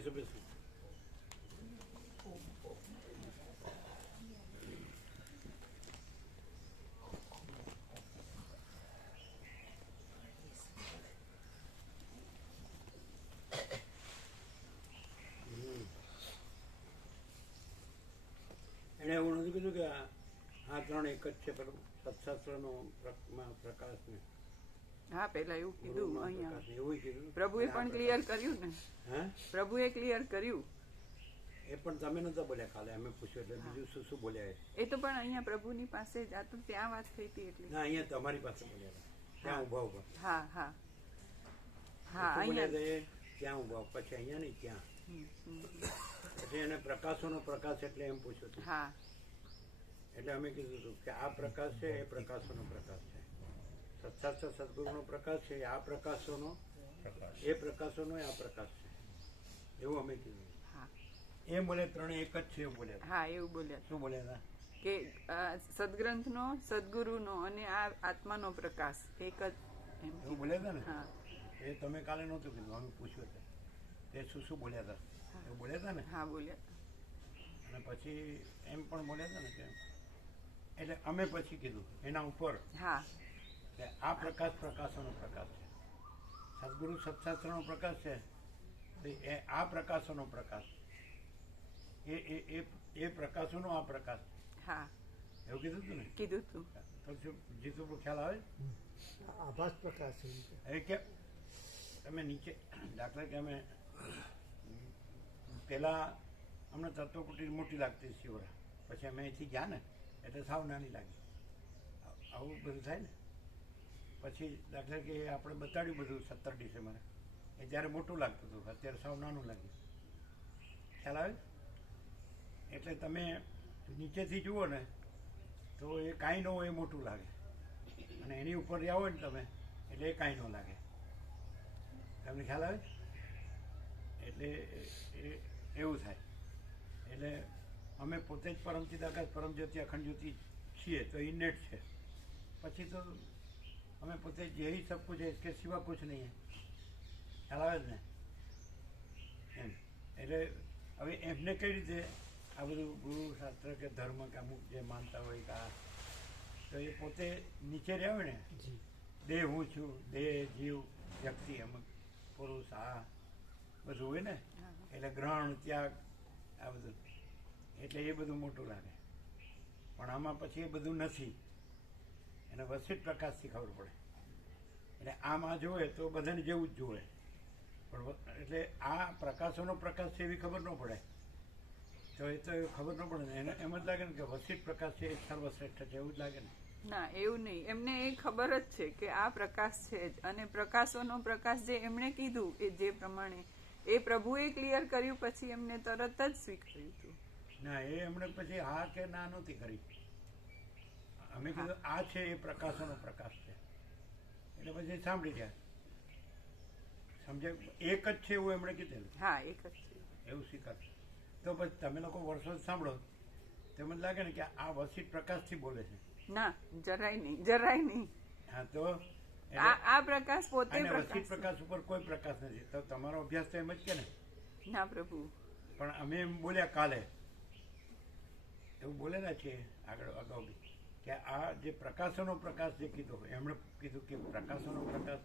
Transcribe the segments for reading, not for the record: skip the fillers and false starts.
બેસો બેસો. એને એવું નથી કીધું કે આ ત્રણ એક જ છે, પણ સત્શાસ્ત્રનો પ્રકાશ ને. હા, પેલા એવું કીધું અહીંયા એવું કીધું પ્રભુએ પણ ક્લિયર કર્યું ને. હે, પ્રભુએ ક્લિયર કર્યું. એ પણ તમે નતા બોલ્યા કાલે, અમે પૂછ્યું એટલે બીજું શું શું બોલ્યા? એ તો પણ અહીંયા પ્રભુની પાસે જ આ તો ત્યાં વાત થઈ હતી એટલે. ના, અહીંયા તમારી પાસે બોલ્યા, ત્યાં ઉભા ઉભા. હા હા હા, શું બોલ્યા અહીંયા હતા એ? ત્યાં ઉભા, પછી અહીંયા નહીં ત્યાં. પછી એને પ્રકાશોનો પ્રકાશ એટલે એમ પૂછ્યું હતું. હા, એટલે અમે કીધું હતું કે આ પ્રકાશ છે એ પ્રકાશોનો પ્રકાશ છે. સત્શાસ્ત્ર સદગુરુનો પ્રકાશ છે આ પ્રકાશોનો પ્રકાશ, એ પ્રકાશોનો આ પ્રકાશ છે, એવું અમે કીધું. હા, એ બોલે ત્રણે એક જ છે એવું બોલ્યા. હા, એવું બોલ્યા શું બોલ્યા હતા? કે સદગ્રંથનો, સદગુરુનો અને આ આત્માનો પ્રકાશ એક જ એમ. એવું બોલ્યા હતા ને? હા, એ તમે કાલે નહોતું કીધું, અમે પૂછ્યું હતું તે શું શું બોલ્યા હતા, એવું બોલ્યા હતા ને? હા, બોલ્યા. અને પછી એમ પણ બોલ્યા હતા ને કે એટલે અમે પછી કીધું એના ઉપર હા, કે આ પ્રકાશ પ્રકાશોનો પ્રકાશ છે, સદગુરુ સત્શાસ્ત્રનો પ્રકાશ છે, એ આ પ્રકાશોનો પ્રકાશ, એ પ્રકાશોનો આ પ્રકાશ, હા, એવું કીધું હતું ને? કીધું તું. તો શું જીતુ ખ્યાલ આવે? આભાસ પ્રકાશ એ કે તમે નીચે દાખલા કે અમે પહેલાં અમને તત્વકુટીર મોટી લાગતી શિવરા, પછી અમે અહીંથી ગયા ને એટલે સાવ નાની લાગી. આવું બધું થાય ને. પછી દાખલા કે આપણે બતાડ્યું બધું 17 ડિસેમ્બરે, એ ત્યારે મોટું લાગતું હતું, અત્યારે સાવ નાનું લાગ્યું. ખ્યાલ આવે? એટલે તમે નીચેથી જુઓ ને તો એ કાંઈ ન હોય એ મોટું લાગે, અને એની ઉપર જાઓ ને તમે એટલે એ કાંઈ ન લાગે. તમને ખ્યાલ આવે? એટલે એવું થાય. એટલે અમે પોતે જ પરમચિદ આકાશ પરમજ્યોતિ અખંડ જ્યોતિ છીએ તો એ નેટ છે. પછી તો અમે પોતે यही सब कुछ है, इसके सिवा कुछ नहीं है. ખ્યાલ આવે જ ને? એમ એટલે હવે એમને કઈ રીતે આ બધું ગુરુ શાસ્ત્ર કે ધર્મ કે અમુક જે માનતા હોય કે આ, તો એ પોતે નીચે રહ્યા હોય ને, દેહ હું છું, દેહ જીવ વ્યક્તિ અમુક પુરુષ આ બધું હોય ને, એટલે ગ્રહણ ત્યાગ આ બધું, એટલે એ બધું મોટું લાગે. પણ આમાં પછી એ બધું નથી, એને વસિત પ્રકાશથી ખબર પડે. એટલે આમાં જોવે તો બધાને જેવું જ જોવે, પણ એટલે આ પ્રકાશોનો પ્રકાશ છે એવી ખબર ન પડે. તો એ તો ખબર ન પડે ને, એને એમ જ લાગે ને કે વસિત પ્રકાશ છે એ સર્વશ્રેષ્ઠ છે, એવું જ લાગે ને. ના, એવું નહીં. એમને એ ખબર જ છે કે આ પ્રકાશ છે જ, અને પ્રકાશોનો પ્રકાશ જે એમણે કીધું એ જે પ્રમાણે એ પ્રભુએ ક્લિયર કર્યું, પછી એમને તરત જ સ્વીકાર્યું હતું. ના, એ એમણે પછી હા કે ના નહોતી કરી. અમે કીધું આ છે એ પ્રકાશોનો પ્રકાશ છે, એટલે પછી સાંભળી ગયા, સમજે એક જ છે એવું એમણે કીધેલું. હા, એક જ છે એવું સ્વીકાર. તો પછી તમે લોકો વર્ષો સાંભળો તો મને લાગે ને કે આ વસિત પ્રકાશથી બોલે છે. ના, જરાય નહીં, જરાય નહીં. હા, તો આ પ્રકાશ પોતે વસિત પ્રકાશ ઉપર કોઈ પ્રકાશ નથી. તો તમારો અભ્યાસ તો એમ જ કે ને? ના પ્રભુ, પણ અમે એમ બોલ્યા કાલે, એવું બોલેલા છે આગળ અગાઉ બી, કે આ જે પ્રકાશોનો પ્રકાશ જે કીધો એમણે કીધું કે પ્રકાશોનો પ્રકાશ,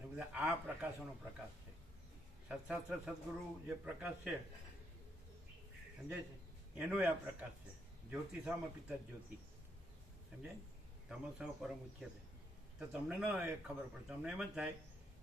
એ બધા આ પ્રકાશોનો પ્રકાશ છે. સત્શાસ્ત્ર સદગુરુ જે પ્રકાશ છે, સમજાય છે, એનો આ પ્રકાશ છે. જ્યોતિષામાં પિતા જ્યોતિ, સમજાય? તમસઃ પરમ ઉચ્યતે. તો તમને ન ખબર પડે, તમને એમ જ થાય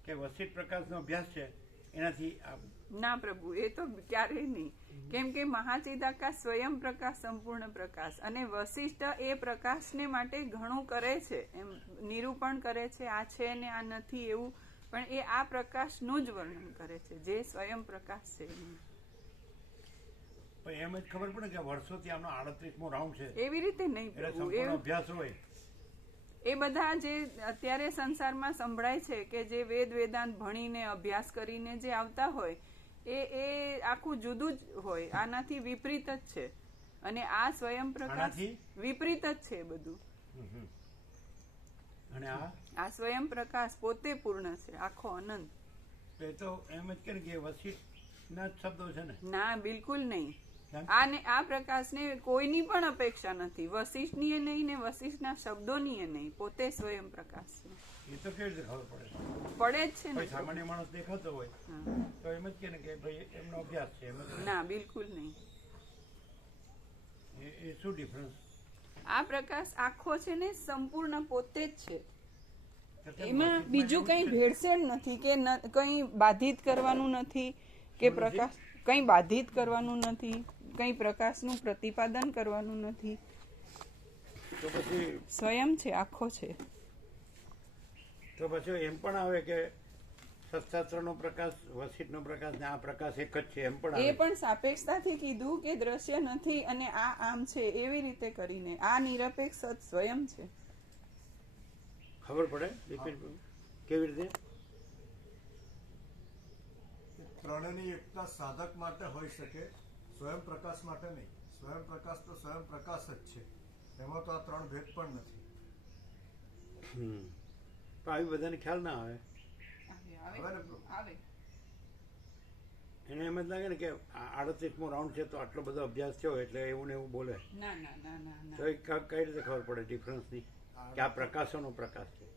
કે વસિત પ્રકાશનો અભ્યાસ છે એનાથી આ. ના પ્રભુ, એ તો ક્યારેય નહીં. કેમ કે મહાચિદાકાશ સ્વયં પ્રકાશ, સંપૂર્ણ પ્રકાશ, અને વશિષ્ઠ એ પ્રકાશને માટે ઘણું કરે છે, એમ નિરૂપણ કરે છે, આ છે ને આ નથી એવું, પણ એ આ પ્રકાશનું જ વર્ણન કરે છે જે સ્વયં પ્રકાશ છે. પણ એમ જ ખબર પડે કે વર્ષોથી આમનો 38મો રાઉન્ડ છે, એવી રીતે નહીં એટલે પ્રભુ. સંપૂર્ણ અભ્યાસ હોય. એ બધા જે અત્યારે સંસારમાં સંભળાય છે કે જે વેદ વેદાંત ભણીને અભ્યાસ કરીને જે આવતા હોય, એ આખું જુદું જ હોય, આનાથી વિપરીત જ છે. અને આ સ્વયં પ્રકાશ વિપરીત જ છે બધું. અને આ સ્વયં પ્રકાશ પોતે પૂર્ણ છે, આખો અનંત. એ તો એમ જ કે વસિત ના જ શબ્દો છે ને. ના, બિલકુલ નહીં. કેમ? આ પ્રકાશને કોઈની પણ અપેક્ષા નથી, વશિષ્ઠની નહીં ને વશિષ્ઠના શબ્દોની નહીં, પોતે સ્વયં પ્રકાશ છે. એ તો કેવી રીતે ખબર પડે? પડે જ છે ને. કોઈ સામાન્ય માણસ દેખાતો હોય હા. તો એમ જ કે ને કે ભાઈ એમનો અભ્યાસ છે, એમ જ. ના, બિલકુલ નહીં. એ શું ડિફરન્સ? આ પ્રકાશ આખો છે ને સંપૂર્ણ પોતે જ છે. એમાં બીજું કંઈ ભેળસેળ નથી કે કંઈ બાધિત કરવાનું નથી કે પ્રકાશ કંઈ બાધિત કરવાનું નથી, કંઈ પ્રકાશનું પ્રતિપાદન કરવાનું નથી. તો પછી સ્વયં છે, આખો છે. તો પછી એમ પણ આવે કે શસ્ત્રાસ્ત્રનો પ્રકાશ, વશિષ્ઠનો પ્રકાશ ને આ પ્રકાશ એક જ છે, એમ પણ એ આવે. પણ સાપેક્ષતાથી કીધું કે દ્રશ્ય નથી અને આ આમ છે, એવી રીતે કરીને આ નિરપેક્ષ સત સ્વયં છે. ખબર પડે બિપિનભાઈ? કેવી રીતે? ત્રણેયની એકતા સાધક માટે હોઈ શકે, સ્વયં પ્રકાશ માટે નહીં. સ્વયં પ્રકાશ તો સ્વયં પ્રકાશ જ છે, એમાં તો આ ત્રણ ભેદ પણ નથી. પણ આવી બધાને ખ્યાલ ના આવે. આવે. એને એમ જ લાગે ને કે 38મો રાઉન્ડ છે તો આટલો બધો અભ્યાસ થયો એટલે એવું ને એવું બોલે. ના ના ના ના ના. તો એ કઈ રીતે ખબર પડે ડિફરન્સની કે આ પ્રકાશોનો પ્રકાશ છે?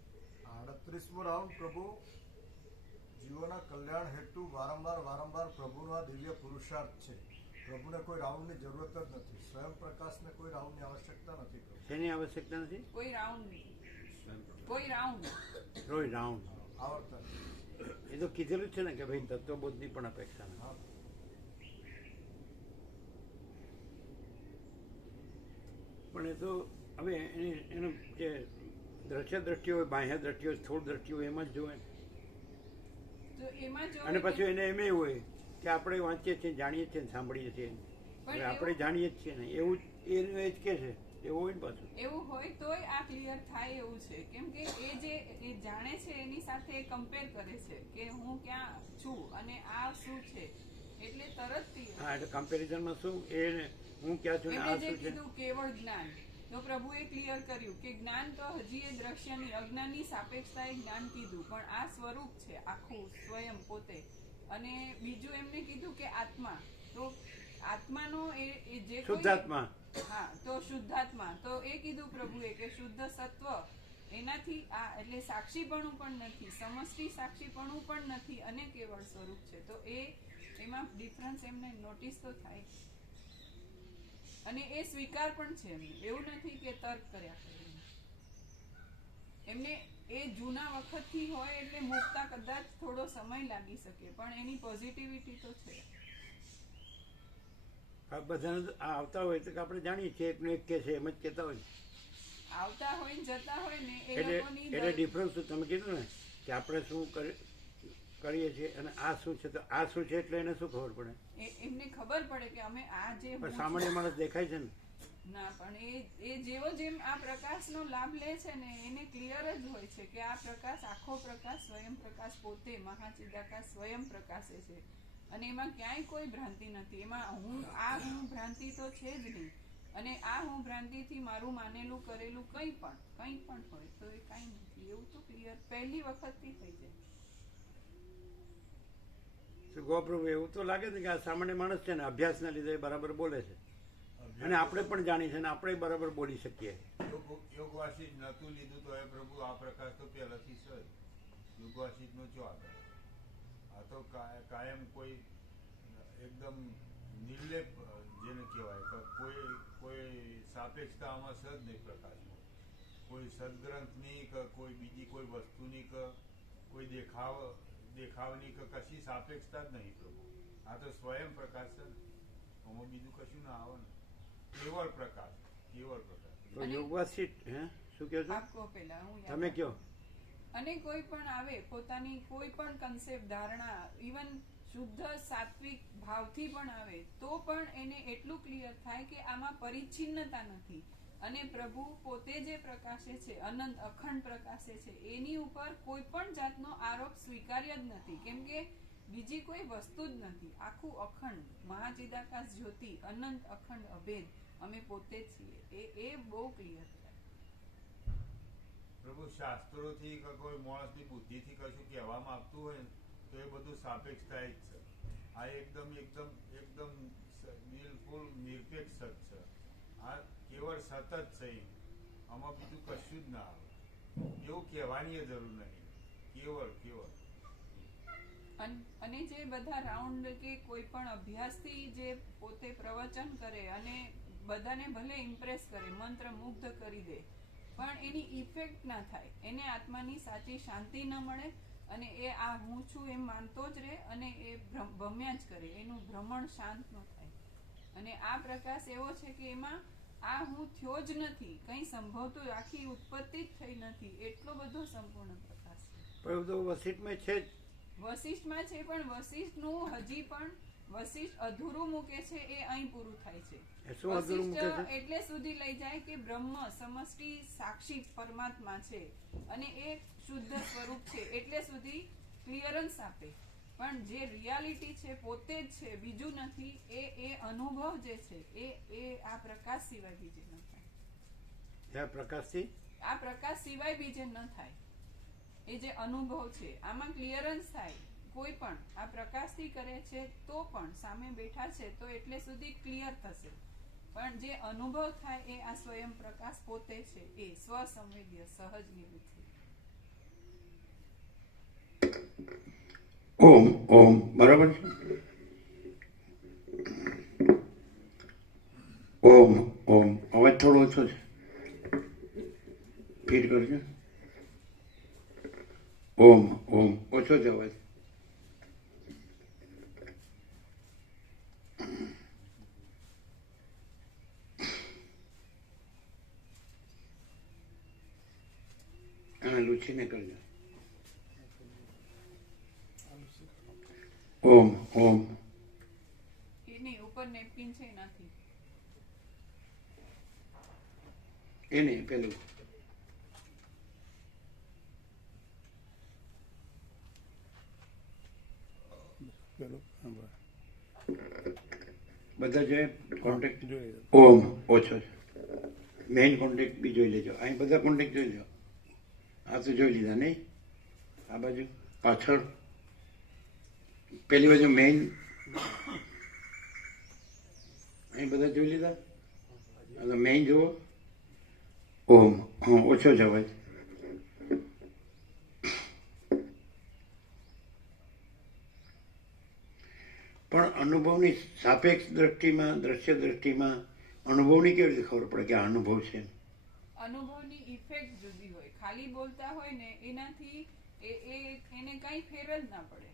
38મો રાઉન્ડ પ્રભુ જીવોના કલ્યાણ હેતુ વારંવાર પ્રભુનો દિવ્ય પુરુષાર્થ છે. પ્રભુને કોઈ રાઉન્ડની જરૂરત જ નથી. સ્વયં પ્રકાશને કોઈ રાઉન્ડની આવશ્યકતા નથી. પ્રભુ શેની આવશ્યકતા નથી? કોઈ રાઉન્ડ કોઈ રાઉન્ડ રોય રાઉન્ડ આવર્તન. એ તો કીધેલું જ છે ને કે ભાઈ તત્વબોધની પણ અપેક્ષા નથી. હા. પણ એ તો હવે એનું જે દ્રશ્ય દ્રષ્ટિ હોય, બાહ્ય દ્રષ્ટિ હોય, સ્થૂળ દ્રષ્ટિ હોય, એમાં જ જોવે ને. તો એમાં જો અને પછી એને એમ હોય કે આપણે વાંચીએ છીએ, જાણીએ છીએ, સાંભળીએ છીએ, હવે આપણે જાણીએ જ છીએ ને એવું એનું એ જ કે છે એવું હોય ને પાછું. એવું હોય તોય આ ક્લિયર થાય એવું છે, કેમ કે એ જાણે છે એની સાથે કમ્પેર કરે છે કે હું ક્યાં છું અને આ શું છે, એટલે તરત હા, એટલે કમ્પેરિઝનમાં શું એ હું ક્યાં છું ને આ એમણે જે શું છે. કીધું કેવળ જ્ઞાન, તો પ્રભુએ ક્લિયર કર્યું કે જ્ઞાન તો હજી એ દ્રશ્યની અજ્ઞાનની સાપેક્ષતાએ જ્ઞાન કીધું, પણ આ સ્વરૂપ છે આખું સ્વયં પોતે. અને બીજું એમને કીધું કે આત્મા, તો આત્માનો એ જે શુદ્ધાત્મા. હા, તો શુદ્ધાત્મા, તો એ કીધું પ્રભુએ કે શુદ્ધ સત્વ, એનાથી આ એટલે સાક્ષીપણું પણ નથી, સમષ્ટિ સાક્ષીપણું પણ નથી અને કેવળ સ્વરૂપ છે. તો એમાં ડિફરન્સ એમને નોટિસ તો થાય અને એ સ્વીકાર પણ છે એમને. એવું નથી કે તર્ક કર્યા કરે એમને. એ જૂના વખતથી હોય એટલે મુકતા કદાચ થોડો સમય લાગી શકે, પણ એની પોઝિટિવિટી તો છે. બધાને આવતા હોય તો આપણે જાણીએ છીએ એકનું એક કે છે એમ જ કહેતા હોય. આવતા હોય ને જતા હોય ને એ એટલે લોકોની ડિફરન્સ તમે કીધું ને કે આપણે શું કરીએ છીએ અને આ શું છે, તો આ શું છે એટલે એને શું ખબર પડે? એમને ખબર પડે કે અમે આ જે પણ સામાન્ય માણસ દેખાય છે ને. ના, પણ એ જેવો જેમ આ પ્રકાશનો લાભ લે છે ને એને ક્લિયર જ હોય છે કે આ પ્રકાશ, આખો પ્રકાશ સ્વયં પ્રકાશ પોતે મહાચિદાકાશ સ્વયં પ્રકાશે છે અને એમાં ક્યાંય કોઈ ભ્રાંતિ નથી. એમાં હું ભ્રાંતિ તો છે જ નહીં, અને આ હું ભ્રાંતિથી મારું માનેલું કરેલું કંઈ પણ હોય તો એ કાંઈ નથી. એવું તો ક્લિયર પહેલી વખતથી થઈ જાય. ગોપ્રભુ એવું તો લાગે છે કે આ સામાન્ય માણસ છે ને અભ્યાસના લીધે બરાબર બોલે છે અને આપણે પણ જાણીએ છીએ અને આપણે બરાબર બોલી શકીએ. યોગવાસી જ નતું લીધું તો એ પ્રભુ આ પ્રકાશ તો પહેલાથી છે. યોગવાસી નો જો આગળ આ તો કાયમ કોઈ એકદમ નિર્લેપ જેને કહેવાય કે કોઈ સાપેક્ષતા આમાં છે જ નહીં પ્રકાશમાં. કોઈ સદગ્રંથની કે કોઈ બીજી કોઈ વસ્તુની કે કોઈ દેખાવની કે કશી સાપેક્ષતા જ નહીં પ્રભુ. આ તો સ્વયં પ્રકાશ છે ને, આમાં બીજું કશું ના આવે ને. કેવળ પ્રકાશ, કેવળ પ્રકાશ. તો યોગવાસી શું કહો છો આપકો પહેલા હું તમે કહો? અને કોઈ પણ આવે પોતાની કોઈ પણ કન્સેપ્ટ, ધારણા, ઇવન શુદ્ધ સાત્વિક ભાવથી પણ આવે તો પણ એને એટલું ક્લિયર થાય કે આમાં પરિચ્છિન્નતા નથી અને પ્રભુ પોતે જે પ્રકાશે છે, અનંત અખંડ પ્રકાશે છે, એની ઉપર કોઈ પણ જાતનો આરોપ સ્વીકાર્ય જ નથી, કેમ કે બીજી કોઈ વસ્તુ જ નથી. આખું અખંડ મહાચિદાકાશ જ્યોતિ, અનંત અખંડ અભેદ અમે પોતે જ છીએ. એ બહુ ક્લિયર થાય. પ્રભુ શાસ્ત્રોથી કે કોઈ માણસની બુદ્ધિથી કશું કહેવામાં આવતું હોય તો એ બધું સાપેક્ષતા જ છે. આ એકદમ એકદમ એકદમ બિલકુલ નિરપેક્ષ જ છે. આ કેવળ સતત છે, આમાં બીજું કશું જ ના આવે. એવું કહેવાની જરૂર નહીં, કેવળ કેવળ. અને જે બધા રાઉન્ડ કે કોઈ પણ અભ્યાસથી જે પોતે પ્રવચન કરે અને બધાને ભલે ઇમ્પ્રેસ કરે, મંત્ર મુગ્ધ કરી દે, પણ એની ઇફેક્ટ ના થાય, એને આત્માની સાચી શાંતિ ન મળે અને એ આ હું છું એમ માનતો જ રહે અને એ ભમ્યા જ કરે, એનું ભ્રમણ શાંત ન થાય. અને આ પ્રકાશ એવો છે કે એમાં આ હું થયો જ નથી, કંઈ સંભવતું આખી ઉત્પત્તિ જ થઈ નથી, એટલો બધો સંપૂર્ણ પ્રકાશ છે. પણ એવું તો વસિષ્ઠમાં છે જ. વશિષ્ઠમાં છે, પણ વશિષ્ઠનું હજી પણ વશિષ્ઠ અધૂરું મૂકે છે, એ અહીં પૂરું થાય છે. એ શું અધૂરું મૂકે છે? વશિષ્ઠ એટલે સુધી લઈ જાય કે બ્રહ્મ સમષ્ટિ સાક્ષી પરમાત્મા છે અને એ શુદ્ધ સ્વરૂપ છે, એટલે સુધી ક્લિયરન્સ આપે. પણ જે રિયાલિટી છે પોતે જ છે, બીજું નથી, એ અનુભવ જે છે એ આ પ્રકાશ સિવાય બીજે ન થાય. આ પ્રકાશથી આ પ્રકાશ સિવાય બીજે ન થાય. એ જે અનુભવ છે આમાં ક્લિયરન્સ થાય. કોઈ પણ આ પ્રકાશથી કરે છે તો પણ સામે બેઠા છે તો એટલે સુધી ક્લિયર થશે, પણ જે અનુભવ થાય એ આ સ્વયં પ્રકાશ પોતે છે, એ સ્વસંવેદ્ય સહજ નિવૃત્તિ. ઓમ ઓમ બરાબર છે. ઓમ ઓમ અવાજ થોડો ઓછો છે, ફીટ કરજો. ઓમ ઓમ ઓછો છે અવાજ. આને લૂછીને કરજો. ઓમ ઓમ એની ઉપર નેપકિન છે એનાથી. એને પેલું બધા જોઈએ કોન્ટેક્ટ. ઓમ ઓછો છે. મેઇન કોન્ટેક્ટ બી જોઈ લેજો. અહીં બધા કોન્ટેક્ટ જોઈ લો. આ તો જોઈ લીધા નહીં? આ બાજુ પાછળ પેલી બાજુ મેઇન અહીં બધા જોઈ લીધા. એટલે મેઇન જુઓ. ઓમ હા ઓછો છે અવાજ. પણ અનુભવની સાપેક્ષ દ્રષ્ટિમાં, દ્રશ્ય દ્રષ્ટિમાં અનુભવની કેવી રીતે ખબર પડે કે આ અનુભવ છે? અનુભવની ઇફેક્ટ જુદી હોય. ખાલી બોલતા હોય ને એનાથી એને કઈ ફેર જ ના પડે.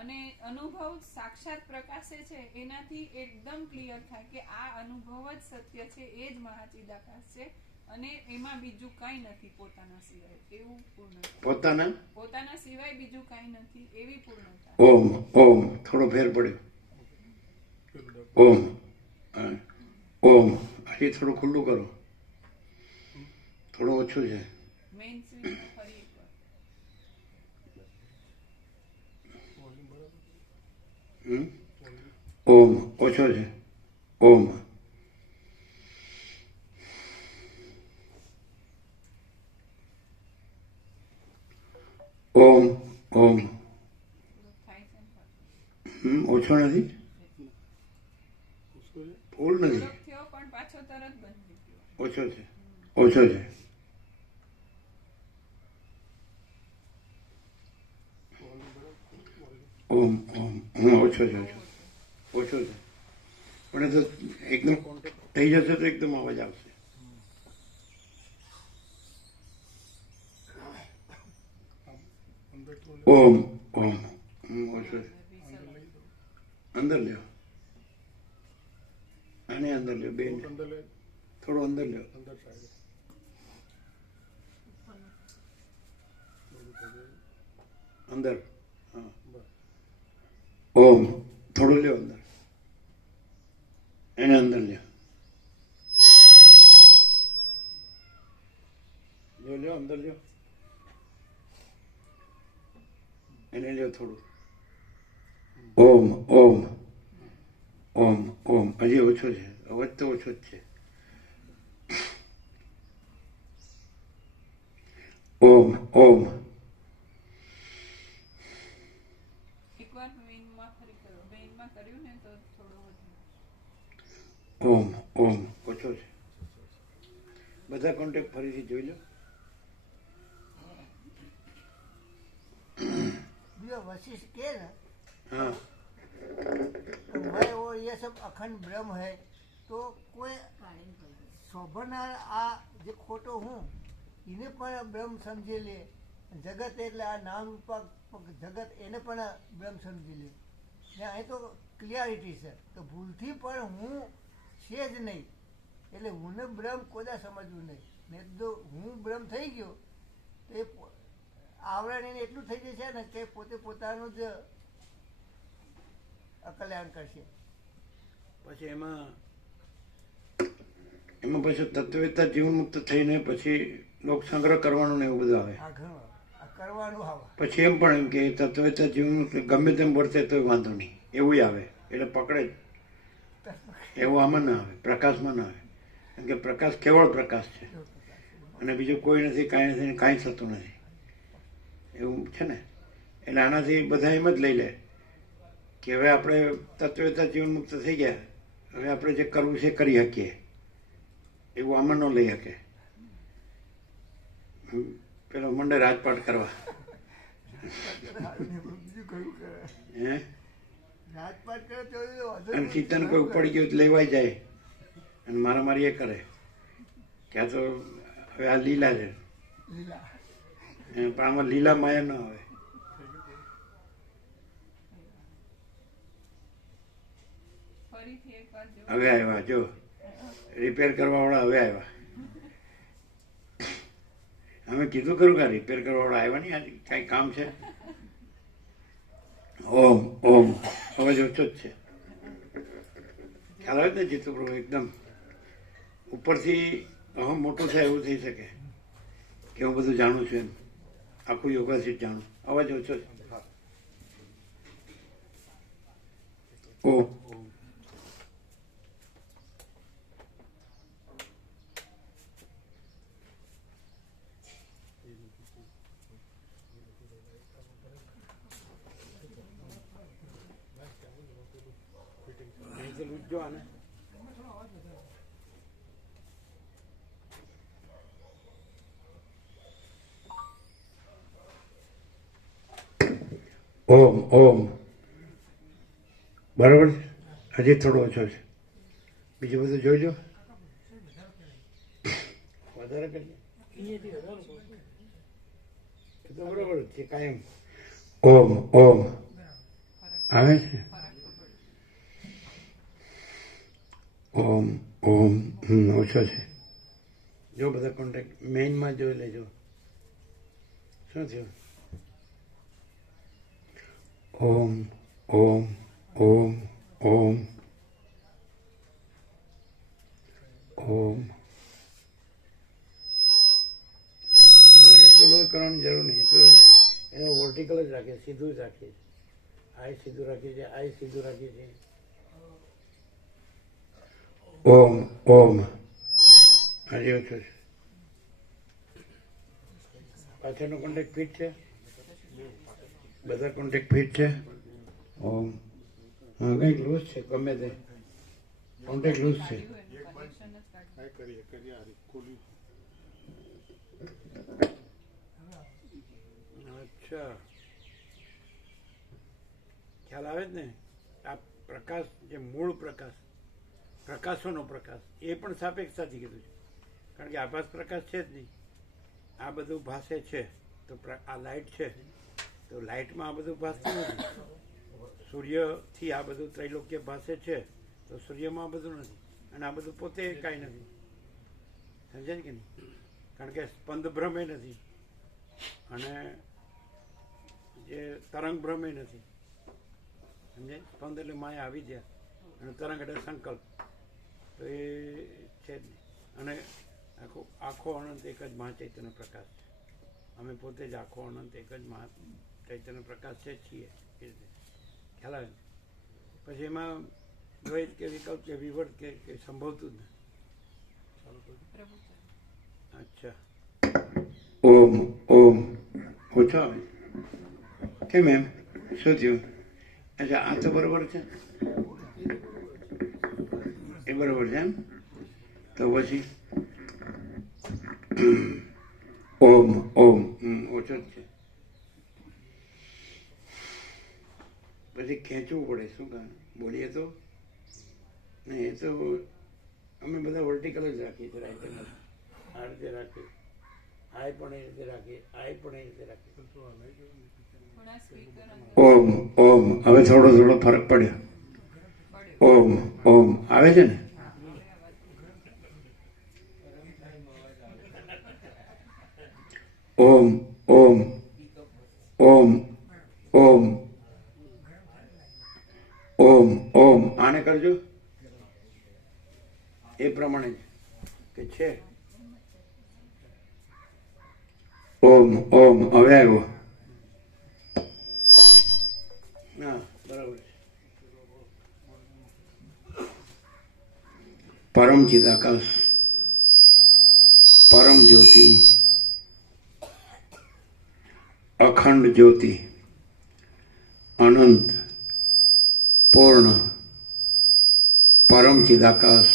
અને અનુભવ સાક્ષાત પ્રકાશે છે એનાથી એકદમ ક્લિયર થાય કે આ અનુભવ જ સત્ય છે, એ જ મહાચિદાકાશ છે અને એમાં બીજું કાંઈ નથી પોતાના સિવાય. એવું પૂર્ણ પોતાના સિવાય બીજું કાંઈ નથી, એવી પૂર્ણતા. ઓમ ઓમ થોડો ફેર પડ્યો. ઓમ ઓમ હજી થોડું ખુલ્લું કરો. થોડું ઓછું છે. મેઇન સ્વિચમાં ફરી એકવાર. ઓમ ઓછો છે. ઓમ ઓમ ઓમ થાય છે ને ઓછો નથી, ફૂલ નથી, થયો પણ પાછો તરત બંધ થઈ ગયો. ઓછો છે. ઓછો છે. ઓમ ઓમ ઓછો છે. ઓછો છે. પણ એ તો એકદમ થઈ જશે તો એકદમ અવાજ આવશે. ઓમ ઓમ ઓછો છે. અંદર લ્યો. આને અંદર લ્યો. બેન થોડું અંદર લ્યો. અંદર હા. ઓમ થોડું લ્યો અંદર. એને અંદર લ્યો. લ્યો અંદર લ્યો. એને લ્યો થોડું. ઓમ ઓમ ઓમ ઓમ હજી ઓછો છે. અવાજ તો ઓછો જ છે. ઓમ ઓમ એકવાર મેઇનમાં ફરી કરો. મેઇનમાં બધા કોન્ટેક્ટ ફરીથી જોઈ લો. जो वशिष्ठ के ना હા तो मैं वो ये सब अखंड ब्रह्म है तो कोई શોભનાર આ જે ખોટો હું એને પણ બ્રહ્મ સમજી લે, જગત એટલે આ નામ રૂપક જગત એને પણ બ્રહ્મ સમજી લે. ને અહીં તો ક્લિયરિટી છે તો ભૂલથી પણ હું છે જ નહીં એટલે હુંને બ્રહ્મ કોદા સમજવું નહીં. ને જો હું બ્રહ્મ થઈ ગયો તો એ આવરણ એને એટલું થઈ જશે ને કે પોતે પોતાનું જ કલ્યાણ કરશે. પછી એમાં પછી તત્વવેતા જીવન મુક્ત થઈને પછી લોક સંગ્રહ કરવાનું ને એવું બધું આવે. આ ઘણું આ કરવાનું આવે. પછી એમ પણ એમ કે તત્વવેતા જીવન મુક્ત ગમે તેમ વર્તે તોય વાંધો નહીં એવું આવે એટલે પકડે જ. એવું આમાં ના આવે, પ્રકાશમાં ના આવે. કેમ કે પ્રકાશ કેવળ પ્રકાશ છે અને બીજું કોઈ નથી, કાંઈ નથી, કાંઈ થતું નથી એવું છે ને. એટલે આનાથી બધા એમ જ લઈ લે કે હવે આપણે તત્વવેતા જીવન મુક્ત થઈ ગયા, હવે આપણે જે કરવું છે કરી શકીએ એવું આમાં ન લઈ શકે. પેલો મંડે રાજપાટ કરવા બીજું કયું કરે હે રાજપાટ કરે તો અને સીતાને કોઈ પડી ગયું તો લેવાઈ જાય અને મારામારી એ કરે કે આ તો હવે આ લીલા છે લીલા પણ આમાં લીલા માયા ન આવે. ફરીથી એકવાર જો. હવે આવ્યા જો રિપેર કરવાવાળા હવે આવ્યા. અમે કીધું ખરું કે રિપેર કરવાવાળા આવ્યા નહીં, આજે કાંઈ કામ છે. ઓમ ઓમ અવાજ ઓછો જ છે. ખ્યાલ આવે ને જીતુ પ્રભુ એકદમ ઉપરથી અહમ મોટો થાય એવું થઈ શકે કે હું બધું જાણું છું એમ, આખું યોગાથી જ જાણું. અવાજ ઓછો છે. ઓમ જો આને ઓમ ઓમ બરાબર છે. હજી થોડો ઓછો છે. બીજું બધું જોઈ લો. વધારે કરીએ તો બરાબર છે કાયમ. ઓમ ઓમ આવે છે. ઓમ ઓમ ઓછો છે. જો બધા કોન્ટેક્ટ મેઇનમાં જોઈ લેજો શું થયું. ઓમ ઓમ ઓમ ઓમ ઓમ. ના એટલું બધું કરવાની જરૂર નહીં. એ તો એને વર્ટિકલ જ રાખીએ, સીધું જ રાખીએ. આઈ સીધું રાખીએ છીએ, આઈ સીધું રાખીએ છીએ. ઓમ ઓમ હજી ઓછું છે. પાછળનો કોન્ટેક્ટ ફિટ છે, બધા કોન્ટેક્ટ ફિટ છે. ઓમ હા કંઈક લૂઝ છે, ગમે તે કોન્ટેક્ટ લૂઝ છે. અચ્છા ખ્યાલ આવે જ ને. આ પ્રકાશ જે મૂળ પ્રકાશ, પ્રકાશોનો પ્રકાશ, એ પણ સાપેક્ષતાથી કીધું છે. કારણ કે આભાસ પ્રકાશ છે જ નહીં. આ બધું ભાસે છે તો આ લાઇટ છે તો લાઇટમાં આ બધું ભાસતું નથી. સૂર્યથી આ બધું ત્રૈલોક્ય ભાસે છે તો સૂર્યમાં આ બધું નથી. અને આ બધું પોતે કાંઈ નથી. સમજાય કે નહીં? કારણ કે સ્પંદ ભ્રમે નથી અને જે તરંગ ભ્રમે નથી. સમજાય? સ્પંદ એટલે માયા આવી ગયા અને તરંગ એટલે સંકલ્પ. તો એ છે જ નહીં. અને આખો અનંત એક જ મહાચૈતન્ય પ્રકાશ છે. અમે પોતે જ આખો અનંત એક જ મહાચૈતન્ય પ્રકાશ છે છીએ. એ રીતે ખ્યાલ આવે. પછી એમાં દ્વૈત કે વિકલ્પ કે વિવર્ત કે સંભવતું જ નથી. અચ્છા ઓમ ઓમ ઓછો આવે કેમ એમ? શું થયું? અચ્છા આ તો બરોબર છે, એ બરોબર છે એમ. તો પછી ઓમ ઓમ ઓછો જ છે. પછી ખેંચવું પડે, શું કારણ બોલીએ તો નહીં. એ તો અમે બધા વર્ટિકલ જ રાખીએ છીએ, રાઈટ આ રીતે રાખીએ, આય પણ એ રીતે રાખીએ, આય પણ એ રીતે રાખીએ. ઓમ ઓમ હવે થોડો થોડો ફરક પડ્યો. ઓમ ઓમ આવે છે ને? ઓમ ઓમ ઓમ ઓમ ઓમ ઓમ આને કરજો એ પ્રમાણે કે છે. ઓમ ઓમ હવે આવ્યો. હા બરાબર છે. પરમ ચિદાકાશ, પરમ જ્યોતિ, અખંડ જ્યોતિ, અનંત પૂર્ણ, પરમ ચિદાકાશ,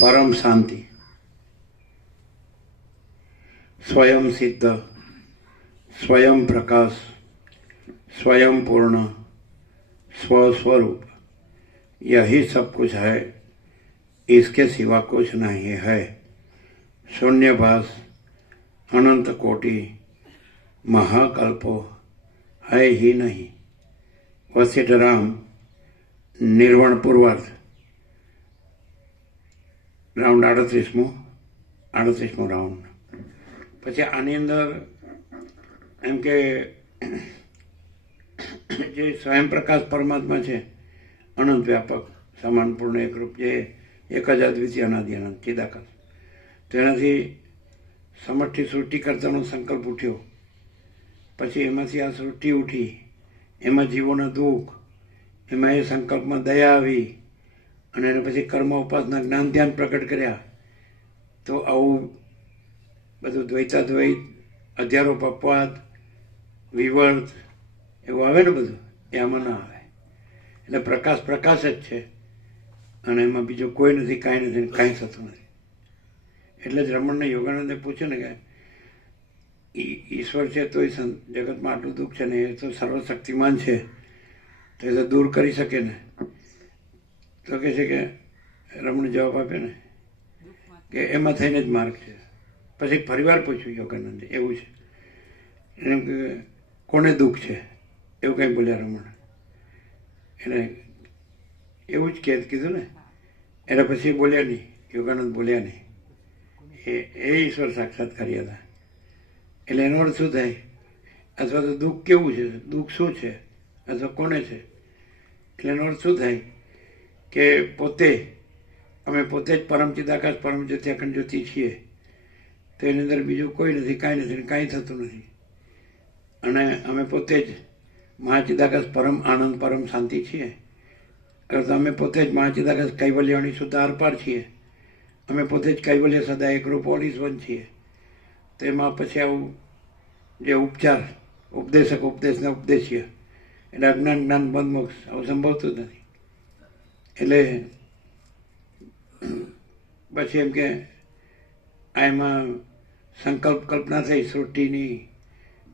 પરમ શાંતિ, स्वयं सिद्ध, स्वयं प्रकाश, स्वयं पूर्ण, स्वस्वरूप, यही सब कुछ है, इसके सिवा कुछ नहीं है. शून्यभास, अनंत कोटि, महाकल्पो है ही नहीं. वशिष्ठ राम निर्वण पूर्वार्थ રાઉન્ડ 38મો રાઉન્ડ. પછી આની અંદર એમ કે જે સ્વયંપ્રકાશ પરમાત્મા છે, અનંત વ્યાપક સમાન પૂર્ણ એકરૂપ, જે એક જ અદ્વિતીય અનાદિ અનંત ચિદાકાશ, તેનાથી સમષ્ટિ સૃષ્ટિ કરતાનો સંકલ્પ ઉઠ્યો. પછી એમાંથી આ સૃષ્ટિ ઉઠી, એમાં જીવોના દુઃખ, એમાં એ સંકલ્પમાં દયા આવી, અને એને પછી કર્મ ઉપાસના જ્ઞાન ધ્યાન પ્રકટ કર્યા. તો આવું બધું દ્વૈતાદ્વૈત, અધ્યારોપ અપવાદ, વિવર્ત એવું આવે ને બધું, એ આમાં ના આવે. એટલે પ્રકાશ પ્રકાશ જ છે, અને એમાં બીજું કોઈ નથી, કાંઈ નથી, કાંઈ થતું નથી. એટલે જ રમણને યોગાનંદે પૂછ્યું ને કે ઈશ્વર છે તો જગતમાં આટલું દુઃખ છે ને, એ તો સર્વશક્તિમાન છે, તો એ તો દૂર કરી શકે ને. તો કહે છે કે રમણ જવાબ આપે ને કે એમાં થઈને જ માર્ગ છે. પછી ફરીવાર પૂછ્યું યોગાનંદે, એવું છે એમ કે કોને દુઃખ છે, એવું કંઈ બોલ્યા રમણ. એને એવું જ કીધું ને. એટલે પછી બોલ્યા નહીં, યોગાનંદ બોલ્યા નહીં. એ ઈશ્વર સાક્ષાત્કારી હતા. એટલે એનો અર્થ શું થાય, અથવા તો દુઃખ કેવું છે, દુઃખ શું છે, અથવા કોને છે. એટલે એનો અર્થ શું થાય કે પોતે, અમે પોતે જ પરમ ચિદાકાશ, પરમ જ્યોતિ, અખંડ જ્યોતિ છીએ. તો એની અંદર બીજું કોઈ નથી, કાંઈ નથી, કાંઈ થતું નથી. અને અમે પોતે જ મહાચિદાકાશ, પરમ આનંદ, પરમ શાંતિ છીએ. તો અમે પોતે જ મહાચિદાકાશ કૈવલ્યની શુદ્ધ આરપાર છીએ. અમે પોતે જ કૈવલ્ય સદા એકરૂપ ઓલ ઇઝ વન છીએ. તો એમાં પછી આવું જે ઉપચાર, ઉપદેશક ઉપદેશને ઉપદેશ્ય, એટલે અજ્ઞાન જ્ઞાન બંધ મોક્ષ, આવું સંભવતું જ નથી. એટલે પછી એમ કે આ એમાં સંકલ્પ કલ્પના થઈ સૃષ્ટિની,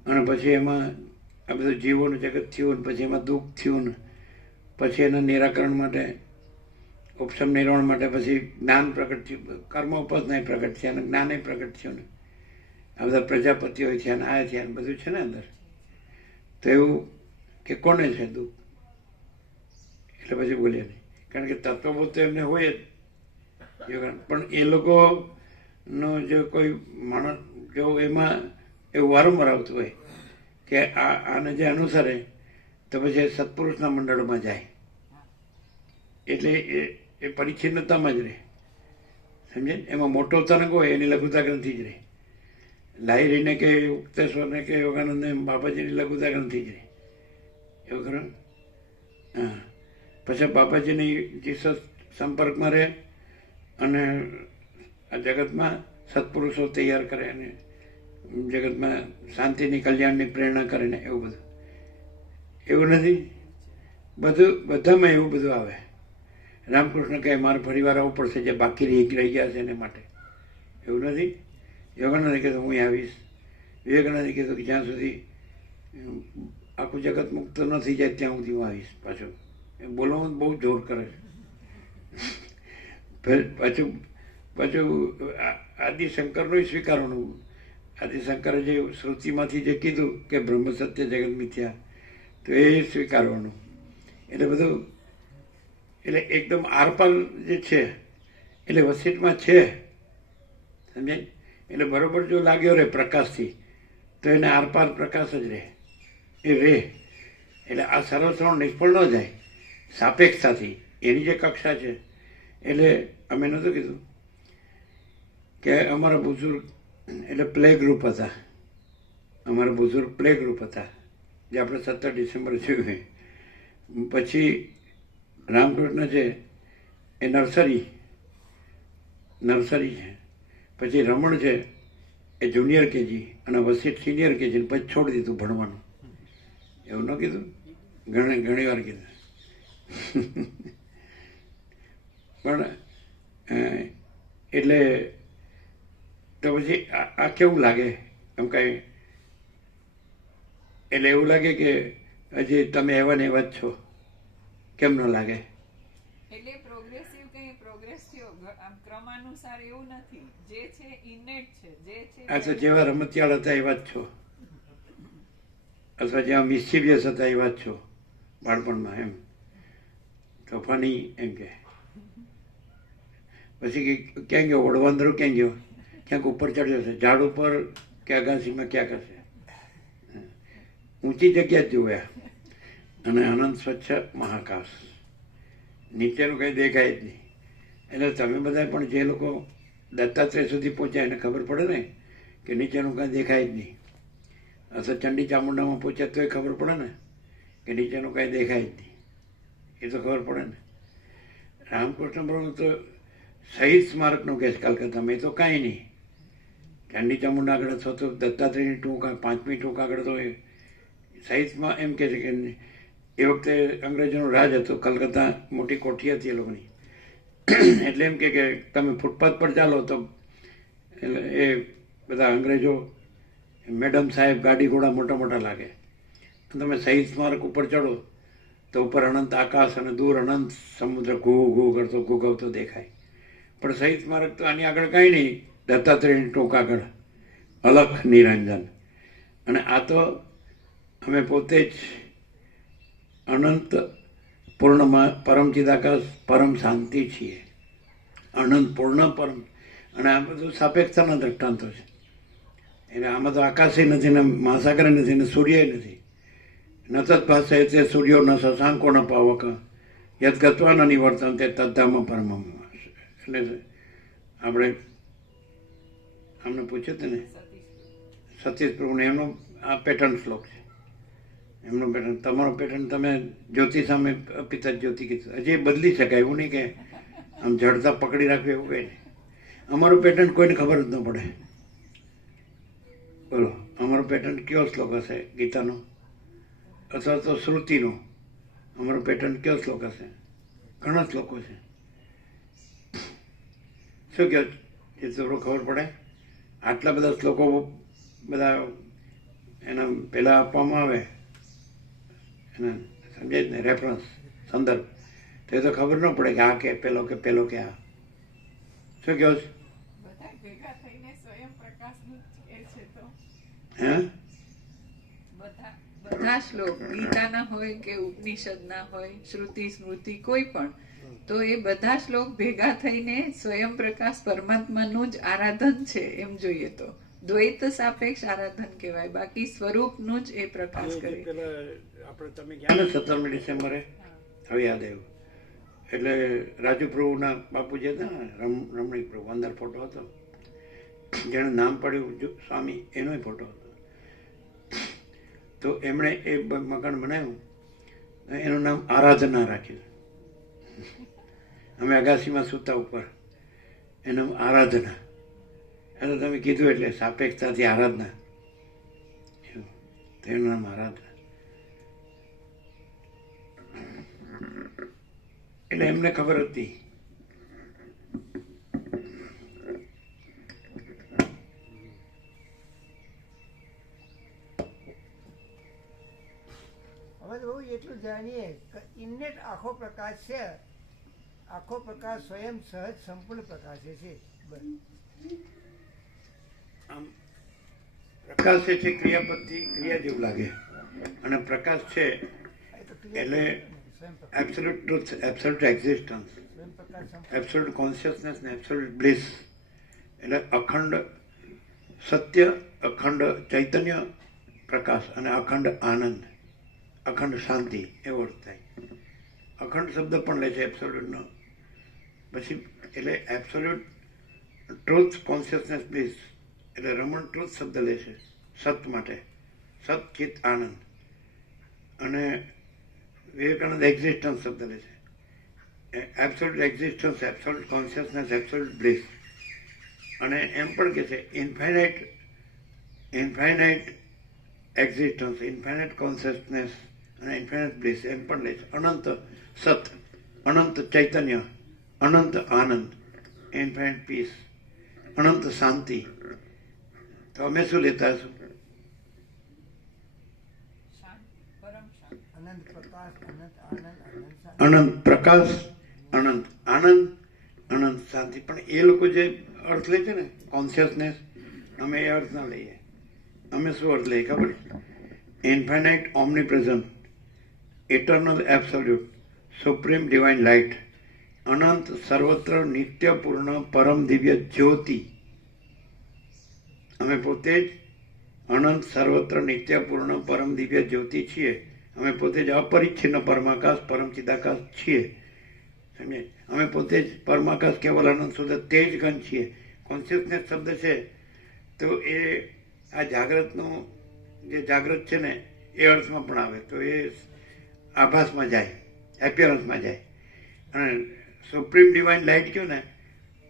અને પછી એમાં આ બધું જીવોનું જગત થયું, ને પછી એમાં દુઃખ થયું, ને પછી એના નિરાકરણ માટે, ઉપશમ નિર્વાણ માટે પછી જ્ઞાન પ્રગટ થયું, કર્મ ઉપાસના પ્રગટ થયા, અને જ્ઞાને પ્રગટ થયું ને. આ બધા પ્રજાપતિઓ થયા ને આ થયા ને બધું છે ને અંદર. તો એવું કે કોને છે દુઃખ? એટલે પછી બોલ્યા નહીં, કારણ કે તત્વબોધ તો એમને હોય જ, પણ એ લોકોનો જો કોઈ માણસ જો એમાં એવું વારંવાર આવતું હોય કે આને જે અનુસરે તો પછી સત્પુરુષના મંડળમાં જાય, એટલે એ પરિચ્છિન્નતામાં જ રહે. સમજે? એમાં મોટો તરંગ હોય એની લઘુતા ગ્રંથિ જ રહે. લાહિરીને કે ઉક્તેશ્વરને કે યોગાનંદને બાબાજીની લઘુતા ગ્રંથિ જ રહે. એવું ખરું? હા. પછી બાબાજીની જીસસ સંપર્કમાં રહે, અને આ જગતમાં સત્પુરુષો તૈયાર કરે, અને જગતમાં શાંતિની, કલ્યાણની પ્રેરણા કરે ને એવું બધું. એવું નથી, બધામાં એવું બધું આવે. રામકૃષ્ણ કહે મારે ફરી વાર આવવું પડશે, જે બાકી રહી ગયા છે એને માટે. એવું નથી. યોગાનંદે કીધું હું આવીશ, વિવેકાનંદે કીધું કે જ્યાં સુધી આખું જગત મુક્ત ન થઈ જાય ત્યાં સુધી હું આવીશ. પાછું એ બોલવામાં બહુ જોર કરે છે. પાછું આદિશંકરનું સ્વીકારવાનું. આદિશંકરે જે શ્રુતિમાંથી જે કીધું કે બ્રહ્મ સત્ય જગત મિથ્યા, તો એ સ્વીકારવાનું. એટલે બધું એટલે એકદમ આરપાર જે છે એટલે વસીટમાં છે, સમજાય? એટલે બરોબર જો લાગ્યો રહે પ્રકાશથી તો એને આરપાર પ્રકાશ જ રહે, એ રહે. એટલે આ સર્વશ્રવણ નિષ્ફળ ન જાય સાપેક્ષતાથી, એની જે કક્ષા છે. એટલે અમે નહોતું કીધું કે અમારા બુઝુર્ગ એટલે પ્લે ગ્રુપ હતા, અમારા બુઝુર્ગ પ્લે ગ્રુપ હતા, જે આપણે 17 ડિસેમ્બર જોયું. પછી રામકૃષ્ણ છે એ નર્સરી છે, પછી રમણ છે એ જુનિયર કેજી, અને વસીઠ સિનિયર કેજી, પછી છોડી દીધું ભણવાનું. એવું ન કીધું? ઘણી વાર કીધું. પણ એટલે તો પછી આ કેવું લાગે એમ કાંઈ? એટલે એવું લાગે કે હજી તમે એવા ને એવા જ છો, કેમ ન લાગે? એટલે પ્રોગ્રેસિવ કે પ્રોગ્રેસિવ ક્રમાનુસાર એવું નથી, જે છે ઇનેટ છે, જે છે. આ તો જેવા રમતિયાળ હતા એવા જ છો, અથવા જેવા મિસ્ચીવિયસ હતા એવા જ છો બાળપણમાં, એમ તોફાની એમ કે. પછી ક્યાં ગયો વડવાંદરો, ક્યાં ગયો? ક્યાંક ઉપર ચડ્યો છે ઝાડ ઉપર કે અગાસીમાં, ક્યાં કરશે? ઊંચી જગ્યા જ જોયા, અને અનંત સ્વચ્છ મહાકાશ, નીચેનું કંઈ દેખાય જ નહીં. એટલે તમે બધા પણ જે લોકો દત્તાત્રેય સુધી પહોંચ્યા એને ખબર પડે ને કે નીચેનું કાંઈ દેખાય જ નહીં. અથવા ચંડી ચામુંડામાં પહોંચ્યા તોય ખબર પડે ને કે નીચેનું કાંઈ દેખાય જ નહીં, એ તો ખબર પડે ને. રામકૃષ્ણ પ્રભુ તો શહીદ સ્મારકનું કહે છે કલકત્તામાં, એ તો કાંઈ નહીં. ચંડી ચામુંડા આગળ અથવા તો દત્તાત્રેયની ટૂંક 5મી ટૂંક આગળ તો એ શહીદમાં એમ કહે છે કે એ વખતે અંગ્રેજોનું રાજ હતું, કલકત્તા મોટી કોઠી હતી એ લોકોની. એટલે એમ કે તમે ફૂટપાથ પર ચાલો તો એ બધા અંગ્રેજો મેડમ સાહેબ ગાડી ઘોડા મોટા મોટા લાગે. તમે શહીદ સ્મારક ઉપર ચડો તો ઉપર અનંત આકાશ અને દૂર અનંત સમુદ્ર ઘૂ ઘૂ કરતો ઘૂઘવતો દેખાય. પણ શહીદ સ્મારક તો આની આગળ કાંઈ નહીં, દત્તાત્રેયની ટોક આગળ અલખ નિરંજન. અને આ તો અમે પોતે જ અનંત પૂર્ણમાં પરમ ચિદાકાશ પરમ શાંતિ છીએ, અનંત પૂર્ણ પરમ. અને આ બધું સાપેક્ષતાના દ્રષ્ટાંતો છે. એટલે આમાં તો આકાશે નથી ને મહાસાગર નથી ને સૂર્ય નથી. ન તત્ભાષે તે સૂર્યો ન શશાંકો ન પાવક યદ ગત્વા ન નિવર્તન તે તદ્ધામ પરમમ. એટલે આપણે અમને પૂછ્યું હતું ને સતીશ પ્રભુને, એમનો આ પેટર્ન શ્લોક છે, એમનો પેટર્ન. તમારો પેટર્ન તમે જ્યોતિ સામે પિતા જ્યોતિ કીધું, હજી બદલી શકાય, એવું નહીં કે આમ જડતા પકડી રાખવી એવું કંઈ નહીં. અમારું પેટર્ન કોઈને ખબર જ ન પડે. બોલો, અમારો પેટર્ન કયો શ્લોક હશે ગીતાનો અથવા તો શ્રુતિનો? અમારો પેટર્ન કયો શ્લોક હશે? ઘણા શ્લોકો છે. શું કહો એ થોડું ખબર પડે? આટલા બધા શ્લોકો બધા એના પહેલાં આપવામાં આવે, એના સમજાય જ ને, રેફરન્સ, સંદર્ભ, તો એ તો ખબર ન પડે કે આ કે પેલો કે પેલો કે આ. શું કહો છો? બધા ભેગા થઈને સ્વયં પ્રકાશનું કહે છે. તો હે બધા શ્લોક ગીતાના હોય કે ઉપનિષદના હોય, શ્રુતિ સ્મૃતિ કોઈ પણ, તો એ બધા શ્લોક ભેગા થઈને સ્વયં પ્રકાશ પરમાત્માનું જ આરાધન છે. એમ જોઈએ તો દ્વૈત સાપેક્ષ આરાધન કહેવાય, બાકી સ્વરૂપનું જ એ પ્રકાશ કરે. આપણે તમે ગયા ને 17મી ડિસેમ્બરે, હવે યાદ આવ્યું. એટલે રાજુ પ્રભુના બાપુ જે હતા ને, રમણીક પ્રભુ, અંદર ફોટો હતો, જેણે નામ પડ્યું સ્વામી, એનો ફોટો હતો. તો એમણે એ મકાન બનાવ્યું, એનું નામ આરાધના રાખ્યું. અમે અગાસીમાં સૂતા ઉપર, એનું આરાધના. એટલે તમે કીધું એટલે સાપેક્ષતાથી આરાધના, એવું તો એનું નામ આરાધના. એટલે એમને ખબર હતી બહુ એટલું જાણીએ કે ઇન્નેટ આખો પ્રકાશ છે, આખો પ્રકાશ સ્વયં સહજ સંપૂર્ણ પ્રકાશ છે. બસ આમ પ્રકાશ એ છે ક્રિયાપદથી ક્રિયા જેવું લાગે, અને પ્રકાશ છે એ તો ક્લિયર એટલે સ્વયં પ્રકાશ, એબ્સોલ્યુટ ટ્રુથ, એબ્સોલ્યુટ એક્ઝિસ્ટન્સ, સ્વયં પ્રકાશ સંપૂર્ણ. એબ્સોલ્યુટ કોન્શિયસનેસ ને એબ્સોલ્યુટ બ્લિસ, એટલે અખંડ સત્ય, અખંડ ચૈતન્ય પ્રકાશ અને અખંડ આનંદ, અખંડ શાંતિ, એવો અર્થ થાય. અખંડ શબ્દ પણ લે છે એબ્સોલ્યુટનો. પછી એટલે એબ્સોલ્યુટ ટ્રુથ, કોન્શિયસનેસ, બ્લિસ, એટલે રમણ ટ્રુથ શબ્દ લે છે સત માટે, સત ચિત આનંદ. અને વિવેકાનંદ એક્ઝિસ્ટન્સ શબ્દ લે છે, absolute existence, absolute consciousness, absolute bliss. અને એમ પણ કે છે ઇન્ફાઇનાઇટ એક્ઝિસ્ટન્સ, ઇન્ફાઇનાઇટ કોન્શિયસનેસ અને ઇન્ફાઇનાઇટ બ્લિસ એમ પણ લે છે. અનંત સત, અનંત ચૈતન્ય, અનંત આનંદ, ઇન્ફાઇનાઇટ પીસ, અનંત શાંતિ. તો અમે શું લેતા હશું? શાંત, પરમ શાંત. અનંત પ્રકાશ, અનંત આનંદ, અનંત શાંતિ. અનંત પ્રકાશ, અનંત આનંદ, અનંત શાંતિ. પણ એ લોકો જે અર્થ લે છે ને કોન્શિયસનેસ, અમે એ અર્થ ના લઈએ. અમે શું અર્થ લઈએ ખબર? Infinite omnipresent, eternal absolute, supreme divine light, અનંત સર્વત્ર નિત્યપૂર્ણ પરમ દિવ્ય જ્યોતિ. અમે પોતે જ અનંત સર્વત્ર નિત્યપૂર્ણ પરમ દિવ્ય જ્યોતિ છીએ. અમે પોતે જ અપરિચ્છિન્ન પરમાકાશ, પરમ ચિદાકાશ છીએ. સમજે? અમે પોતે જ પરમાકાશ, કેવલ આનંદ, શુદ્ધ તેજ ઘન છીએ. કોન્શિયસનેસ શબ્દ છે તો એ આ જાગ્રતનું જે જાગ્રત છે ને એ અર્થમાં પણ આવે, તો એ આભાસમાં જાય, એપિયરન્સમાં જાય. અને સુપ્રીમ ડિવાઇન લાઇટ કહો ને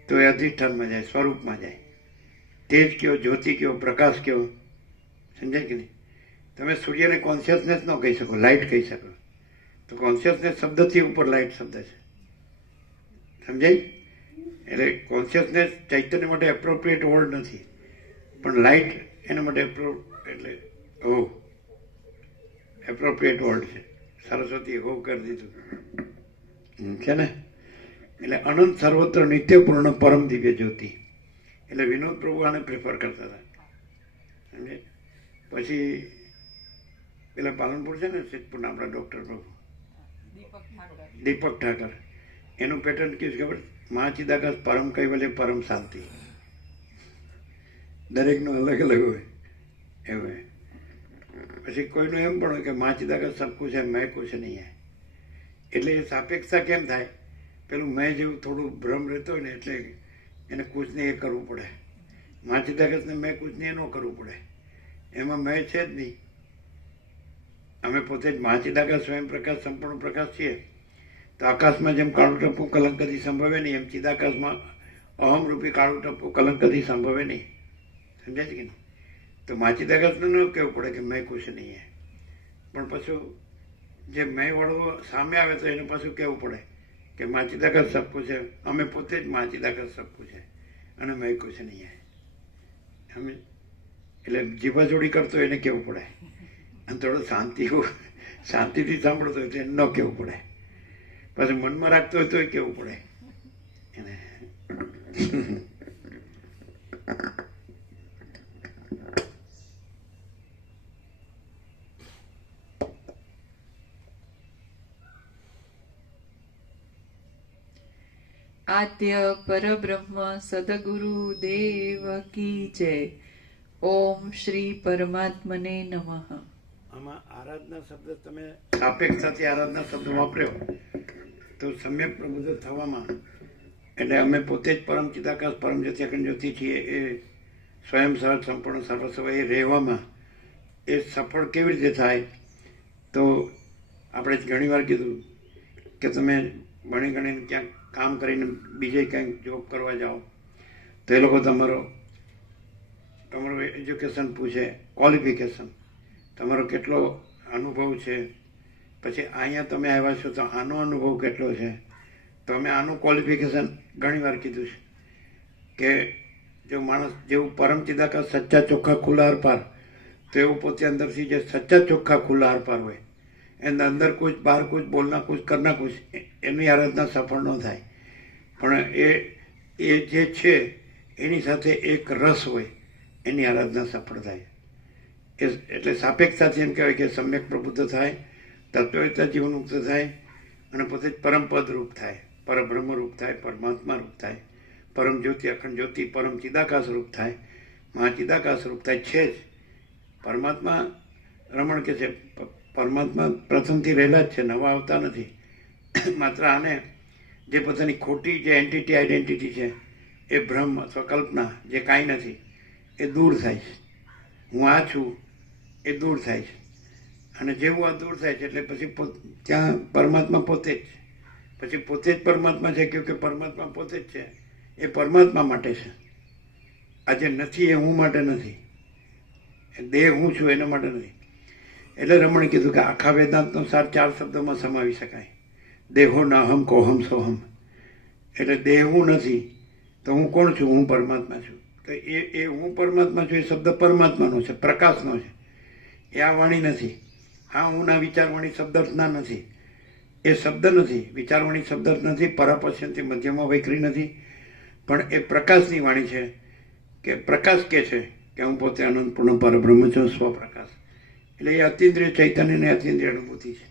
તો એ અધિષ્ઠાનમાં જાય, સ્વરૂપમાં જાય. તેજ કયો, જ્યોતિ કયો, પ્રકાશ કયો. સમજાય કે નહીં? તમે સૂર્યને કોન્શિયસનેસ ન કહી શકો, લાઇટ કહી શકો. તો કોન્શિયસનેસ શબ્દથી ઉપર લાઇટ શબ્દ છે. સમજાય? એટલે કોન્શિયસનેસ ચૈતન્ય માટે એપ્રોપ્રિએટ વર્ડ નથી, પણ લાઇટ એના માટે એટલે એપ્રોપ્રિએટ વર્ડ છે. સરસ્વતી હો કરી દીધું છે ને. એટલે અનંત સર્વત્ર નિત્યપૂર્ણ પરમ દિવ્ય જ્યોતિ. એટલે વિનોદ પ્રભુ આને પ્રિફર કરતા હતા. સમજે? પછી પેલા પાલનપુર છે ને સિદ્ધપુરના આપણા ડૉક્ટર પ્રભુ દીપક ઠાકર, એનું પેટર્ન કયું છે ખબર? મહાચિદાકાશ પરમ કૈવલ્ય પરમ શાંતિ. દરેકનું અલગ અલગ હોય એવું હોય. પછી કોઈનું એમ પણ હોય કે મહાચિદાકાશ સબ કુછ है मैं कुछ नहीं है. એટલે એ સાપેક્ષતા કેમ થાય? પેલું મેં જેવું થોડું ભ્રમ રહેતો હોય ને એટલે એને કુછ નહીં એ કરવું પડે. મહાચિદાકાશને મેં કુછ નહીં એ ન કરવું પડે. એમાં મેં છે જ નહીં. અમે પોતે જ મહાચિદાકાશ સ્વયં પ્રકાશ સંપૂર્ણ પ્રકાશ છીએ. તો આકાશમાં જેમ કાળું ટપકું કલંકથી સંભવે નહીં, એમ ચિદાકાશમાં અહમ રૂપી કાળું ટપકું કલંકથી સંભવે નહીં. સમજાય છે કે નહીં? તો મહાચિદાકાશને ન કહેવું પડે કે મેં કુછ નહીં હે. પણ પાછું જે મેં વળવો સામે આવે તો એને પાછું કહેવું પડે કે મહાચિદાકાશ સબ કુછ છે. અમે પોતે જ મહાચિદાકાશ સબ કુછ છે અને મેં કુછ નહીં હે. અમે એટલે જીભાજોડી કરતો એને કહેવું પડે. અને થોડો શાંતિથી સાંભળતો હોય તો એને ન કહેવું પડે. પાછું મનમાં રાખતો હોય તોય કહેવું પડે એને. આદ્ય પરબ્રહ્મ સદગુરુ દેવ કી જય. ઓમ શ્રી પરમાત્મને નમઃ. આમાં આરાધના શબ્દ તમે સાપેક્ષતાથી આરાધના શબ્દ વાપર્યો તો સમ્યક પ્રબુદ્ધ થવામાં, એટલે અમે પોતે જ પરમ ચિદાકાશ પરમ જ્યોતિ અખંડ જ્યોતિ છીએ એ સ્વયં સહજ સંપૂર્ણ સર્વસ્વ એ રહેવામાં એ સફળ કેવી રીતે થાય? તો આપણે ઘણી વાર કીધું કે તમે ભણી ગણીને ક્યાંક કામ કરીને બીજે ક્યાંક જોબ કરવા જાઓ તો એ લોકો તમારું એજ્યુકેશન પૂછે, ક્વોલિફિકેશન, તમારો કેટલો અનુભવ છે. પછી અહીંયા તમે આવ્યા છો તો આનો અનુભવ કેટલો છે. તો અમે આનું ક્વોલિફિકેશન ઘણી વાર કીધું છે કે જો માણસ જેવું પરમ ચિદાકાશ સચ્ચા ચોખ્ખા ખુલ્લા આરપાર, તો એવું પોતે અંદરથી જે સચ્ચા ચોખ્ખા ખુલ્લા આરપાર હોય એના અંદર કુછ બહાર કુછ બોલના કુછ કરના કુછ, એની આરાધના સફળ ન થાય. પણ એ જે છે એની સાથે એક રસ હોય એની આરાધના સફળ થાય. એટલે સાપેક્ષતાથી એમ કહેવાય કે સમ્યક પ્રબુદ્ધ થાય, તત્વવેતા જીવનમુક્ત થાય અને પોતે જ પરમપદ રૂપ થાય, પરબ્રહ્મ રૂપ થાય, પરમાત્મા રૂપ થાય, પરમ જ્યોતિ અખંડ જ્યોતિ પરમ ચિદાકાશ રૂપ થાય, મહાચિદાકાશ રૂપ થાય. છે જ પરમાત્મા. રમણ કે છે પરમાત્મા પ્રથમથી રહેલા જ છે, નવા આવતા નથી. માત્ર આને જે પોતાની ખોટી જે એન્ટિટી આઈડેન્ટિટી છે એ ભ્રમ અથવા કલ્પના જે કાંઈ નથી એ દૂર થાય છે. હું આ છું એ દૂર થાય છે. અને જેવું આ દૂર થાય છે એટલે પછી ત્યાં પરમાત્મા પોતે જ, પછી પોતે જ પરમાત્મા છે. કે પરમાત્મા પોતે જ છે, એ પરમાત્મા માટે છે. આ જે નથી એ હું માટે નથી, દેહ હું છું એના માટે નથી. એટલે રમણે કીધું કે આખા વેદાંતનો સાર 4 શબ્દોમાં સમાવી શકાય. દેહો નાહમ કોહમ સોહમ. એટલે દેહ હું નથી તો હું કોણ છું? હું પરમાત્મા છું. તો એ હું પરમાત્મા છું એ શબ્દ પરમાત્માનો છે, પ્રકાશનો છે. એ આ વાણી નથી. હા હુંના વિચારવાણી શબ્દાર્થના નથી. એ શબ્દ નથી, વિચારવાણી શબ્દાર્થ નથી, પરાપશ્યંતી મધ્યમાં વૈખરી નથી. પણ એ પ્રકાશની વાણી છે. કે પ્રકાશ કે છે કે હું પોતે અનંતપૂર્ણ પરબ્રહ્મ છું, સ્વપ્રકાશ. એટલે એ અતિન્દ્રિય ચૈતન્ય ને અતિન્દ્રિય અનુભૂતિ છે.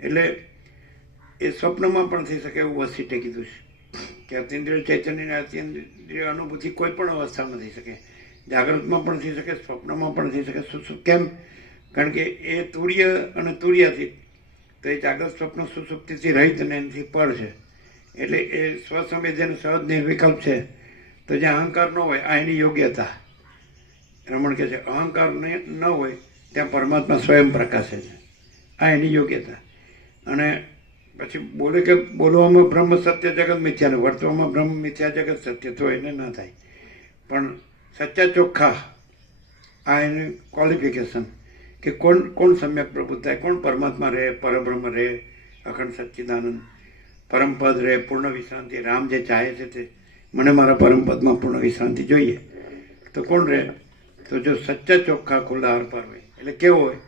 એટલે એ સ્વપ્નમાં પણ થઈ શકે એવું વસીટે કીધું છે કે અતિન્દ્રિય ચૈતન્ય ને અતિન્દ્રિય અનુભૂતિ કોઈ પણ અવસ્થામાં થઈ શકે. જાગૃતમાં પણ થઈ શકે, સ્વપ્નમાં પણ થઈ શકે. કેમ? કારણ કે એ તુર્ય અને તુર્યાથી, તો એ જાગૃત સ્વપ્ન સુસુપ્તિથી રહિત અને એનાથી પર છે. એટલે એ સ્વસંવેદન સહજ નિર્વિકલ્પ છે. તો જ્યાં અહંકાર ન હોય આ એની યોગ્યતા. રમણ કહે છે અહંકાર ન હોય ત્યાં પરમાત્મા સ્વયં પ્રકાશે છે. આ એની યોગ્યતા. અને પછી બોલે કે બોલવામાં બ્રહ્મ સત્ય જગત મિથ્યા ને વર્તવામાં બ્રહ્મ મિથ્યા જગત સત્ય, તો એને ના થાય. પણ સચ્ચા ચોખ્ખા આ એને ક્વોલિફિકેશન કે કોણ સમ્યક પ્રબુદ્ધ થાય, કોણ પરમાત્મા રહે, પરબ્રહ્મ રહે, અખંડ સચ્ચિદાનંદ, પરમપદ રહે, પૂર્ણ વિશ્રાંતિ. રામ જે ચાહે છે તે મને મારા પરમપદમાં પૂર્ણ વિશ્રાંતિ જોઈએ. તો કોણ રહે? તો જો સચ્ચા ચોખ્ખા ખુલ્લા આરપાર હોય. એટલે કેવો હોય?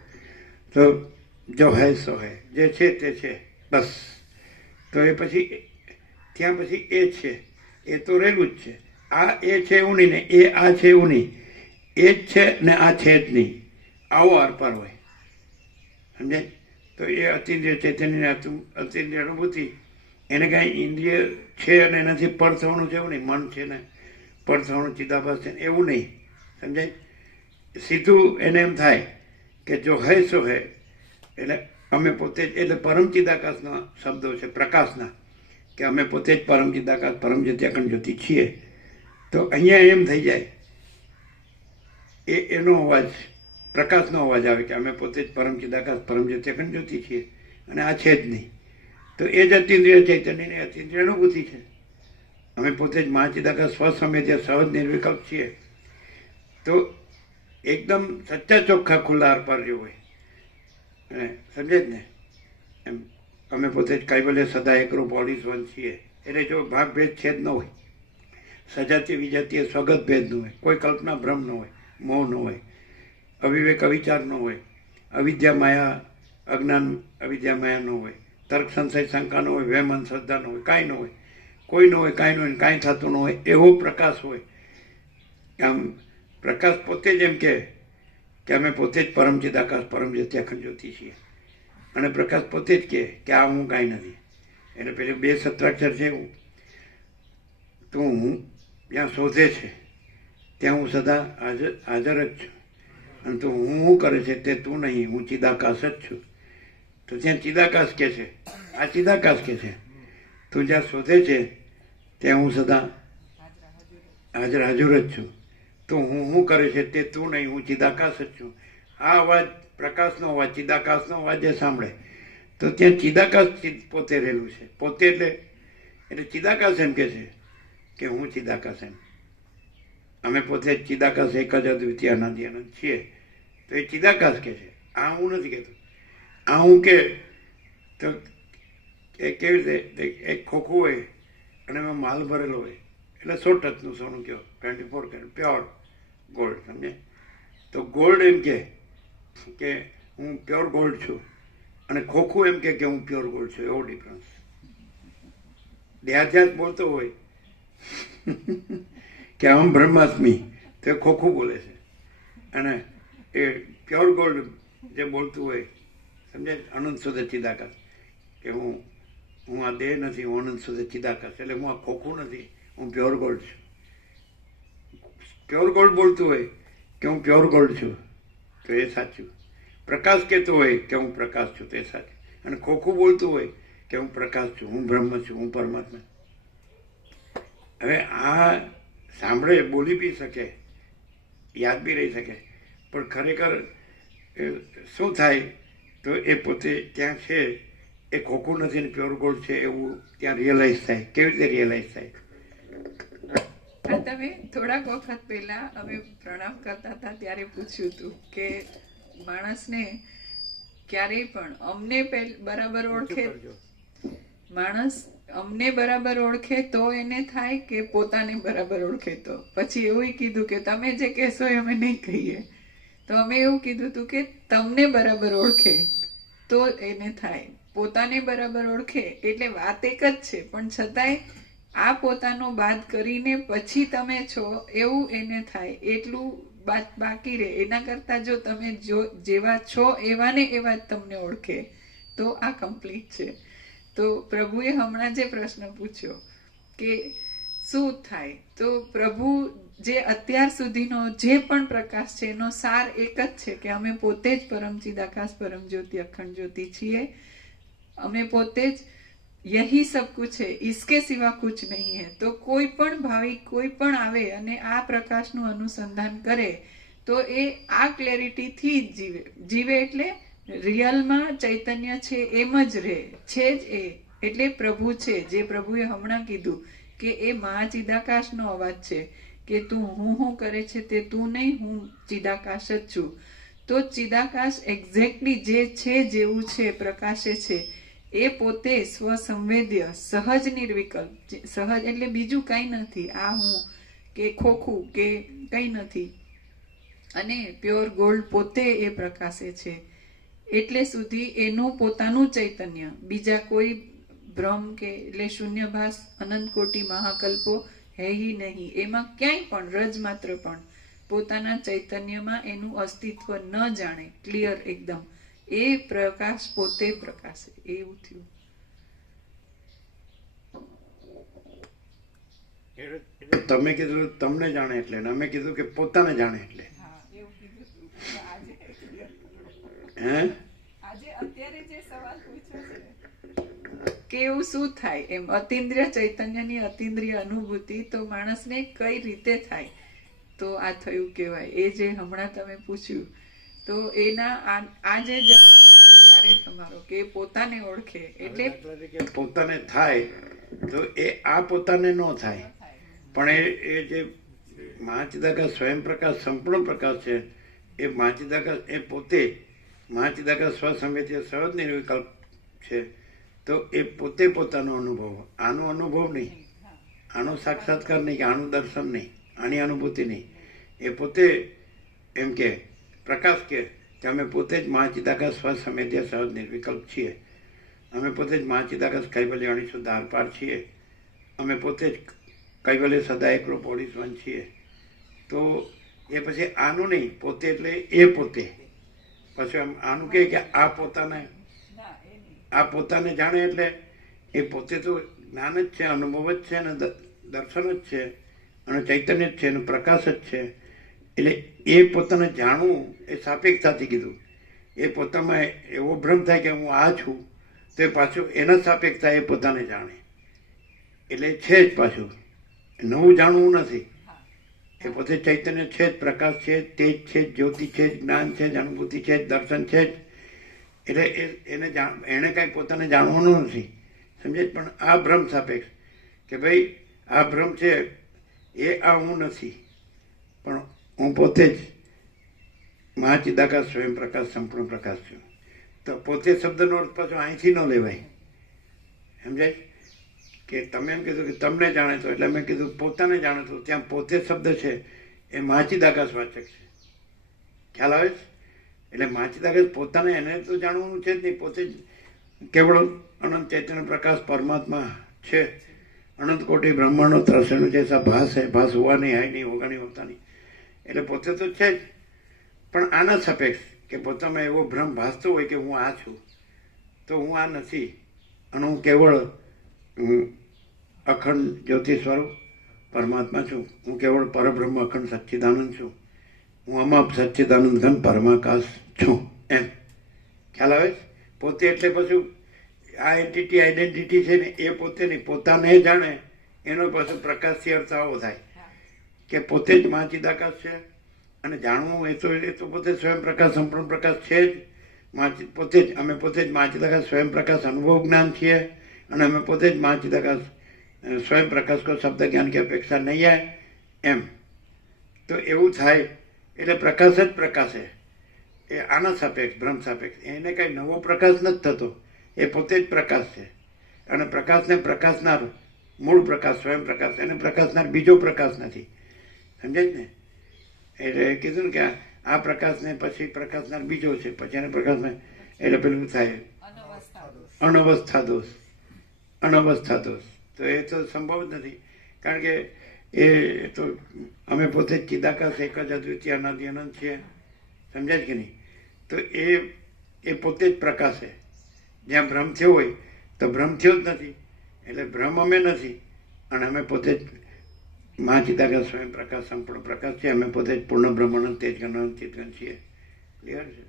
તો જો હૈ સો હૈ, જે છે તે છે બસ. તો એ પછી ત્યાં પછી એ છે, એ તો રહેલું જ છે. આ એ છે એવું નહીં ને એ આ છે એવું નહીં. એ જ છે ને આ છે જ નહીં. આવો આરપાર હોય. સમજાય? તો એ અતિન્દ્રિય ચૈતન્ય અતિન્દ્રિય અનુભૂતિ એને કાંઈ ઇન્દ્રિય છે અને એનાથી પર થવાનું છે એવું નહીં. મન છે ને પર થવાનું ચિદાભાસ છે એવું નહીં. સમજાય? સીધું એને એમ થાય કે જો હૈ સો હૈ. એટલે અમે પોતે જ, એટલે પરમ ચિદાકાશના શબ્દો છે પ્રકાશના, કે અમે પોતે જ પરમ ચિદાકાશ પરમ જ્યોતિ અખંડ જ્યોતિ છીએ. તો અહીંયા એમ થઈ જાય એનો અવાજ, પ્રકાશનો અવાજ આવે કે અમે પોતે જ પરમ ચિદાકાશ પરમ જ્યોતિ અખંડ જ્યોતિ છીએ અને આ છે જ નહીં. તો એ જ અતિન્દ્રિય ચૈતન્યની અતિન્દ્રિય અનુભૂતિ છે. અમે પોતે જ મહાચિદાકાશ સ્વસંવેદ્ય સહજ નિર્વિકલ્પ છીએ. તો એકદમ સચ્ચા ચોખ્ખા ખુલ્લા આરપાર જેવું હોય. સમજે જ ને? એમ અમે પોતે જ કૈવલ્ય સદા એકરૂપ ઓડિસ વન છીએ. એટલે જો ભાગભેદ છે જ ન હોય, સજાતીય વિજાતીય સ્વગત ભેદ ન હોય, કોઈ કલ્પના ભ્રમ ન હોય, મોહ ન હોય, અવિવેક અવિચાર ન હોય, અવિદ્યા માયા અજ્ઞાન અવિદ્યા માયા ન હોય, તર્ક સંશય શંકા ન હોય, વહેમ અંધશ્રદ્ધા ન હોય, કાંઈ ન હોય, કોઈ ન હોય, કાંઈ ન હોય, કાંઈ થતું ન હોય, એવો પ્રકાશ હોય. આમ પ્રકાશ પોતે જ એમ કે અમે પોતે જ પરમ ચિદાકાશ પરમ જ્યોતિ અખંડ જ્યોતિ છીએ. અને પ્રકાશ પોતે જ કે આ હું કાંઈ નથી. એટલે પેલી 2 સત્રાક્ષર છે એવું. તું હું જ્યાં શોધે છે ત્યાં હું સદા હાજર જ છું. અને તું હું કરે છે તે તું નહીં, હું ચિદાકાશ જ છું. તો ત્યાં ચિદાકાશ કે છે, આ ચિદાકાશ કે છે. તું જ્યાં શોધે છે ત્યાં હું સદા હાજર જ છું. તો હું કરે છે તે તું નહીં, હું ચિદાકાશ જ છું. આ અવાજ પ્રકાશનો અવાજ, ચિદાકાશનો અવાજ જે સાંભળે તો ત્યાં ચિદાકાશ પોતે રહેલું છે. પોતે એટલે ચિદાકાશ એમ કે છે કે હું ચિદાકાશ એમ. અમે પોતે જ ચિદાકાશ એક જ અદ્વિતીય અનાદિ અનંત છીએ. તો એ ચિદાકાશ કે છે. આ હું નથી કહેતો. આ હું કે તો કેવી રીતે એક ખોખું હોય અને એમાં માલ ભરેલો હોય એટલે 100 ટચનું સોનું કહો, 24 કેરેટ પ્યોર ગોલ્ડ. સમજે? તો ગોલ્ડ એમ કે હું પ્યોર ગોલ્ડ છું. અને ખોખું એમ કે હું પ્યોર ગોલ્ડ છું, એવો ડિફરન્સ. દેહાધ્યાસ બોલતો હોય કે હમ બ્રહ્માસ્મી, તો એ ખોખું બોલે છે. અને એ પ્યોર ગોલ્ડ જે બોલતું હોય, સમજે, અનંત સુધી ચિદાકાશ, કે હું આ દેહ નથી, હું અનંત સુધી ચિદાકાશ, એટલે હું આ ખોખું નથી, હું પ્યોર ગોલ્ડ છું. પ્યોર ગોલ્ડ બોલતું હોય કે હું પ્યોર ગોલ્ડ છું, તો એ સાચું. પ્રકાશ કહેતો હોય કે હું પ્રકાશ છું, તો એ સાચું. અને ખોખું બોલતું હોય કે હું પ્રકાશ છું, હું બ્રહ્મ છું, હું પરમાત્મા. હવે આ સાંભળે, બોલી બી શકે, યાદ બી રહી શકે, પણ ખરેખર શું થાય તો એ પોતે ત્યાં છે એ ખોખું નથી ને પ્યોર ગોલ્ડ છે એવું ત્યાં રિયલાઇઝ થાય. કેવી રીતે રિયલાઇઝ થાય? આ તમે થોડાક વખત પહેલા અમે પ્રણામ કરતા હતા ત્યારે પૂછ્યું હતું કે માણસને ક્યારેય પણ અમને બરાબર ઓળખે, માણસ અમને બરાબર ઓળખે તો એને થાય કે પોતાને બરાબર ઓળખે તો? પછી એવું કીધું કે તમે જે કહેશો એ અમે નહીં કહીએ. તો અમે એવું કીધું હતું કે તમને બરાબર ઓળખે તો એને થાય. પોતાને બરાબર ઓળખે એટલે વાત એક જ છે, પણ છતાંય આ પોતાનો બાદ કરીને પછી તમે છો એવું એને થાય, એટલું બાકી રહે. એના કરતાં જો તમે જેવા છો એવા ને એવા જ તમને ઓળખે તો આ કમ્પ્લીટ છે. તો પ્રભુએ હમણાં જે પ્રશ્ન પૂછ્યો કે શું થાય, તો પ્રભુ જે અત્યાર સુધીનો જે પણ પ્રકાશ છે એનો સાર એક જ છે કે અમે પોતે જ પરમ ચિદાકાશ, પરમ જ્યોતિ, અખંડ જ્યોતિ છીએ. અમે પોતે જ यही सब कुछ है, इसके सिवा कुछ नहीं है. તો કોઈ પણ ભાવિક કોઈ પણ આવે અને આ પ્રકાશનું અનુસંધાન કરે તો એ આ ક્લેરિટીથી જ જીવે એટલે રિયલમાં ચૈતન્ય છે એમ જ રહે, છે જ એ. એટલે પ્રભુ છે, જે પ્રભુએ હમણાં કીધું કે એ મહાચિદાકાશનો અવાજ છે કે તું હું કરે છે તે તું નહીં, હું ચિદાકાશ જ છું. તો ચિદાકાશ એક્ઝેક્ટલી જે છે, જેવું છે, પ્રકાશે છે, એ પોતે સ્વસંવેદ્ય, સહજ નિર્વિકલ્પ. સહજ એટલે બીજું કંઈ નથી, આ હું કે ખોખું કે કંઈ નથી. અને પ્યોર ગોલ્ડ પોતે એ પ્રકાશે છે. એટલે સુધી એનું પોતાનું ચૈતન્ય, બીજા કોઈ ભ્રમ કે એટલે શૂન્યભાસ, અનંત કોટી મહાકલ્પો હે હિ નહીં. એમાં ક્યાંય પણ રજ માત્ર પણ પોતાના ચૈતન્યમાં એનું અસ્તિત્વ ન જાણે, ક્લિયર એકદમ, એ પ્રકાશ પોતે પ્રકાશે. એવું થયું. તમે કીધું તમને જાણે એટલે, અમે કીધું કે પોતાને જાણે એટલે. હે, આજે અત્યારે જે સવાલ પૂછ્યો છે કે એવું શું થાય, એમ અતિન્દ્રિય ચૈતન્યની અતિન્દ્રિય અનુભૂતિ તો માણસને કઈ રીતે થાય, તો આ થયું કહેવાય. એ જે હમણાં તમે પૂછ્યું તો એના આ જે જવાબ હતો ત્યારે તમારો કે પોતાને ઓળખે એટલે પોતાને થાય તો એ આ પોતાને ન થાય, પણ એ જે મહાચિદાકાશ સ્વયં પ્રકાશ, સંપૂર્ણ પ્રકાશ છે, એ મહાચિદાકાશ એ પોતે મહાચિદાકાશ સ્વસંવેદ્ય, સહજ નિર્વિકલ્પ છે. તો એ પોતે પોતાનો અનુભવ, આનો અનુભવ નહીં, આનો સાક્ષાત્કાર નહીં, કે આનું દર્શન નહીં, આની અનુભૂતિ નહીં. એ પોતે એમ કે પ્રકાશ કે અમે પોતે જ મહાચિદાકાશ સ્વસંવેદ્ય, સહજ નિર્વિકલ્પ છીએ. અમે પોતે જ મહાચિદાકાશ કૈવલ્ય અણીશુદ્ધ આરપાર છીએ. અમે પોતે જ કૈવલ્ય સદા એકલો પોલીસવન છીએ. તો એ પછી આનું નહીં, પોતે એટલે એ પોતે. પછી આનું કહે કે આ પોતાને જાણે એટલે એ પોતે તો જ્ઞાન જ છે, અનુભવ જ છે, અને દર્શન જ છે, અને ચૈતન્ય જ છે, અને પ્રકાશ જ છે. એટલે એ પોતાને જાણવું એ સાપેક્ષતાથી કીધું. એ પોતામાં એવો ભ્રમ થાય કે હું આ છું, તો એ પાછું એના સાપેક્ષતા એ પોતાને જાણે. એટલે છે જ, પાછું નવું જાણવું નથી. એ પોતે ચૈતન્ય છે જ, પ્રકાશ છે, તેજ છે, જ્યોતિ છે, જ્ઞાન છે, અનુભૂતિ છે, દર્શન છે જ. એટલે એને કાંઈ પોતાને જાણવાનું નથી, સમજે. પણ આ ભ્રમ સાપેક્ષ કે ભાઈ આ ભ્રમ છે, એ આ હું નથી, પણ હું પોતે જ મહાચિદાકાશ સ્વયં પ્રકાશ, સંપૂર્ણ પ્રકાશ છું. તો પોતે શબ્દનો અર્થ પાછો અહીંથી ન લેવાય, સમજાય. કે તમે એમ કીધું કે તમને જાણે તો, એટલે મેં કીધું પોતાને જાણે તો, ત્યાં પોતે શબ્દ છે એ મહાચિદાકાશ વાચક છે. ખ્યાલ આવે છે? એટલે માચિદાકાશ પોતાને એને તો જાણવાનું છે જ નહીં, પોતે જ કેવળ અનંત ચૈતન્ય પ્રકાશ પરમાત્મા છે. અનંત કોટી બ્રહ્માંડો ત્રસેણું જૈસા ભાસ है, ભાસ हुआ नहीं, है नहीं, होगा नहीं, होता नहीं. એટલે પોતે તો છે જ, પણ આના સાપેક્ષ કે પોતામાં એવો ભ્રમ ભાસતો હોય કે હું આ છું, તો હું આ નથી, અને હું કેવળ અખંડ જ્યોતિ સ્વરૂપ પરમાત્મા છું, હું કેવળ પરબ્રહ્મ અખંડ સચ્ચિદાનંદ છું, હું અમાપ સચ્ચિદાનંદ ઘન પરમાકાશ છું. એમ ખ્યાલ આવે છે? પોતે એટલે પછી આ એન્ટિટી આઈડેન્ટિટી છે ને એ પોતે નહીં, પોતાને જાણે એનો પાછો પ્રકાશથી અર્થ આવો થાય કે પોતે જ મહાચિદાકાશ છે. અને જાણવું એ તો પોતે સ્વયં પ્રકાશ સંપૂર્ણ પ્રકાશ છે જ. પોતે જ અમે પોતે જ મહાચિદાકાશ સ્વયં પ્રકાશ અનુભવ જ્ઞાન છીએ, અને અમે પોતે જ મહાચિદાકાશ स्वयं प्रकाश को शब्द ज्ञान की अपेक्षा नहीं है. एम तो એવું થાય એટલે પ્રકાશ જ પ્રકાશ છે. એ આના સાપેક્ષ ભ્રમ સાપેક્ષ, એને કઈ નવો પ્રકાશ નથી થતો, એ પોતે જ પ્રકાશ છે. અને પ્રકાશને પ્રકાશનાર મૂળ પ્રકાશ સ્વયં પ્રકાશ, એને પ્રકાશનાર બીજો પ્રકાશ નથી. સમજાય ને? એટલે કીધું ને કે આ પ્રકાશને પછી પ્રકાશનાર બીજો છે, પછી એને પ્રકાશને એટલે પેલું થાય અનવસ્થા દોષ. અનવસ્થા દોષ તો એ તો સંભવ જ નથી, કારણ કે એ તો અમે પોતે જ ચિદાકાશ એક જ અદ્વિતીય અનાદિ અનંત છીએ. સમજાય કે નહીં? તો એ પોતે જ પ્રકાશ છે. જ્યાં ભ્રમ થયો હોય તો ભ્રમ થયો જ નથી, એટલે ભ્રમ અમે નથી, અને અમે પોતે જ મહાચિદાકાશ સ્વયં પ્રકાશ સંપૂર્ણ પ્રકાશ છે. અમે પોતે જ પૂર્ણ બ્રહ્માનંદ તેજગણ ચિતગણ છીએ. ક્લિયર છે?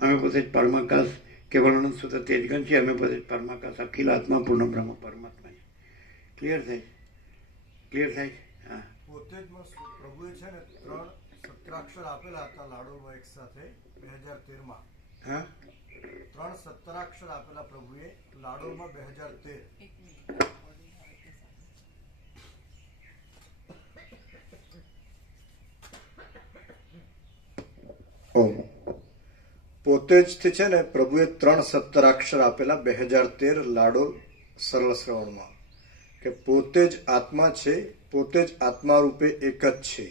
અમે પોતે જ પરમાકાશ કેવળ અનંત સુધા તેજગણ છીએ. અમે પોતે જ પરમાકાશ અખિલ આત્મા પૂર્ણ બ્રહ્મ પરમાત્મા. ક્લિયર થાય? ક્લિયર થાય? હા. પોતે જ પ્રભુએ છે ને 3 સત્રાક્ષર આપેલા હતા લાડુમાં એક સાથે 2013માં. હા, 3 સત્રાક્ષર આપેલા પ્રભુએ લાડુમાં 2013. પોતે જ છે ને પ્રભુએ 3 સત્રાક્ષર આપેલા 2013 લાડો સરળ શ્રવણમાં, કે પોતે જ આત્મા છે, પોતે જ આત્મા રૂપે એક જ છે,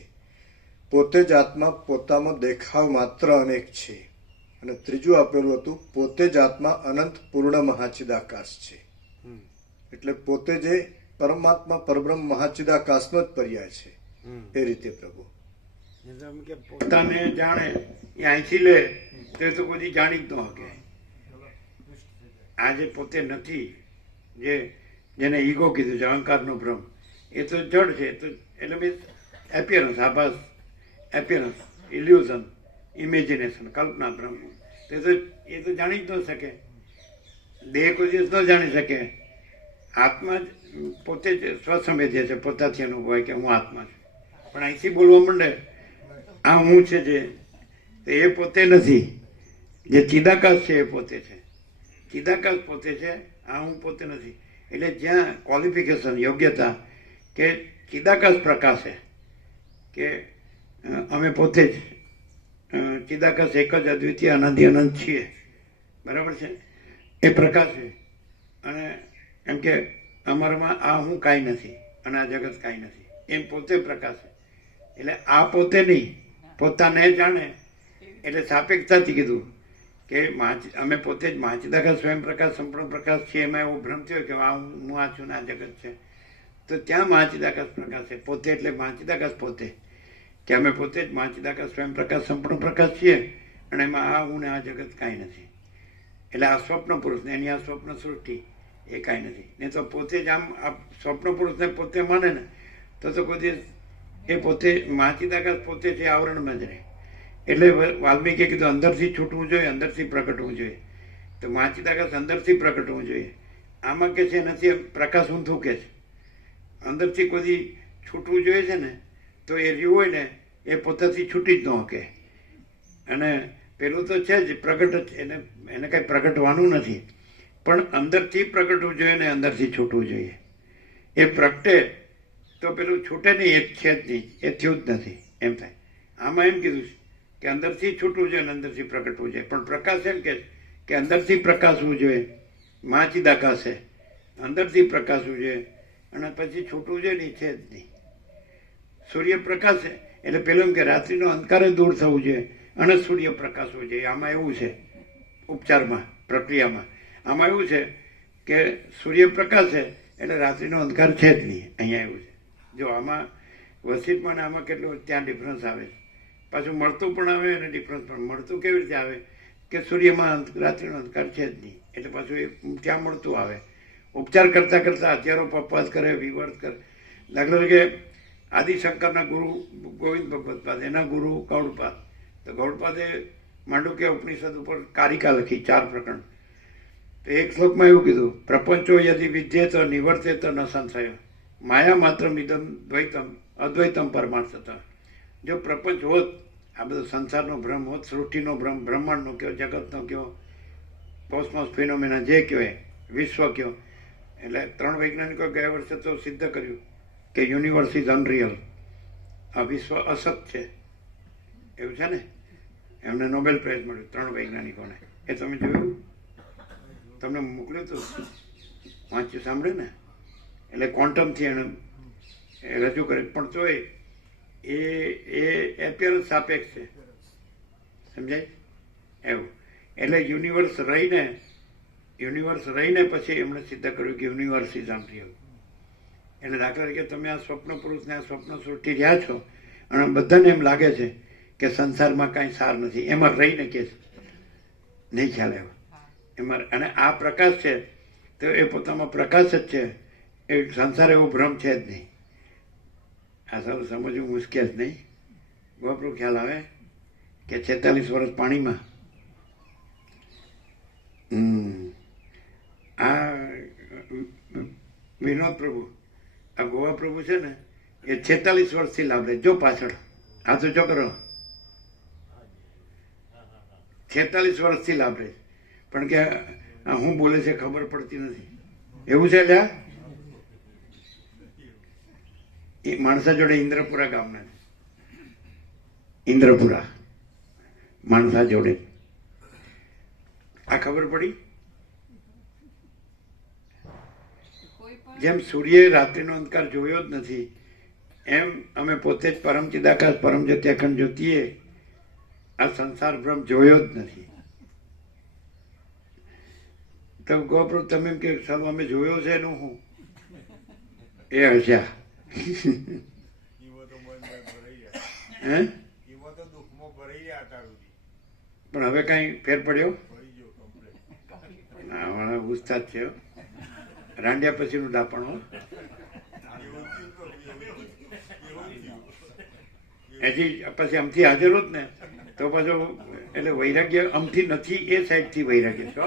પોતે જ આત્મા પોતામાં દેખાવ માત્ર અનેક છે. અને ત્રીજું આપેલું હતું પોતે જ આત્મા અનંત પૂર્ણ મહાચિદાકાશ છે. એટલે પોતે જે પરમાત્મા પરબ્રહ્મ મહાચિદાકાશનો જ પર્યાય છે. એ રીતે પ્રભુ કે પોતાને જાણે એ અહીંથી લે તો કોઈ જાણી જ ન શકે. આ જે પોતે નથી, જેને ઈગો કીધું છે, અહંકારનો ભ્રમ, એ તો જડ છે. તો એટલે મીન્સ એપિયરન્સ, આભાસ, એપિયરન્સ, ઇલ્યુઝન, ઇમેજિનેશન, કલ્પના, ભ્રમ. એ તો જાણી જ ન શકે. દેહ કોઈ દિવસ ન જાણી શકે. આત્મા જ પોતે જ સ્વસંવેદ્ય છે, પોતાથી અનુભવાય કે હું આત્મા છું. પણ અહીંથી બોલવા માંડે આ હું છે જે, એ પોતે નથી. જે ચિદાકાશ છે એ પોતે છે. ચિદાકાશ પોતે છે, આ હું પોતે નથી. એટલે જ્યાં ક્વોલિફિકેશન, યોગ્યતા કે ચિદાકાશ પ્રકાશે કે અમે પોતે જ ચિદાકાશ એક જ અદ્વિતીય અનાદિ અનંત છીએ, બરાબર છે, એ પ્રકાશ છે. અને એમ કે અમારામાં આ હું કાંઈ નથી અને આ જગત કાંઈ નથી, એમ પોતે પ્રકાશ છે. એટલે આ પોતે નહીં, પોતાને જાણે. એટલે સાપેક્ષતાથી કીધું કે અમે પોતે જ મહાચિદાકાશ સ્વયં પ્રકાશ સંપૂર્ણ પ્રકાશ છીએ. એમાં એવો ભ્રમ થયો કે હું આ છું ને આ જગત છે. તો ત્યાં મહાચિદાકાશ પ્રકાશ છે. પોતે એટલે મહાચિદાકાશ પોતે, કે અમે પોતે જ મહાચિદાકાશ સ્વયં પ્રકાશ સંપૂર્ણ પ્રકાશ છીએ, અને એમાં આ હું ને આ જગત કાંઈ નથી. એટલે આ સ્વપ્ન પુરુષને એની આ સ્વપ્ન સૃષ્ટિ એ કાંઈ નથી. નહીં તો પોતે જ આમ આ સ્વપ્ન પુરુષને પોતે માને ને તો કોઈ દિવસ એ પોતે મહાચિદાકાશ પોતે છે આવરણમાં જ રહે. એટલે વાલ્મીકીએ કીધું અંદરથી છૂટવું જોઈએ, અંદરથી પ્રગટવું જોઈએ. તો મહાચિદાકાશ અંદરથી પ્રગટવું જોઈએ. આમાં કે છે નથી, પ્રકાશ ઊંધું કે છે. અંદરથી કોઈ છૂટવું જોઈએ છે ને, તો એ રહ્યું હોય ને એ પોતાથી છૂટી જ ન શકે. અને પેલું તો છે જ પ્રગટ, એને કંઈ પ્રગટવાનું નથી, પણ અંદરથી પ્રગટવું જોઈએ ને અંદરથી છૂટવું જોઈએ. એ પ્રગટે તો પેલું છૂટે નહીં, એ છે જ નહીં, એ થયું જ નથી, એમ થાય. આમાં એમ કીધું કે અંદરથી છૂટવું જોઈએ અને અંદરથી પ્રગટવું જોઈએ. પણ પ્રકાશ એમ કે અંદરથી પ્રકાશવું જોઈએ. મહાચિદાકાશ છે, અંદરથી પ્રકાશવું જોઈએ અને પછી છૂટવું જોઈએ નહીં, છે જ નહીં. સૂર્ય પ્રકાશ છે એટલે પેલું એમ કે રાત્રિનો અંધકાર દૂર થવું જોઈએ, અને સૂર્યપ્રકાશ હોય છે. આમાં એવું છે ઉપચારમાં, પ્રક્રિયામાં આમાં એવું છે કે સૂર્યપ્રકાશ છે એટલે રાત્રિનો અંધકાર છે જ નહીં. અહીંયા એવું છે. જો આમાં વસીતમાં ને આમાં કેટલું ત્યાં ડિફરન્સ આવે છે. પાછું મળતું પણ આવે અને ડિફરન્સ પણ. મળતું કેવી રીતે આવે કે સૂર્યમાં રાત્રિનો અંધકાર છે જ નહીં એટલે પાછું એ ત્યાં મળતું આવે. ઉપચાર કરતાં કરતાં હજારો પપ્પાસ કરે, વિવર્ત કરે. દાખલા તરીકે આદિશંકરના ગુરુ ગોવિંદ ભગવત પાદ, એના ગુરુ ગૌડપાદ. તો ગૌડપાદે માંડુક્ય ઉપનિષદ ઉપર કારિકા લખી 4 પ્રકરણ. તો એક શ્લોકમાં એવું કીધું, પ્રપંચો યદિ વિદ્યેત નિવર્તેત ન સંશય માયા માત્ર ઇદમ દ્વૈતમ અદ્વૈતમ પરમાર્થત. જો પ્રપંચ હોત, આ બધો સંસારનો ભ્રમ હોત, સૃષ્ટિનો ભ્રમ, બ્રહ્માંડનો કયો, જગતનો કયો, કોસ્મોસ ફિનોમિના જે કહેવાય, વિશ્વ કયો, એટલે 3 વૈજ્ઞાનિકો ગયા વર્ષે તો સિદ્ધ કર્યું કે યુનિવર્સ ઇઝ અનરિયલ. આ વિશ્વ અસત છે એવું છે ને. એમને નોબેલ પ્રાઇઝ મળ્યું 3 વૈજ્ઞાનિકોને. એ તમે જોયું? તમને મોકલ્યું હતું, વાંચ્યું, સાંભળ્યું ને? એટલે ક્વોન્ટમથી એને રજૂ કરે. પણ તોય એ એપિયરન્સ સાપેક્ષ છે, સમજાય એવું. એટલે યુનિવર્સ રહીને પછી એમણે સિદ્ધ કર્યું કે યુનિવર્સ ઇઝ અનરિયલ. એટલે દાખલા તરીકે તમે આ સ્વપ્ન પુરુષને આ સ્વપ્ન સૃષ્ટિ રહ્યા છો અને બધાને એમ લાગે છે કે સંસારમાં કાંઈ સાર નથી, એમાં રહીને કે નહીં ખ્યાલ આવે એમાં. અને આ પ્રકાશ છે તો એ પોતામાં પ્રકાશ જ છે. એ સંસાર એવો ભ્રમ છે જ નહીં. આ સારું સમજવું મુશ્કેલ જ નહીં. ગોપ્રો ખ્યાલ આવે કે 46 વર્ષ પાણીમાં. આ વિનોદ પ્રભુ, આ ગોવા પ્રભુ છે ને, એ 46 વર્ષથી લાભ લે. જો પાછળ આ તો જો કરો, 46 વર્ષથી લાભ લે. પણ કે આ હું બોલે છે ખબર પડતી નથી એવું છે. લ્યા એ માણસા જોડે ઇન્દ્રપુરા ગામના છે. ઇન્દ્રપુરા માણસા જોડે આ ખબર પડી. જેમ સૂર્યે રાત્રિનો અંધકાર જોયો જ નથી એમ અમે પોતે જ પરમ ચિદાકાશ પરમ જ્યોત્યાખંડ જ્યોતિએ આ સંસાર ભ્રમ જોયો જ નથી. તો ગોપ્રો તમે એમ કે સાહેબ અમે જોયો છે એનું હું એ હસ્યા. હે પણ હવે કઈ ફેર પડ્યો? ના, ઉસ્તાદ છે રાંડિયા પછીનું ડાપણ. હજી પછી આમથી હાજર હોત ને તો પાછો એટલે વૈરાગ્ય આમથી નથી, એ સાઈડથી વૈરાગ્ય છો.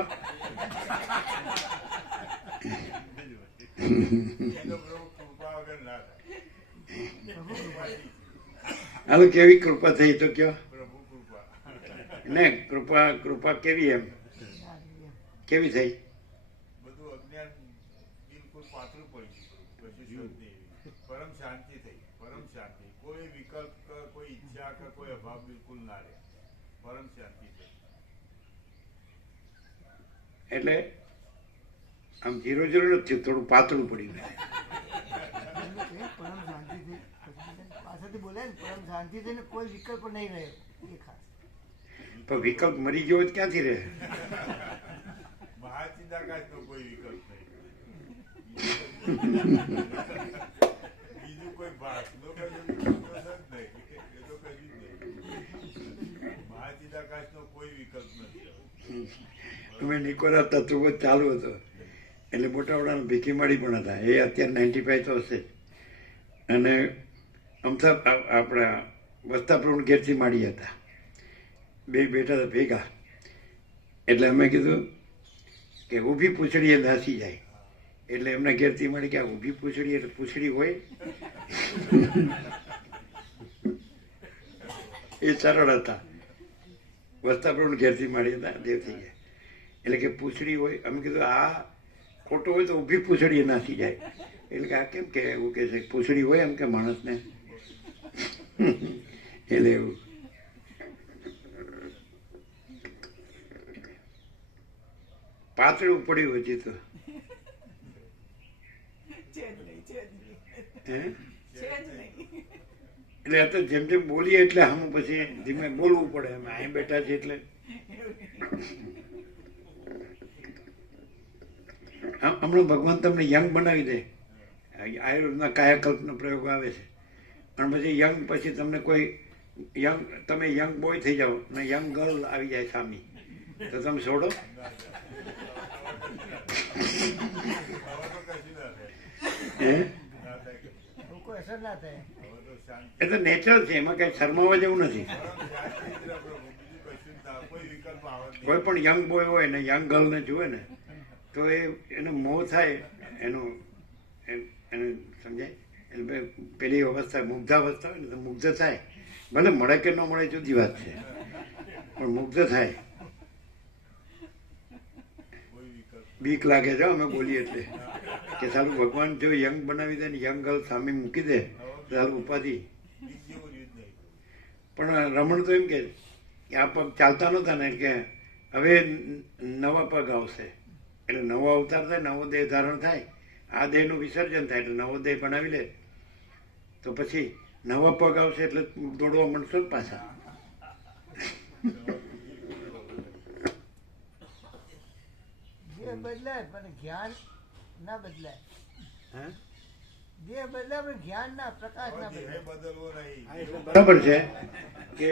હાલો કેવી કૃપા થઈ તો કયો ને? કૃપા કેવી? એમ કેવી થઈ? બધું અજ્ઞાન બિલકુલ પાતળું પડી ગયું, પરમ શાંતિ થઈ. પરમ શાંતિ, કોઈ વિકલ્પ કોઈ ઈચ્છા કે કોઈ અભાવ બિલકુલ ના રહે. પરમ શાંતિ થઈ. એટલે આમ 0-0 નથી, થોડું પાતળું પડ્યું. પરમ શાંતિથી પાછળથી બોલે ને, પરમ શાંતિથી ને કોઈ વિકલ્પ નહીં રહ્યો એ ખાસ. પણ વિકલ્પ મરી ગયો જ ક્યાંથી રહે? મહાચિદાકાશનો કોઈ વિકલ્પ નહીં. બીજું કોઈ ભાષનો કશું જ નહીં. એ તો કશું જ નહીં. મહાચિદાકાશનો કોઈ વિકલ્પ નથી. અમે નિકોરા તત્વ ચાલુ હતો એટલે મોટા વડાના ભીખી માળી પણ હતા. એ અત્યારે 95 તો હશે. અને અમથા આપણા વસ્તાપ્રભુ ઘેરથી માળી હતા, બે બેઠા હતા ભેગા. એટલે અમે કીધું કે ઊભી પૂંછડી એ નાસી જાય. એટલે એમના ઘેરથી મળી કે આ ઊભી પૂંછડી એટલે પૂંછડી હોય એ સરળ હતા. વસ્તાપ્રભુ ઘેરથી મળી હતા, દેવ થઈ ગયા. એટલે કે પૂંછડી હોય. અમે કીધું આ ખોટું હોય તો ઊભી પૂંછડી નાસી જાય. એટલે કે આ કેમ કે એવું કે છે પૂંછડી હોય એમ કે માણસને. એટલે એવું પાતળું પડ્યું હજી તો. એટલે આ તો જેમ જેમ બોલીએ એટલે આમ પછી ધીમે બોલવું પડે. અમે અહીં બેઠા છીએ એટલે હમણાં ભગવાન તમને યંગ બનાવી દે. આયુર્વેદના કાયાકલ્પનો પ્રયોગ આવે છે. અને પછી યંગ પછી તમને કોઈ યંગ તમે યંગ બોય થઈ જાઓ ને યંગ ગર્લ આવી જાય સામી, તો તમે છોડો? હવે તો કશું ના થાય. હે ના થાય કશું. કોઈ અસર ના થાય. હવે તો શાંતિ. એ તો નેચરલ છે, એમાં કઈ શરમાવા જેવું નથી. શાંતિ જ રહે પ્રભુ. બીજું કશું જ ના. કોઈ વિકલ્પ આવે જ નહીં. કોઈ પણ યંગ બોય હોય ને યંગ ગર્લને જુએ ને તો એનો મોહ થાય, એને સમજાય. એટલે પેલી અવસ્થા મુગ્ધાવસ્થા હોય ને તો મુગ્ધ થાય. ભલે મળે કે ન મળે જુદી વાત છે, પણ મુગ્ધ થાય. કોઈ વિકલ્પ. બીક લાગે છે અમે બોલીએ એટલે કે સારું ભગવાન જો યંગ બનાવી દે ને યંગ ગર્લ સામે મૂકી દે તો સારું ઉપાધિ. બીજ જેવું રહ્યું જ નહીં. પણ રમણ તો એમ કે આ પગ ચાલતા નહોતા ને કે હવે નવા પગ આવશે, એટલે નવો અવતાર થાય, નવો દેહ ધારણ થાય, આ દેહનું વિસર્જન થાય એટલે નવો દેહ બનાવી લે, તો પછી નવા પગ આવશે એટલે દોડવા મળશો જ પાછા. દેહ બદલાય પણ જ્ઞાન ના બદલાય. હા? દેહ બદલાય પણ જ્ઞાન ના, પ્રકાશ ના હવે દેહ બદલાય. બદલવો નહીં. હા, એટલે બરાબર છે કે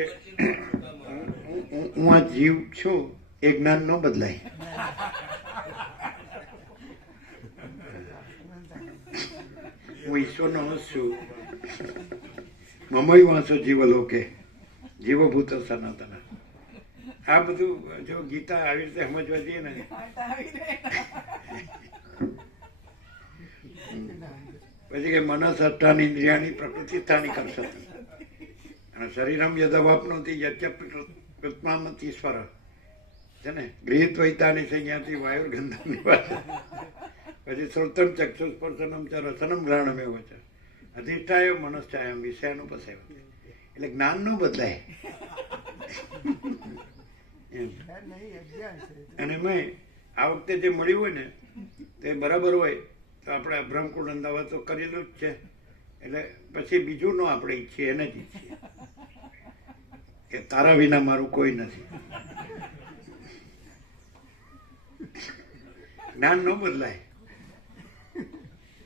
હું આ જીવ છું એ જ્ઞાન ન બદલાય. હું ઈશ્વરનો અંશ છું. મમય વાંચો જીવલોકે જીવભૂત સનાતન. આ બધું જો ગીતા આવી રીતે સમજવા જઈએ ને પછી કે મનસ અષ્ટાની ઇન્દ્રિયાની પ્રકૃતિ સ્થાની કરશે અને શરીરમ યદવાપનોતી યત્યપૃત્મામતી સ્વર છે ને ગૃહિત વૈતાની સંજ્ઞાથી વાયુર્ગંધની વાત. પછી શ્રોતમ ચક્ષુસ્પર્શનમ ચ રસનમ ગ્રહણમેવ છે અધિષ્ઠાય મનશ્ચાયમ વિષયનું પસેવ. એટલે જ્ઞાન ન બદલાય એમ. જ્ઞાન નહીં, અજ્ઞાન છે. અને મેં આ વખતે જે મળ્યું હોય ને તે બરાબર હોય તો આપણે બ્રહ્મકુંડ અંદાવત તો કરેલું જ છે. એટલે પછી બીજું ન આપણે ઈચ્છીએ, એને જ ઈચ્છીએ કે તારા વિના મારું કોઈ નથી. જ્ઞાન ન બદલાય.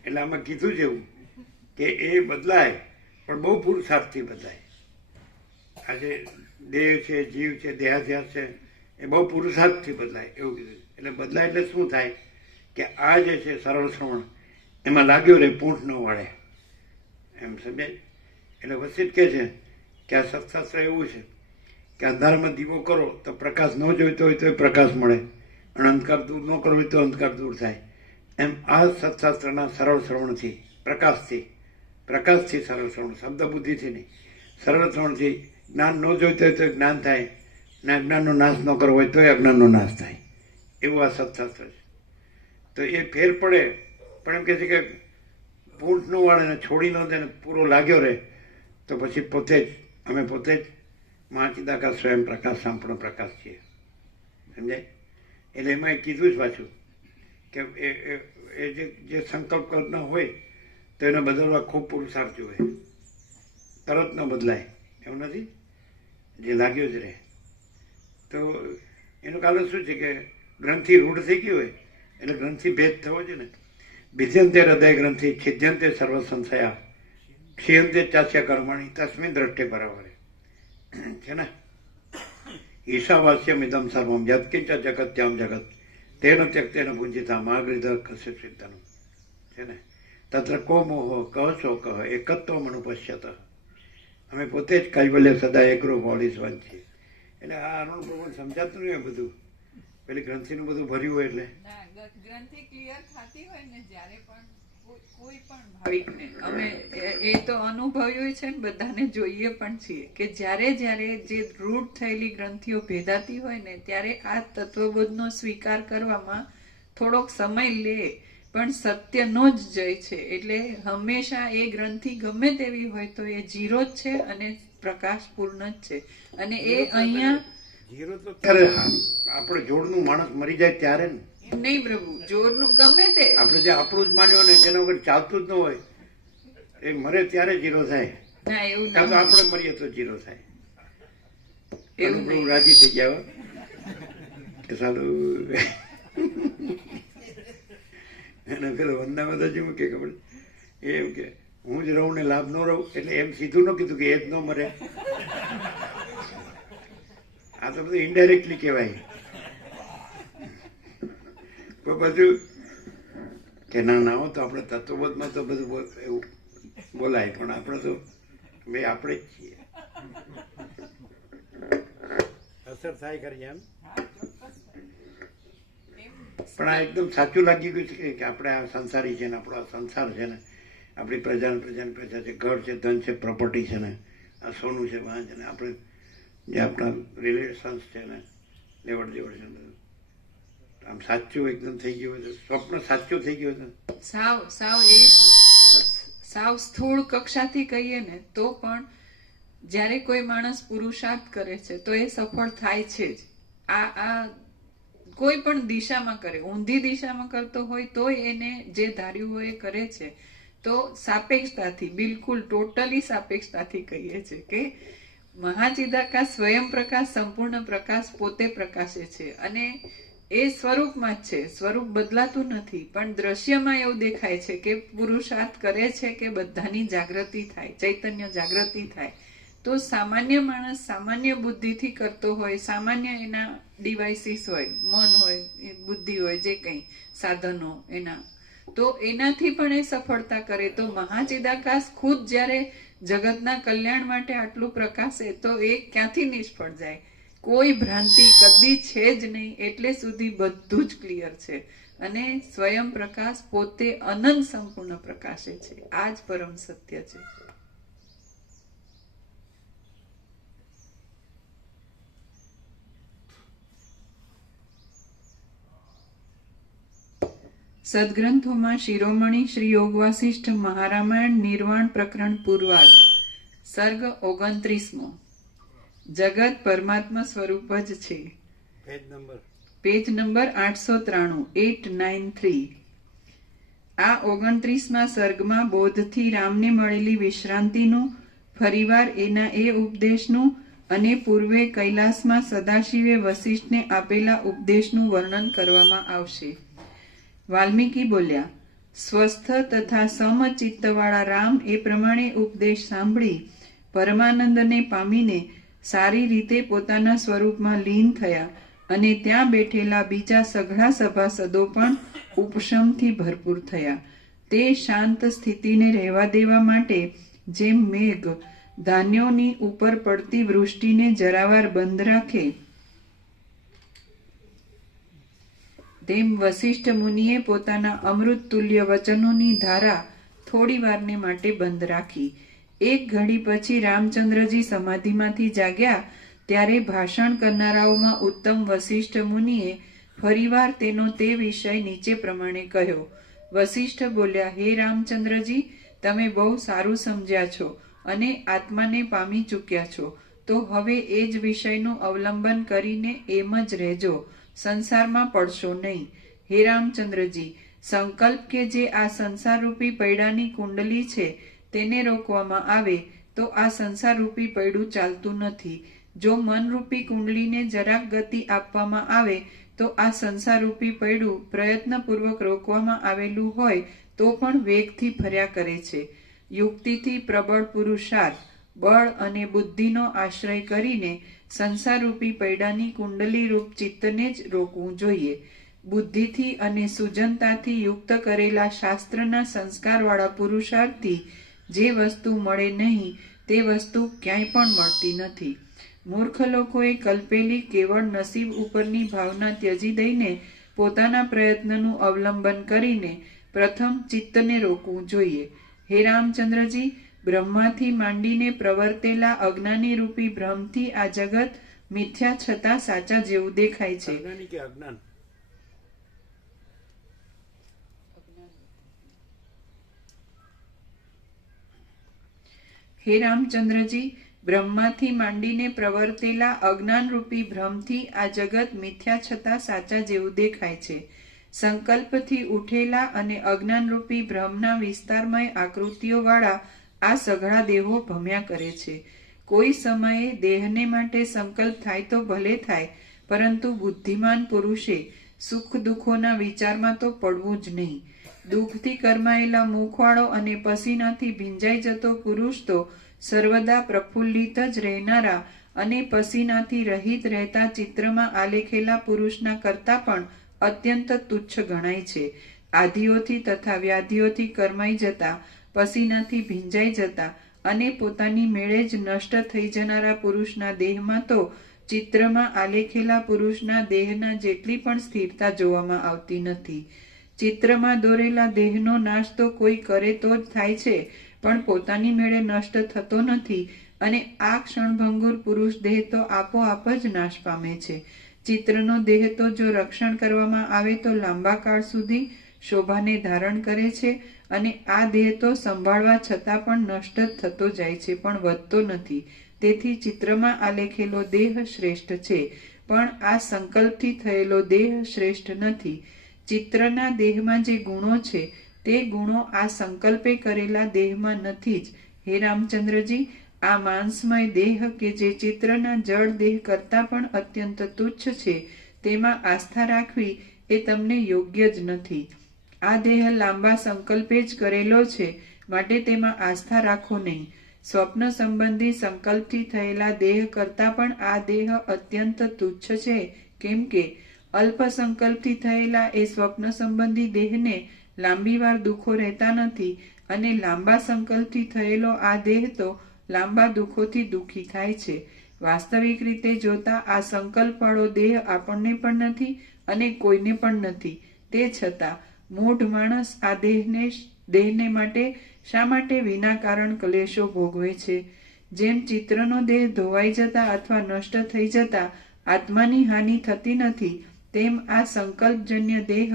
એટલે આમાં કીધું છે એવું કે એ બદલાય પણ બહુ પુરુષાર્થથી બદલાય. આજે દેહ છે, જીવ છે, દેહાધ્યાસ છે, એ બહુ પુરુષાર્થથી બદલાય એવું કીધું. એટલે બદલાય એટલે શું થાય કે આ જે છે સરળ શ્રવણ એમાં લાગ્યો રહે, પૂંઠ ન વળે, એમ સમજાય. એટલે વસિત કહે છે કે આ સત્શાસ્ત્ર એવું છે કે અંધારામાં દીવો કરો તો પ્રકાશ ન જોઈતો હોય તો એ પ્રકાશ મળે, અને અંધકાર દૂર ન કરવો હોય તો અંધકાર દૂર થાય. એમ આ સત્શાસ્ત્રના સરળ શ્રવણથી, પ્રકાશથી સરળ શ્રવણ, શબ્દ બુદ્ધિથી નહીં, સરળ શ્રવણથી જ્ઞાન ન જોઈતું હોય તો જ્ઞાન થાય, ને અજ્ઞાનનો નાશ ન કરવો હોય તો અજ્ઞાનનો નાશ થાય. એવું આ સત્શાસ્ત્ર છે. તો એ ફેર પડે, પણ એમ કહે છે કે પૂંઠ ન વાળે ને છોડી ન દે ને પૂરો લાગ્યો રહે તો પછી અમે પોતે જ મહાચિદાકાશ સ્વયં પ્રકાશ સંપૂર્ણ પ્રકાશ છીએ. સમજાય? એટલે એમાં કીધું જ પાછું કે એ જે સંકલ્પ કલ્પના હોય તો એને બદલવા ખૂબ પુરુષાર્થ જોઈએ, તરત ન બદલાય એવું નથી, જે લાગ્યો જ રહે. તો એનું કારણ શું છે કે ગ્રંથિ રૂઢ થઈ ગઈ હોય એટલે ગ્રંથિ ભેદ થવો જોઈએ ને. ભિદ્યંતે હૃદય ગ્રંથિ છિદ્યંતે સર્વ સંશયા ક્ષીયંતે ચાસ્ય કર્મણી તસ્મિન દ્રષ્ટે બરાબર છે ને. ઈશાવાસ્યમ ઇદમ સર્વમ યત્કિંચ જગત્યામ જગત તેન ત્યક્તેન ભુંજિતા માગૃધ કશ્ય સિદ્ધનું છે ને. તત્ર કો મોહ કહ શોક એકત્વમ અનુપશ્યત. અમે પોતે જ કૈવલ્ય સદા એકરૂ બોડીસવન છીએ. એટલે આ અરુણ પ્રભુ સમજાતું નહીં બધું, પેલી ગ્રંથિનું બધું ભર્યું હોય એટલે ગ્રંથિ ક્લિયર થતી હોય ને જ્યારે પણ કોઈ પણ ભાવિકને અમે એ તો અનુભવ્યું છે ને બધાને જોઈએ પણ છીએ કે જ્યારે જે રૂઢ થયેલી ગ્રંથિઓ ભેદાતી હોય ને ત્યારે આ તત્વબોધનો સ્વીકાર કરવામાં થોડોક સમય લે, પણ સત્યનો જ જય છે. એટલે હંમેશા એ ગ્રંથિ ગમે તેવી હોય તો એ જીરો જ છે અને પ્રકાશ પૂર્ણ જ છે. અને એ અહીંયા જીરો તો ત્યારે આપણે જોડનું માણસ મરી જાય ત્યારે ને. નહીં પ્રભુ, જોરનું ગમે તે આપણે જે આપણું જ માન્યું ને તેના વગર ચાલતું જ ન હોય એ મરે ત્યારે જીરો થાય. ના એવું કાં તો ના આપણે મરીએ તો જીરો થાય. એવું બહુ નહીં. રાજી થઈ ગયા હો. કે સાલું અને પેલો વંદામાં તો શું કે ખબર એમ કે હું જ રહું ને લાભ ન રહું, એટલે એમ સીધું ન કીધું કે એ જ ન મરે. આ તો બધું ઇનડાયરેક્ટલી કહેવાય. પણ બધું કે ના ના હો, તો આપણે તત્વબોધમાં તો બધું એવું બોલાય, પણ આપણે તો ભાઈ આપણે જ છીએ. અસર થાય કરી એમ. પણ આ એકદમ સાચું લાગી ગયું છે કે આપણે આ સંસારી છે ને, આપણો આ સંસાર છે ને, આપણી પ્રજાની પ્રજા છે, ઘર છે, ધન છે, પ્રોપર્ટી છે ને, આ સોનું છે, વાં છે ને, આપણે જે આપણા રિલેશન્સ છે ને, લેવડ દેવડ છે ને, આમ સાચું એકદમ થઈ ગયું હોય તો, સ્વપ્ન સાચું થઈ ગયું હોય તો સાવ સ્થૂળ કક્ષાથી કહીએ ને તો પણ જ્યારે કોઈ માણસ પુરુષાર્થ કરે છે તો એ સફળ થાય છે જ. આ કોઈ પણ દિશામાં કરે, ઊંધી દિશામાં કરતો હોય તોય એને જે ધાર્યું હોય એ કરે છે. તો સાપેક્ષતાથી, બિલકુલ ટોટલી સાપેક્ષતાથી કહીએ છીએ કે મહાચિદાકાશ સ્વયં પ્રકાશ, સંપૂર્ણ પ્રકાશ પોતે પ્રકાશે છે અને એ સ્વરૂપમાં જ છે. સ્વરૂપ બદલાતું નથી, પણ દ્રશ્યમાં એવું દેખાય છે કે પુરુષાર્થ કરે છે કે બધાની જાગૃતિ થાય, ચૈતન્ય જાગૃતિ થાય. તો સામાન્ય માણસ સામાન્ય બુદ્ધિથી કરતો હોય, સામાન્ય એના ડિવાઇસીસ હોય, મન હોય, બુદ્ધિ હોય, જે કંઈ સાધનો એના, તો એનાથી પણ એ સફળતા કરે. તો મહાચિદાકાશ ખુદ જ્યારે જગતના કલ્યાણ માટે આટલું પ્રકાશે તો એ ક્યાંથી નિષ્ફળ જાય? કોઈ ભ્રાંતિ કદી છે જ નહીં. એટલે સુધી બધું જ ક્લિયર છે અને સ્વયં પ્રકાશ પોતે અનંત સંપૂર્ણ પ્રકાશે છે. આ જ પરમ સત્ય છે. સદગ્રંથોમાં શિરોમણી શ્રી યોગ વાસિષ્ઠ મહારામાયણ નિર્વાણ પ્રકરણ પૂર્વાર્ધ, સર્ગ 29મો. જગત પરમાત્મા સ્વરૂપ જ છે. Page number 893, 893. આ 29મા સર્ગમાં બોધથી રામને મળેલી વિશ્રાંતિનું, ફરીવાર એના એ ઉપદેશનું અને પૂર્વે કૈલાસમાં સદાશિવે વસિષ્ઠને આપેલા ઉપદેશનું વર્ણન કરવામાં આવશે. વાલ્મીકી બોલ્યા, સ્વસ્થ તથા સમચિત્તવાળા રામ એ પ્રમાણે ઉપદેશ સાંભળી પરમાનંદને પામીને સારી રીતે પોતાના સ્વરૂપમાં લીન થયા અને ત્યાં બેઠેલા બીજા સઘળા સભાસદો પણ ઉપશમથી ભરપૂર થયા. તે શાંત સ્થિતિને રહેવા દેવા માટે જેમ મેઘ ધાન્યોની ઉપર પડતી વૃષ્ટિને જરાવાર બંધ રાખે, તેમ વસિષ્ઠ મુનિએ પોતાના અમૃત તુલ્ય વચનોની ધારા થોડી વારને માટે બંધ રાખી. એક ઘડી પછી રામચંદ્રજી સમાધિમાંથી જાગ્યા ત્યારે ભાષણ કરનારાઓમાં ઉત્તમ વસિષ્ઠ મુનિએ ફરીવાર તેનો તે વિષય નીચે પ્રમાણે કહ્યો. વસિષ્ઠ બોલ્યા, હે રામચંદ્રજી, તમે બહુ સારું સમજ્યા છો અને આત્માને પામી ચૂક્યા છો, તો હવે એ જ વિષયનું અવલંબન કરીને એમ જ રહેજો, સંસારમાં પડશો નહીં. હે રામચંદ્રજી, સંકલ્પ કે જે આ સંસારરૂપી પૈડાની કુંડલી છે તેને રોકવામાં આવે તો આ સંસારરૂપી પૈડું ચાલતું નથી. જો મનરૂપી કુંડલીને જરાક ગતિ આપવામાં આવે તો આ સંસારરૂપી પૈડું પ્રયત્નપૂર્વક રોકવામાં આવેલું હોય તો પણ વેગથી ફર્યા કરે છે. યુક્તિથી પ્રબળ પુરુષાર્થ, બળ અને બુદ્ધિનો આશ્રય કરીને સંસારરૂપી પૈડાની કુંડલી રૂપ ચિત્તને જ રોકવું જોઈએ. બુદ્ધિથી અને સુજનતાથી યુક્ત કરેલા શાસ્ત્રના સંસ્કારવાળા પુરુષાર્થથી જે વસ્તુ મળે નહીં તે વસ્તુ ક્યાંય પણ મળતી નથી. મૂર્ખ લોકોએ કલ્પેલી કેવળ નસીબ ઉપરની ભાવના ત્યજી દઈને પોતાના પ્રયત્નનું અવલંબન કરીને પ્રથમ ચિત્તને રોકવું જોઈએ. હે રામચંદ્રજી, બ્રહ્માથી માંડીને પ્રવર્તેલા અજ્ઞાની રૂપી ભ્રમથી આ જગત મિથ્યા છતાં સાચા જેવું દેખાય છે. હે રામચંદ્રજી, બ્રહ્માથી માંડીને પ્રવર્તેલા અજ્ઞાનરૂપી ભ્રમથી આ જગત મિથ્યા છતાં સાચા જેવું દેખાય છે. સંકલ્પથી ઉઠેલા અને અજ્ઞાનરૂપી ભ્રમના વિસ્તારમય આકૃતિઓવાળા આ સઘળા દેહો ભમ્યા કરે છે. કોઈ સમયે દેહને માટે સંકલ્પ થાય તો ભલે થાય, પરંતુ બુદ્ધિમાન પુરુષે સુખ દુઃખોના વિચારમાં તો પડવું જ નહીં. દુઃખથી કરમાયેલા મુખવાળો અને પસીનાથી ભીંજાઈ જતો પુરુષ તો સર્વદા પ્રફુલ્લિત જ રહેનારા અને પસીનાથી રહિત રહેતા ચિત્રમાં આલેખેલા પુરુષના કરતાં પણ અત્યંત તુચ્છ ગણાય છે. આધિઓથી તથા વ્યાધિઓથી કરમાઈ જતા, પસીનાથી ભીંજાઈ જતા અને પોતાની મેળે જ નષ્ટ થઈ જનારા પુરુષના દેહમાં તો ચિત્રમાં આલેખેલા પુરુષના દેહના જેટલી પણ સ્થિરતા જોવામાં આવતી નથી. ચિત્રમાં દોરેલા દેહનો નાશ તો કોઈ કરે તો જ થાય છે, પણ પોતાની મેળે નષ્ટ થતો નથી અને આ ક્ષણભંગુર પુરુષ દેહ તો આપોઆપ જ નાશ પામે છે. ચિત્રનો દેહ તો જો રક્ષણ કરવામાં આવે તો લાંબા કાળ સુધી શોભાને ધારણ કરે છે અને આ દેહ તો સંભાળવા છતાં પણ નષ્ટ જ થતો જાય છે, પણ વધતો નથી. તેથી ચિત્રમાં આલેખેલો દેહ શ્રેષ્ઠ છે, પણ આ સંકલ્પથી થયેલો દેહ શ્રેષ્ઠ નથી. ચિત્રના દેહમાં જે ગુણો છે તે ગુણો આ સંકલ્પે કરેલા દેહમાં નથી જ. હે રામચંદ્રજી, આ માંસમય દેહ કે જે ચિત્રના જળ દેહ કરતાં પણ અત્યંત તુચ્છ છે, તેમાં આસ્થા રાખવી એ તમને યોગ્ય જ નથી. આ દેહ લાંબા સંકલ્પે જ કરેલો છે, માટે તેમાં આસ્થા રાખો નહીં. સ્વપ્ન સંબંધી સંકલ્પથી થયેલા દેહ કરતાં પણ આ દેહ અત્યંત તુચ્છ છે, કેમ કે અલ્પ સંકલ્પથી થયેલા એ સ્વપ્ન સંબંધી દેહને લાંબી વાર દુઃખો રહેતા નથી અને લાંબા સંકલ્પથી થયેલો આ દેહ તો લાંબા દુઃખોથી દુઃખી થાય છે. વાસ્તવિક રીતે જોતા આ સંકલ્પવાળો દેહ આપણને પણ નથી અને કોઈને પણ નથી. તે છતાં મૂઢ માણસ આ દેહને માટે શા માટે વિના કારણ ક્લેશો ભોગવે છે? જેમ ચિત્રનો દેહ ધોવાઈ જતા અથવા નષ્ટ થઈ જતા આત્માની હાનિ થતી નથી, તેમ આ સંકલ્પજન્ય દેહ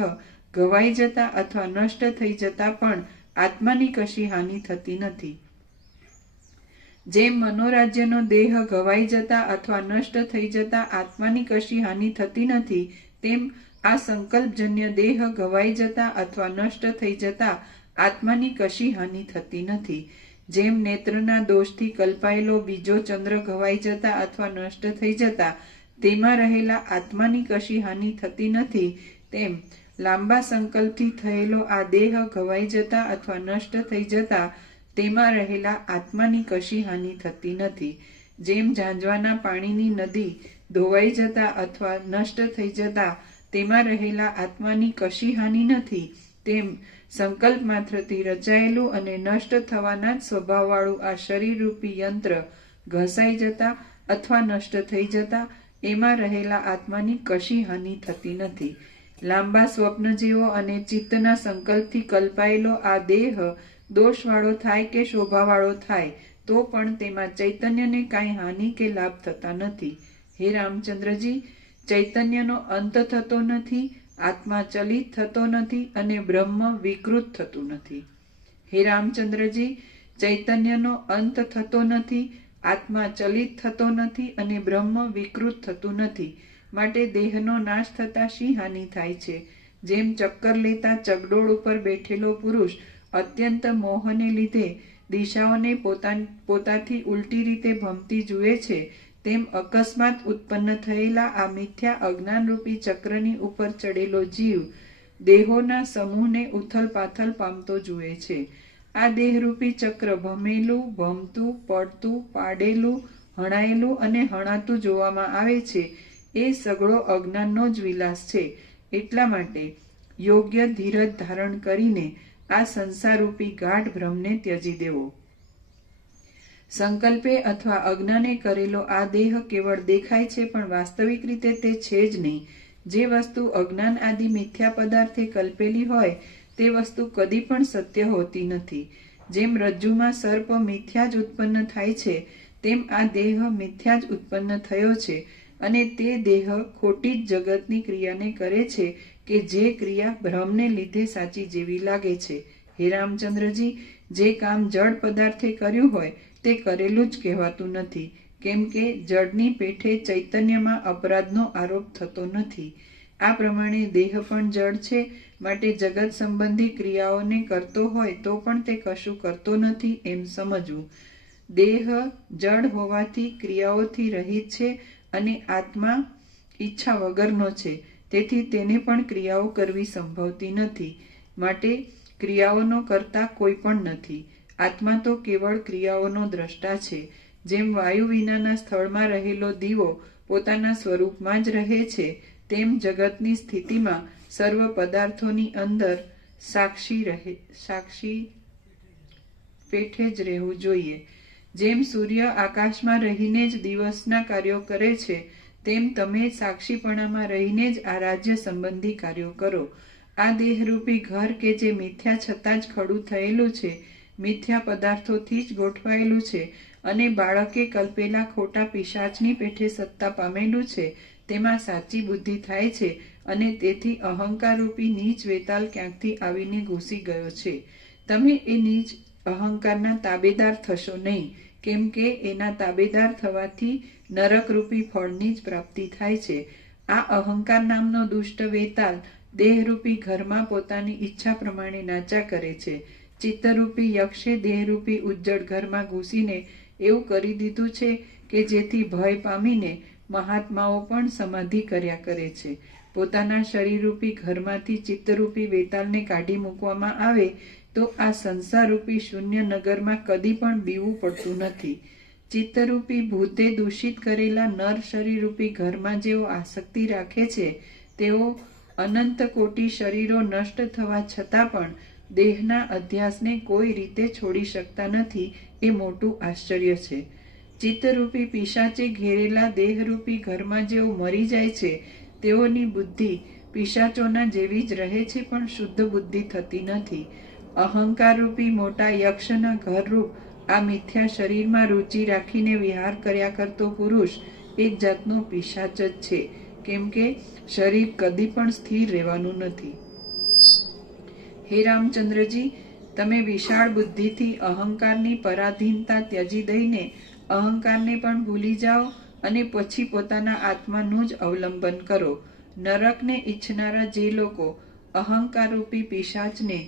ઘવાઈ જતા અથવા નષ્ટ થઈ જતા પણ આત્માની કશી હાનિ થતી નથી. જેમ મનોરાજ્યનો દેહ ઘવાઈ જતા અથવા નષ્ટ થઈ જતા આત્માની કશી હાનિ થતી નથી, તેમ આ સંકલ્પજન્ય દેહ ઘવાઈ જતા અથવા નષ્ટ થઈ જતા આત્માની કશી હાનિ થતી નથી. જેમ નેત્રના દોષથી કલ્પાયેલો બીજો ચંદ્ર ઘવાઈ જતા અથવા નષ્ટ થઈ જતા તેમાં રહેલા આત્માની કશી હાનિ થતી નથી, તેમ લાંબા સંકલ્પથી થયેલો આ દેહ ઘવાઈ જતા અથવા નષ્ટ થઈ જતા તેમાં રહેલા આત્માની કશી હાનિ થતી નથી. જેમ ઝાંઝવાના પાણીની નદી ધોવાઈ જતા અથવા નષ્ટ થઈ જતા તેમાં રહેલા આત્માની કશી હાનિ નથી, તેમ સંકલ્પ માત્રથી રચાયેલું અને નષ્ટ થવાના જ સ્વભાવવાળું આ શરીરરૂપી યંત્ર ઘસાઈ જતા અથવા નષ્ટ થઈ જતા એમાં રહેલા આત્માની કશી હાનિ થતી નથી. લાંબા સ્વપ્ન જેવો અને ચિત્તના સંકલ્પથી કલ્પાયેલો આ દેહ દોષવાળો થાય કે શોભાવાળો થાય તો પણ તેમાં ચૈતન્યને કાંઈ હાનિ કે લાભ થતા નથી. હે રામચંદ્રજી, ચૈતન્યનો અંત થતો નથી, આત્મા ચલિત થતો નથી અને બ્રહ્મ વિકૃત થતું નથી. હે રામચંદ્રજી, ચૈતન્યનો અંત થતો નથી, આત્મા ચલિત થતો નથી અને બ્રહ્મ વિકૃત થતું નથી, માટે દેહનો નાશ થતા શી હાનિ થાય છે? જેમ ચક્કર લેતા ચગડોળ ઉપર બેઠેલો પુરુષ અત્યંત મોહને લીધે દિશાઓને પોતાથી ઉલટી રીતે ભમતી જુએ છે, તેમ અકસ્માત ઉત્પન્ન થયેલા આ મિથ્યા અજ્ઞાનરૂપી ચક્રની ઉપર ચડેલો જીવ દેહોના સમૂહને ઉથલ પાથલ પામતો જુએ છે. આ દેહરૂપી ચક્ર ભમેલું, ભમતું, પડતું, પાડેલું, હણાયેલું અને હણાતું જોવામાં આવે છે, એ સગળો અજ્ઞાનનો જ વિલાસ છે. એટલા માટે યોગ્ય ધીરજ ધારણ કરીને આ સંસારરૂપી ગાઢ ભ્રમને ત્યજી દેવો. સંકલ્પે અથવા અજ્ઞાને કરેલો આ દેહ કેવળ દેખાય છે, પણ વાસ્તવિક રીતે તે છે જ નહીં. જે વસ્તુ અજ્ઞાન આદિ મિથ્યા પદાર્થે કલ્પેલી હોય તે વસ્તુ કદી પણ સત્ય હોતી નથી. જેમ રજ્જુમાં સર્પ મિથ્યા જ ઉત્પન્ન થાય છે, તેમ આ દેહ મિથ્યા જ ઉત્પન્ન થયો છે અને તે દેહ ખોટી જ જગતની ક્રિયાને કરે છે કે જે ક્રિયા ભ્રમને લીધે સાચી જેવી લાગે છે. હે રામચંદ્રજી, જે કામ જડ પદાર્થે કર્યું હોય તે કરેલું જ કહેવાતું નથી, કેમ કે જડની પેઠે ચૈતન્યમાં અપરાધનો આરોપ થતો નથી. આ પ્રમાણે દેહ પણ જડ છે, માટે જગત સંબંધી ક્રિયાઓને કરતો હોય તો પણ તે કશું કરતો નથી એમ સમજવું. દેહ જડ હોવાથી ક્રિયાઓથી રહિત છે અને આત્મા ઈચ્છા વગરનો છે, તેથી તેને પણ ક્રિયાઓ કરવી સંભવતી નથી. માટે ક્રિયાઓનો કરતા કોઈ પણ નથી. આત્મા તો કેવળ ક્રિયાઓનો દ્રષ્ટા છે. જેમ વાયુ વિનાના સ્થળમાં રહેલો દીવો પોતાના સ્વરૂપમાં જ રહે છે, તેમ જગતની સ્થિતિમાં સર્વ પદાર્થોની અંદર સાક્ષી પેઠે જ રહેવું જોઈએ. જેમ સૂર્ય આકાશમાં રહીને જ દિવસના કાર્યો કરે છે, તેમ તમે સાક્ષીપણામાં રહીને જ આ રાજ્ય સંબંધી કાર્યો કરો. આ દેહરૂપી ઘર કે જે મિથ્યા છતાં જ ખડું થયેલું છે, મિથ્યા પદાર્થોથી જ ગોઠવાયેલું છે અને બાળકે કલ્પેલા ખોટા પિશાચની પેઠે સત્તા પામેલું છે, તેમાં સાચી બુદ્ધિ થાય છે અને તેથી અહંકારરૂપી નીચ વેતાલ ક્યાંકથી આવીને ઘૂસી ગયો છે. તમે એ નીચ અહંકારના તાબેદાર થશો નહીં, કેમ કે એના તાબેદાર થવાથી નરકરૂપી ફળની જ પ્રાપ્તિ થાય છે. આ અહંકાર નામનો દુષ્ટ વેતાલ દેહરૂપી ઘરમાં પોતાની ઈચ્છા પ્રમાણે નાચા કરે છે. ચિત્તરૂપી યક્ષે દેહરૂપી ઉજ્જડ ઘરમાં ઘૂસીને એવું કરી દીધું છે કે જેથી ભય પામીને મહાત્માઓ પણ સમાધિ કર્યા કરે છે. પોતાના શરીરરૂપી ઘરમાંથી ચિત્તરૂપી વેતાલને કાઢી મૂકવામાં આવે તો આ સંસારરૂપી શૂન્ય નગરમાં કદી પણ બીવું પડતું નથી. ચિત્તરૂપી ભૂતે દૂષિત કરેલા નર શરીરરૂપી ઘરમાં જેઓ આસક્તિ રાખે છે, તેઓ અનંત કોટી શરીરો નષ્ટ થવા છતાં પણ દેહના અધ્યાસને કોઈ રીતે છોડી શકતા નથી, એ મોટું આશ્ચર્ય છે. ચિત્તરૂપી પિશાચે ઘેરેલા દેહરૂપી ઘરમાં જેઓ મરી જાય છે, તેઓની બુદ્ધિ પિશાચોના જેવી જ રહે છે, પણ શુદ્ધ બુદ્ધિ થતી નથી. અહંકારરૂપી મોટા યક્ષના ઘરરૂપ આ મિથ્યા શરીરમાં રુચિ રાખીને વિહાર કર્યા કરતો પુરુષ એક જાતનો પિશાચ જ છે, કેમ કે શરીર કદી પણ સ્થિર રહેવાનું નથી. હે રામચંદ્રજી, તમે વિશાળ બુદ્ધિથી અહંકારની પરાધીનતા ત્યજી દઈને અહંકારને પણ ભૂલી જાઓ અને પછી પોતાના આત્માનું જ અવલંબન કરો. નરકને ઈચ્છનારા જે લોકો અહંકારરૂપી પિશાચને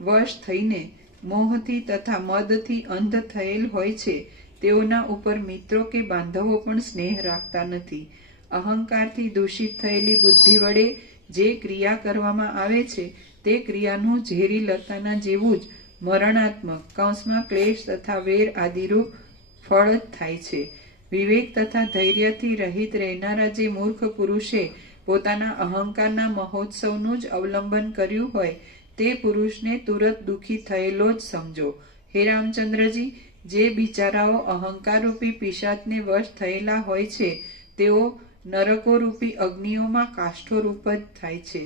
વશ થઈને મોહથી તથા મદથી અંધ થયેલ હોય છે, તેઓના ઉપર મિત્રો કે બાંધવો પણ સ્નેહ રાખતા નથી. અહંકારથી દૂષિત થયેલી બુદ્ધિ વડે જે ક્રિયા કરવામાં આવે છે, તે ક્રિયાનું ઝેરી લતાના જેવું જ મરણાત્મક ક્લેશ તથા વેર આદિરૂપ ફળ જ થાય છે. વિવેક તથા ધૈર્યથી રહિત રહેનારા જે મૂર્ખ પુરુષે પોતાના અહંકારના મહોત્સવનું જ અવલંબન કર્યું હોય, તે પુરુષને તુરત દુઃખી થયેલો જ સમજો. હે રામચંદ્રજી, જે બિચારાઓ અહંકારરૂપી પિશાચને વશ થયેલા હોય છે, તેઓ નરકોરૂપી અગ્નિઓમાં કાષ્ઠોરૂપ જ થાય છે.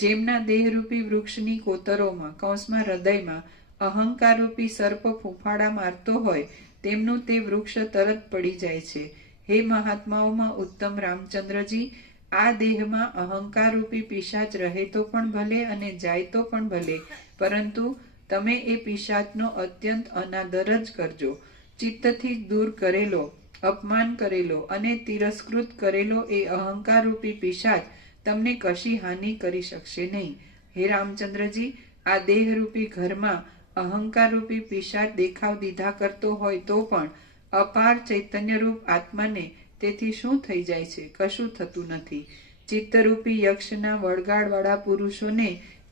જેમના દેહરૂપી વૃક્ષની કોતરોમાં હૃદયમાં અહંકારરૂપી સર્પ ફૂંફાડા મારતો હોય, તેમનું તે વૃક્ષ તરત પડી જાય છે. હે મહાત્માઓમાં ઉત્તમ રામચંદ્રજી, આ દેહમાં અહંકારરૂપી પિશાચ રહે તો પણ ભલે અને જાય તો પણ ભલે, પરંતુ તમે એ પિશાચનો અત્યંત અનાદર જ કરજો. ચિત્તથી દૂર કરેલો, અપમાન કરેલો અને તિરસ્કૃત કરેલો એ અહંકારરૂપી પિશાચ તમને કશી હાનિ કરી શકશે નહીં. હે રામચંદ્રજી, આ દેહરૂપી ઘરમાં અહંકારરૂપી પિશાચ દેખાવ દીધા કરતો હોય તો પણ અપાર ચૈતન્યરૂપ આત્માને તેથી શું થઈ જાય છે? કશું થતું નથી. ચિત્તરૂપી યક્ષના વળગાડવાળા પુરુષોને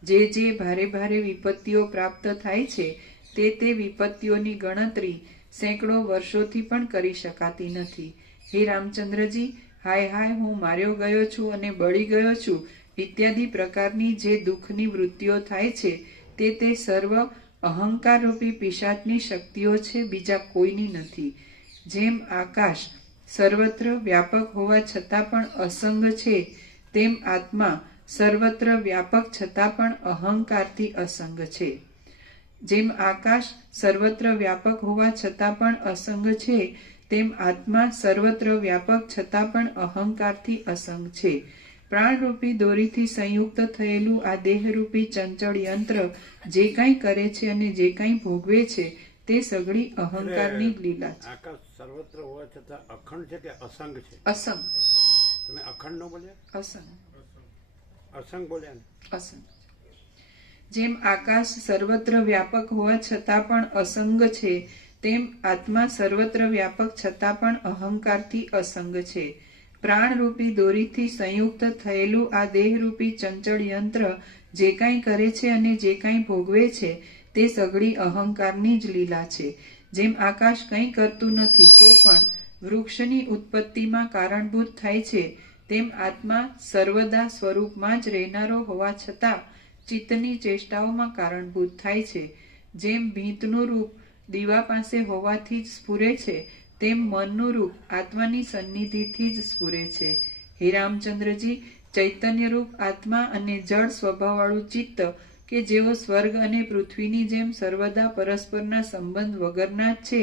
જે ભારે ભારે વિપત્તિઓ પ્રાપ્ત થાય છે, તે વિપત્તિઓની ગણતરી સેંકડો વર્ષોથી પણ કરી શકાતી નથી. હે રામચંદ્રજી, હાય હાય, હું માર્યો ગયો છું અને બળી ગયો છું ઇત્યાદિ પ્રકારની જે દુઃખની વૃત્તિઓ થાય છે, તે સર્વ અહંકારરૂપી પિશાચની શક્તિઓ છે, બીજા કોઈની નથી. જેમ આકાશ સર્વત્ર વ્યાપક હોવા છતાં પણ અસંગ છે, તેમ આત્મા સર્વત્ર વ્યાપક છતાં પણ અહંકારથી અસંગ છે. જેમ આકાશ સર્વત્ર વ્યાપક હોવા છતાં પણ અસંગ છે, તેમ આત્મા સર્વત્ર વ્યાપક છતાં પણ અહંકારથી અસંગ છે. પ્રાણરૂપી દોરીથી સંયુક્ત થયેલું આ દેહરૂપી ચંચળ યંત્ર જે કંઈ કરે છે અને જે કંઈ ભોગવે છે, તે સઘળી અહંકારની જ લીલા છે. આકાશ સર્વત્ર હોવા છતાં અખંડ છે કે અસંગ છે? અસંગ. તમે અખંડ ન બોલ્યા? અસંગ. અસંગ બોલ્યા ને. અસંગ. જેમ આકાશ સર્વત્ર વ્યાપક હોવા છતાં પણ અસંગ છે, તેમ આત્મા સર્વત્ર વ્યાપક છતાં પણ અહંકારથી અસંગ છે. પ્રાણરૂપી દોરીથી સંયુક્ત થયેલું આ દેહરૂપી ચંચળ યંત્ર જે કાંઈ કરે છે અને જે કાંઈ ભોગવે છે તે સઘળી અહંકારની જ લીલા છે. જેમ આકાશ કંઈ કરતું નથી તો પણ વૃક્ષની ઉત્પત્તિમાં કારણભૂત થાય છે, તેમ આત્મા સર્વદા સ્વરૂપમાં જ રહેનારો હોવા છતાં ચિત્તની ચેષ્ટાઓમાં કારણભૂત થાય છે. જેમ ભીંતનું રૂપ દીવા પાસે હોવાથી જ સ્ફુરે છે, તેમ મનનું રૂપ આત્માની સન્નિધિથી જ સ્ફુરે છે. હે રામચંદ્રજી, ચૈતન્યરૂપ આત્મા અને જળ સ્વભાવવાળું ચિત્ત કે જેઓ સ્વર્ગ અને પૃથ્વીની જેમ સર્વદા પરસ્પરના સંબંધ વગરના જ છે,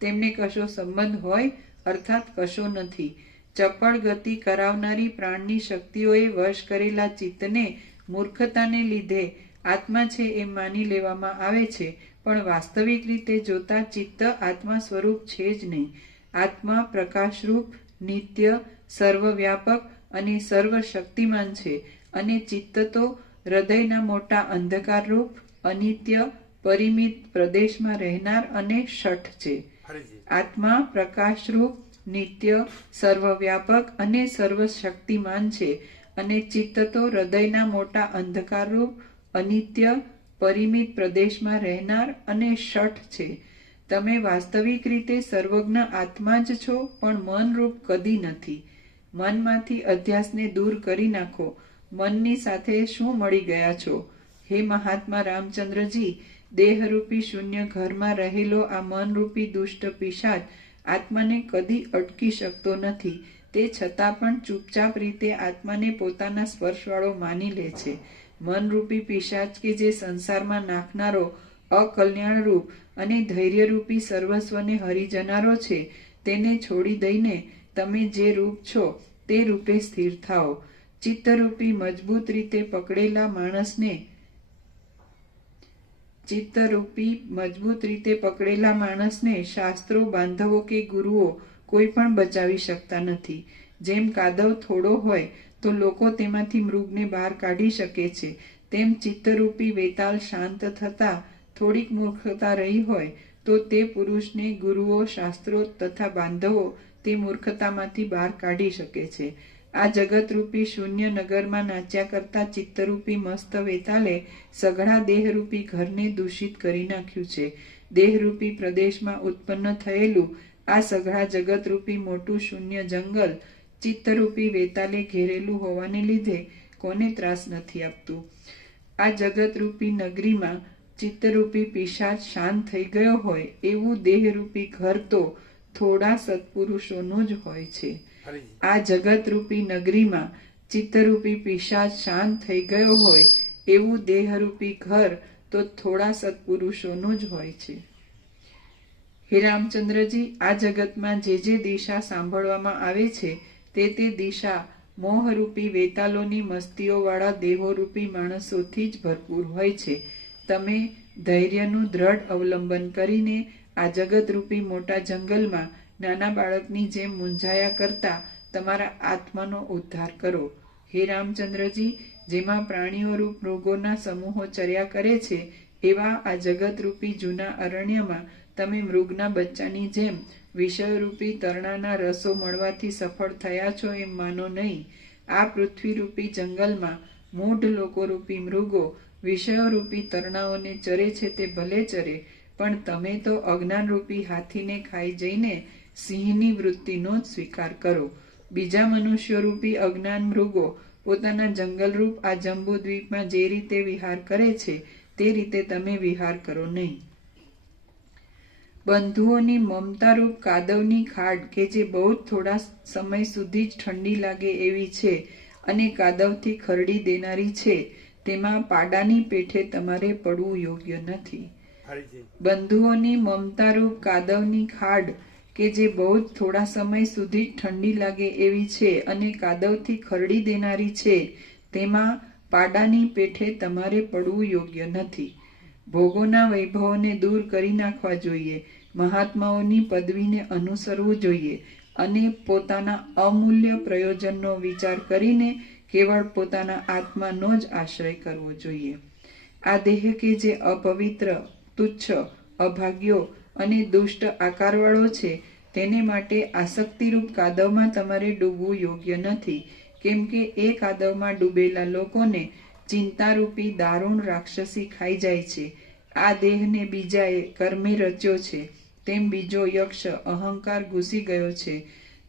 તેમને કશો સંબંધ હોય અર્થાત કશો નથી. ચપળ ગતિ કરાવનારી પ્રાણની શક્તિઓએ વશ કરેલા ચિત્તને મૂર્ખતાને લીધે આત્મા છે એમ માની લેવામાં આવે છે, પણ વાસ્તવિક રીતે જોતા ચિત્ત આત્મા સ્વરૂપ છે જ નહીં. આત્મા પ્રકાશરૂપ, નિત્ય, સર્વવ્યાપક અને સર્વશક્તિમાન છે, અને ચિત્ત તો હૃદયના મોટા અંધકારરૂપ, અનિત્ય, પરિમિત પ્રદેશમાં રહેનાર અને શઠ છે. આત્મા પ્રકાશરૂપ, નિત્ય, સર્વવ્યાપક અને સર્વશક્તિમાન છે, અને ચિત્ત તો હૃદયના મોટા અંધકારરૂપ, અનિત્ય, પરિમિત પ્રદેશમાં રહેનાર અને શઠ છે. તમે વાસ્તવિક રીતે સર્વજ્ઞ આત્મા જ છો, પણ મનરૂપ કદી નથી. મનમાંથી અધ્યાસને દૂર કરી નાખો. મનની સાથે શું મળી ગયા છો? હે મહાત્મા રામચંદ્રજી, દેહરૂપી શૂન્ય ઘરમાં રહેલો આ મનરૂપી દુષ્ટ પિશાચ આત્માને કદી અટકી શકતો નથી. તે છતાં પણ ચૂપચાપ રીતે આત્માને પોતાના સ્પર્શવાળો માની લે છે. મનરૂપી પિશાચ કે જે સંસારમાં નાખનારો અકલ્યાણરૂપ અને ધૈર્યરૂપી સર્વસ્વને હરી જનારો છે, તેને છોડી દઈને તમે જે રૂપ છો તે રૂપે સ્થિર થાઓ. ચિત્તરૂપી મજબૂત રીતે પકડેલા માણસને શાસ્ત્રો, બાંધવો કે ગુરુઓ કોઈ પણ બચાવી શકતા નથી. જેમ કાદવ થોડો હોય તો લોકો તેમાંથી મૃગને બહાર કાઢી શકે છે, તેમ ચિત્તરૂપી વેતાલ શાંત થતા થોડીક મૂર્ખતા રહી હોય તો તે પુરુષને ગુરુઓ, શાસ્ત્રો તથા બાંધવો તે મૂર્ખતામાંથી બહાર કાઢી શકે છે. આ જગતરૂપી શૂન્ય નગરમાં નાચ્યા કરતા ચિત્તરૂપી મસ્ત વેતાલે સઘળા દેહરૂપી ઘરને દૂષિત કરી નાખ્યું છે. દેહરૂપી પ્રદેશમાં ઉત્પન્ન થયેલું આ સઘળા જગતરૂપી મોટું શૂન્ય જંગલ ચિત્તરૂપી વેતાલે ઘેરેલું હોવાને લીધે કોને ત્રાસ નથી આપતું. આ જગતરૂપી નગરીમાં ચિત્તરૂપી પિશાચ શાંત થઈ ગયો હોય એવું દેહરૂપી ઘર તો થોડા સત્પુરુષોનું જ હોય છે. આ જગતરૂપી નગરીમાં ચિત્તરૂપી પિશાચ શાંત થઈ ગયો હોય એવું દેહરૂપી ઘર તો થોડા સત્પુરુષોનું જ હોય છે. હે રામચંદ્રજી, આ જગતમાં જે જે દિશા સાંભળવામાં આવે છે તે દિશા મોહરૂપી વેતાલોની મસ્તીઓવાળા દેહોરૂપી માણસોથી જ ભરપૂર હોય છે. તમે ધૈર્યનું દ્રઢ અવલંબન કરીને આ જગતરૂપી મોટા જંગલમાં નાના બાળકની જેમ મૂંઝાયા કરતા તમારા આત્માનો ઉદ્ધાર કરો. હે રામચંદ્રજી, જેમાં પ્રાણીઓરૂપ મૃગોના સમૂહો ચર્યા કરે છે એવા આ જગતરૂપી જૂના અરણ્યમાં તમે મૃગના બચ્ચાની જેમ વિષયરૂપી તરણાના રસો મળવાથી સફળ થયા છો એમ માનો નહીં. આ પૃથ્વીરૂપી જંગલમાં મૂઢ લોકોરૂપી મૃગો વિષયોરૂપી તરણાઓને ચરે છે તે ભલે ચરે, પણ તમે તો અજ્ઞાનરૂપી હાથીને ખાઈ જઈને સિંહની વૃત્તિનો જ સ્વીકાર કરો. બીજા મનુષ્યરૂપી અજ્ઞાન મૃગો પોતાના જંગલરૂપ આ જંબુદ્વીપમાં જે રીતે વિહાર કરે છે તે રીતે તમે વિહાર કરો નહીં. બંધુઓની મમતારૂપ કાદવની ખાડ કે જે બહુ જ થોડા સમય સુધી જ ઠંડી લાગે એવી છે અને કાદવથી ખરડી દેનારી છે, તેમાં પાડાની પેઠે તમારે પડવું યોગ્ય નથી. બંધુઓની મમતારૂપ કાદવની ખાડ કે જે બહુ જ થોડા સમય સુધી જ ઠંડી લાગે એવી છે અને કાદવથી ખરડી દેનારી છે, તેમાં પાડાની પેઠે તમારે પડવું યોગ્ય નથી. ભોગોના વૈભવોને દૂર કરી નાખવા જોઈએ. મહાત્માઓની પદવીને અનુસરવું જોઈએ અને પોતાના અમૂલ્ય પ્રયોજનનો વિચાર કરીને કેવળ પોતાના આત્માનો જ આશ્રય કરવો જોઈએ. આ દેહ કે જે અપવિત્ર, તુચ્છ, અભાગ્યો અને દુષ્ટ આકારવાળો છે, તેને માટે આસક્તિરૂપ કાદવમાં તમારે ડૂબવું યોગ્ય નથી, કેમ કે એ કાદવમાં ડૂબેલા લોકોને ચિંતારૂપી દારૂણ રાક્ષસી ખાઈ જાય છે. આ દેહને બીજાએ કર્મે રચ્યો છે, તેમ બીજો યક્ષ અહંકાર ઘૂસી ગયો છે.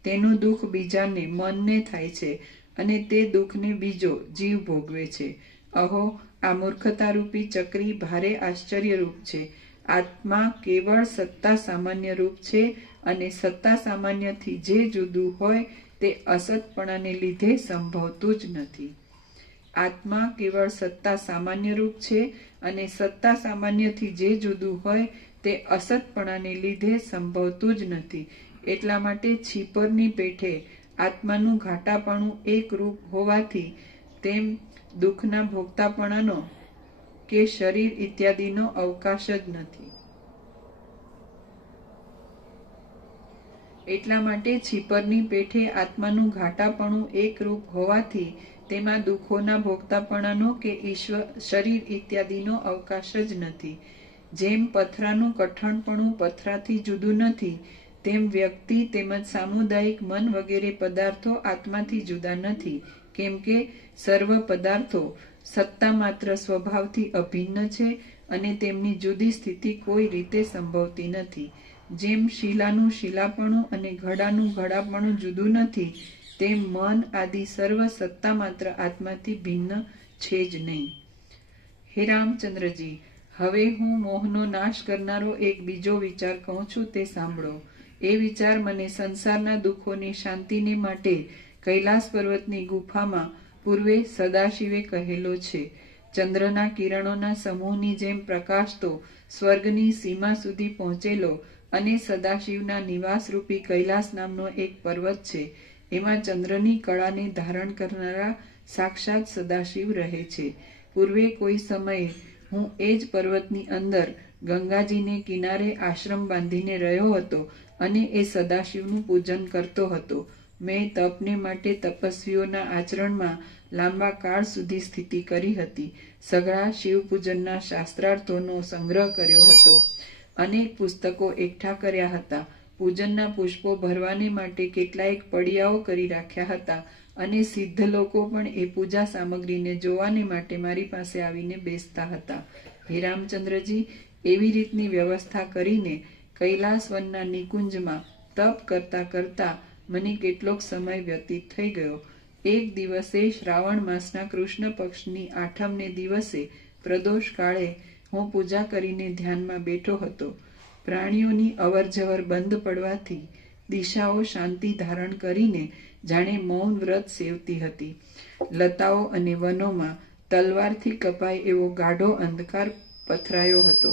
તેનું દુઃખ બીજાને મનને થાય છે, અને તે દુઃખને બીજો જીવ ભોગવે છે. અહો, આ મૂર્ખતારૂપી ચક્રી ભારે આશ્ચર્યરૂપ છે. આત્મા કેવળ સત્તા સામાન્ય રૂપ છે, અને સત્તા સામાન્યથી જે જુદું હોય તે અસતપણાને લીધે સંભવતું જ નથી. આત્મા કેવળ સત્તા સામાન્ય રૂપ છે, અને સત્તા સામાન્યથી જે જુદું હોય તે અસતપણાને લીધે સંભવતું જ નથી. એટલા માટે છીપરની પેઠે આત્માનું ઘાટાપણું એક રૂપ હોવાથી તેમ દુઃખના ભોગતાપણાનો કે શરીર ઇત્યાદિનો અવકાશ જ નથી. એટલા માટે છીપરની પેઠે આત્માનું ઘાટાપણું એક રૂપ હોવાથી તેમાં દુઃખોના ભોગતાપણાનો કે શરીર ઇત્યાદિનો અવકાશ જ નથી. જેમ પથરાનું કઠણપણું પથરાથી જુદું નથી, તેમ વ્યક્તિ તેમજ સામુદાયિક મન વગેરે પદાર્થો આત્માથી જુદા નથી, કેમ કે સર્વ પદાર્થો સત્તા માત્ર સ્વભાવથી અભિન્ન છે, અને તેમની જુદી સ્થિતિ કોઈ રીતે સંભવતી નથી. જેમ શિલાનું શિલાપણું અને ઘડાનું ઘડાપણું જુદું નથી, તેમ મન આદિ સર્વ સત્તા માત્ર આત્માથી ભિન્ન છે જ નહીં. હે રામચંદ્રજી, હવે હું મોહનો નાશ કરનારો એક બીજો વિચાર કહું છું, તે સાંભળો. એ વિચાર મને સંસારના દુઃખોની શાંતિને માટે કૈલાસ પર્વતની ગુફામાં પૂર્વે સદાશિવે કહેલો છે. ચંદ્રના કિરણોના સમૂહની જેમ પ્રકાશ તો સ્વર્ગની સીમા સુધી પહોંચેલો અને સદાશિવના નિવાસરૂપી કૈલાસ નામનો એક પર્વત છે. એમાં ચંદ્રની કળાને ધારણ કરનારા સાક્ષાત સદાશિવ રહે છે. પૂર્વે કોઈ સમયે હું એ જ પર્વતની અંદર ગંગાજીને કિનારે આશ્રમ બાંધીને રહ્યો હતો, અને એ સદાશિવનું પૂજન કરતો હતો. મેં તપને માટે તપસ્વીઓના આચરણમાં લાંબા કાળ સુધી સ્થિતિ કરી હતી. સઘળા શિવપૂજનના શાસ્ત્રાર્થોનો સંગ્રહ કર્યો હતો. અનેક પુસ્તકો એકઠા કર્યા હતા. પૂજનના પુષ્પો ભરવાને માટે કેટલાયક પડિયાઓ કરી રાખ્યા હતા, અને સિદ્ધ લોકો પણ એ પૂજા સામગ્રીને જોવાને માટે મારી પાસે આવીને બેસતા હતા. હે રામચંદ્રજી, એવી રીતની વ્યવસ્થા કરીને કૈલાસ વનના નિકુંજમાં તપ કરતા કરતા મને કેટલોક સમય વ્યતીત થઈ ગયો. એક દિવસે શ્રાવણ માસના કૃષ્ણ પક્ષની આઠમને દિવસે પ્રદોષ કાળે હું પૂજા કરીને ધ્યાનમાં બેઠો હતો. પ્રાણીઓની અવરજવર બંધ પડવાથી દિશાઓ શાંતિ ધારણ કરીને જાણે મૌન વ્રત સેવતી હતી. લતાઓ અને વનોમાં તલવારથી કપાય એવો ગાઢો અંધકાર પથરાયો હતો.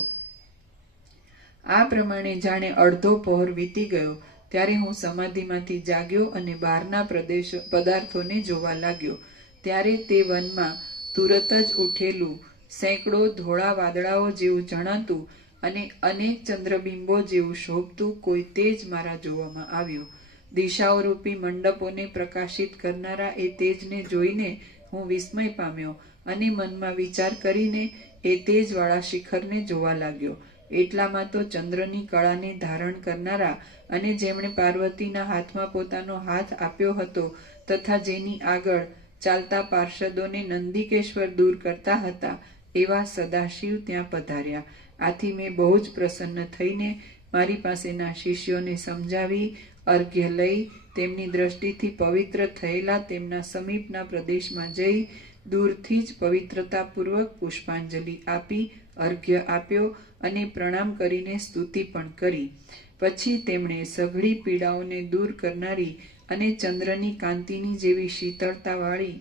આ પ્રમાણે જાણે અડધો પહોર વીતી ગયો ત્યારે હું સમાધિમાંથી જાગ્યો અને બહારના પદાર્થોને જોવા લાગ્યો. ત્યારે તે વનમાં તુરત જ ઉઠેલું સેંકડો ધોળા વાદળાઓ જેવું જણાતું અને અનેક ચંદ્રબિંબો જેવું શોભતું કોઈ તેજ મારા જોવામાં આવ્યું. દિશાઓ રૂપી મંડપોને પ્રકાશિત કરનારા એ તેજને જોઈને હું વિસ્મય પામ્યો, અને મનમાં વિચાર કરીને એ તેજવાળા શિખરને જોવા લાગ્યો. એટલામાં તો ચંદ્રની કળાને ધારણ કરનારા અને જેમણે પાર્વતીના હાથમાં પોતાનો હાથ આપ્યો હતો તથા જેની આગળ ચાલતા પાર્ષદોને નંદિકેશ્વર દૂર કરતા હતા, એવા સદાશિવ ત્યાં પધાર્યા. આથી મેં બહુ જ પ્રસન્ન થઈને મારી પાસેના શિષ્યોને સમજાવી અર્ઘ્ય લઈ તેમની દ્રષ્ટિથી પવિત્ર થયેલા તેમના સમીપના પ્રદેશમાં જઈ દૂરથી જ પવિત્રતાપૂર્વક પુષ્પાંજલિ આપી અર્ઘ્ય આપ્યો અને પ્રણામ કરીને સ્તુતિ પણ કરી. પછી તેમણે સઘળી પીડાઓને દૂર કરનારી અને ચંદ્રની કાંતિની જેવી શીતળતાવાળી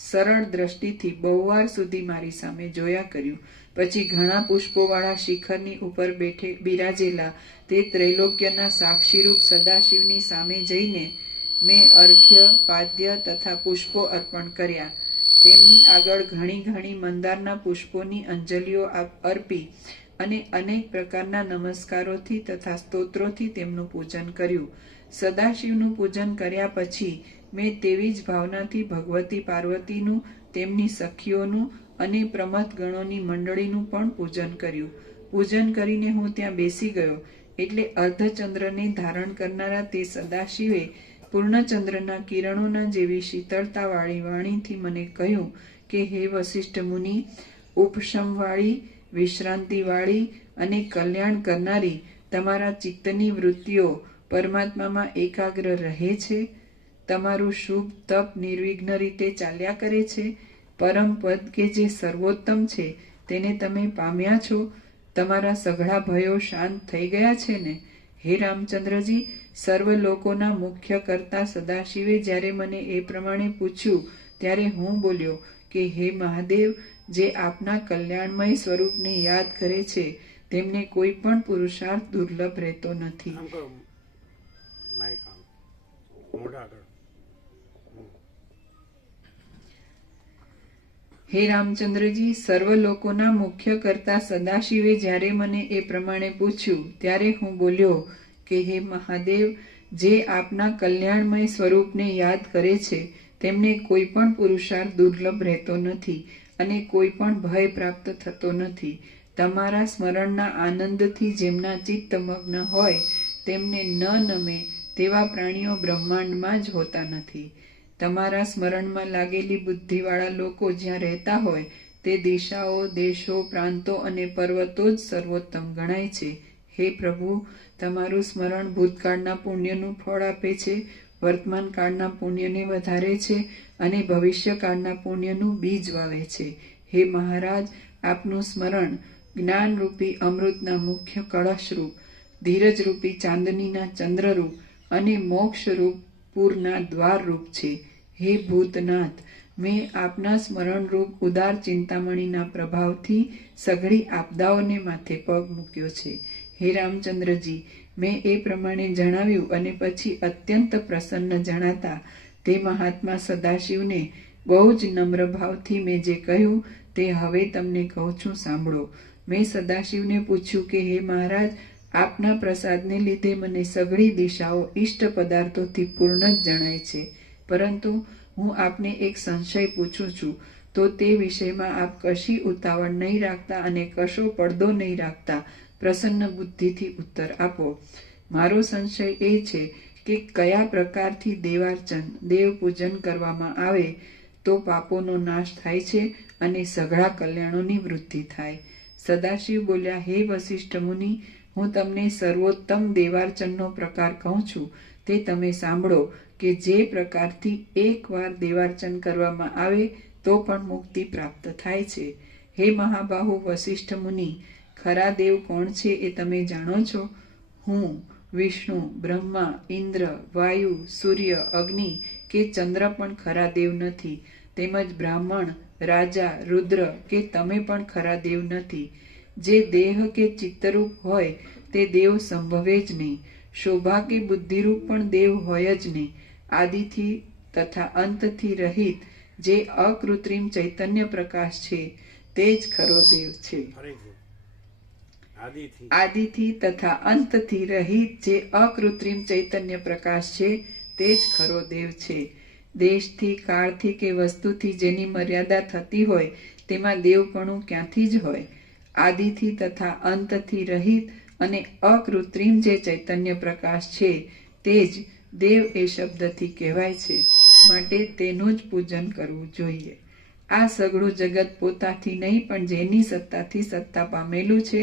સરળ દ્રષ્ટિથી બહુવાર સુધી મારી સામે જોયા કર્યું. પછી ઘણા પુષ્પોવાળા શિખરની ઉપર બિરાજેલા તે ત્રૈલોક્યના સાક્ષીરૂપ સદાશિવની સામે જઈને મેં અર્ઘ્ય, પાદ્ય તથા પુષ્પો અર્પણ કર્યા. તેમની આગળ ઘણી ઘણી મંદારના પુષ્પોની અંજલિઓ અર્પી અને અનેક પ્રકારના નમસ્કારોથી તથા સ્તોત્રોથી તેમનું પૂજન કર્યું. સદાશિવનું પૂજન કર્યા પછી મેં તેવી જ ભાવનાથી ભગવતી પાર્વતીનું, તેમની સખીઓનું અને પ્રમથ ગણોની મંડળીનું પણ પૂજન કર્યું. પૂજન કરીને હું ત્યાં બેસી ગયો એટલે અર્ધચંદ્રને ધારણ કરનારા તે સદાશિવે પૂર્ણચંદ્રના કિરણોના જેવી શીતળતાવાળી વાણીથી મને કહ્યું કે હે વસિષ્ઠ મુનિ, ઉપશમવાળી, વિશ્રાંતિવાળી અને કલ્યાણ કરનારી તમારા ચિત્તની વૃત્તિઓ પરમાત્મામાં એકાગ્ર રહે છે? તમારું શુભ તપ નિર્વિઘ્ન રીતે ચાલ્યા કરે છે? પરમ પદ કે જે સર્વોત્તમ છે તેને તમે પામ્યા છો? તમારા સઘળા ભયો શાંત થઈ ગયા છે ને? હે રામચંદ્રજી, સર્વ લોકોના મુખ્ય કરતા સદાશિવે જ્યારે મને એ પ્રમાણે પૂછ્યું ત્યારે હું બોલ્યો કે હે મહાદેવ, જે આપના કલ્યાણમય સ્વરૂપને યાદ કરે છે તેમને કોઈ પણ પુરુષાર્થ દુર્લભ રહેતો નથી. આમ કરો, માઈક આમ, મોઢા આગળ. હે રામચંદ્રજી, સર્વ લોકોના મુખ્ય કરતા સદાશિવે જ્યારે મને એ પ્રમાણે પૂછ્યું ત્યારે હું બોલ્યો કે હે મહાદેવ, જે આપના કલ્યાણમય સ્વરૂપને યાદ કરે છે તેમને કોઈ પણ પુરુષાર્થ દુર્લભ રહેતો નથી અને કોઈ પણ ભય પ્રાપ્ત થતો નથી. તમારા સ્મરણના આનંદથી જેમના ચિત્ત મગ્ન હોય તેમને ન નમે તેવા પ્રાણીઓ બ્રહ્માંડમાં જ હોતા નથી. તમારા સ્મરણમાં લાગેલી બુદ્ધિવાળા લોકો જ્યાં રહેતા હોય તે દિશાઓ, દેશો, પ્રાંતો અને પર્વતો જ સર્વોત્તમ ગણાય છે. હે પ્રભુ, તમારું સ્મરણ ભૂતકાળના પુણ્યનું ફળ આપે છે, વર્તમાન કાળના પુણ્યને વધારે છે અને ભવિષ્યકાળના પુણ્યનું બીજ વાવે છે. હે મહારાજ, આપનું સ્મરણ જ્ઞાનરૂપી અમૃતના મુખ્ય કળશરૂપ, ધીરજરૂપી ચાંદનીના ચંદ્રરૂપ અને મોક્ષરૂપ પૂરના દ્વારરૂપ છે. હે ભૂતનાથ, મેં આપના સ્મરણરૂપ ઉદાર ચિંતામણીના પ્રભાવથી સઘળી આપદાઓને માથે પગ મૂક્યો છે. હે રામચંદ્રજી, મેં એ પ્રમાણે જણાવ્યું અને પછી અત્યંત પ્રસન્ન જણાતા તે મહાત્મા સદાશિવને બહુ જ નમ્ર ભાવથી મેં જે કહ્યું તે હવે તમને કહું છું, સાંભળો. મેં સદાશિવને પૂછ્યું કે હે મહારાજ, આપના પ્રસાદને લીધે મને સઘળી દિશાઓ ઇષ્ટ પદાર્થોથી પૂર્ણ જ જણાય છે, પરંતુ હું આપને એક સંશય પૂછું છું, તો તે વિષયમાં આપ કશી ઉતાવળ નહીં રાખતા અને કશો પડદો નહીં રાખતા પ્રસન્ન બુદ્ધિથી ઉત્તર આપો. મારો સંશય એ છે કે કયા પ્રકારથી દેવાર્ચન, દેવ પૂજન કરવામાં આવે તો પાપોનો નાશ થાય છે અને સઘળા કલ્યાણોની વૃદ્ધિ થાય. સદાશિવ બોલ્યા, હે વસિષ્ઠ મુનિ, હું તમને સર્વોત્તમ દેવાર્ચનનો પ્રકાર કહું છું તે તમે સાંભળો કે જે પ્રકારથી એકવાર દેવાર્ચન કરવામાં આવે તો પણ મુક્તિ પ્રાપ્ત થાય છે. હે મહાબાહુ વસિષ્ઠ મુનિ, ખરા દેવ કોણ છે એ તમે જાણો છો? હું, વિષ્ણુ, બ્રહ્મા, ઇન્દ્ર, વાયુ, સૂર્ય, અગ્નિ કે ચંદ્ર પણ ખરા દેવ નથી, તેમજ બ્રાહ્મણ, રાજા, રુદ્ર કે તમે પણ ખરા દેવ નથી. જે દેહ કે ચિત્તરૂપ હોય તે દેવ સંભવે જ નહીં. શોભા કે બુદ્ધિરૂપ પણ દેવ હોય જ નહીં. આદિથી તથા અંતથી રહિત જે અકૃત્રિમ ચૈતન્ય પ્રકાશ છે તે જ ખરો દેવ છે. આદિથી તથા અંતથી રહિત જે અકૃત્રિમ ચૈતન્ય પ્રકાશ છે તે જ ખરો દેવ છે. દેશથી, કાળથી કે વસ્તુથી જેની મર્યાદા થતી હોય તેમાં દેવપણું ક્યાંથી જ હોય? આદિથી તથા અંતથી રહિત અને અકૃત્રિમ જે ચૈતન્ય પ્રકાશ છે તે જ દેવ એ શબ્દથી કહેવાય છે, માટે તેનું જ પૂજન કરવું જોઈએ. આ સઘળું જગત પોતાથી નહીં પણ જેની સત્તાથી સત્તા પામેલું છે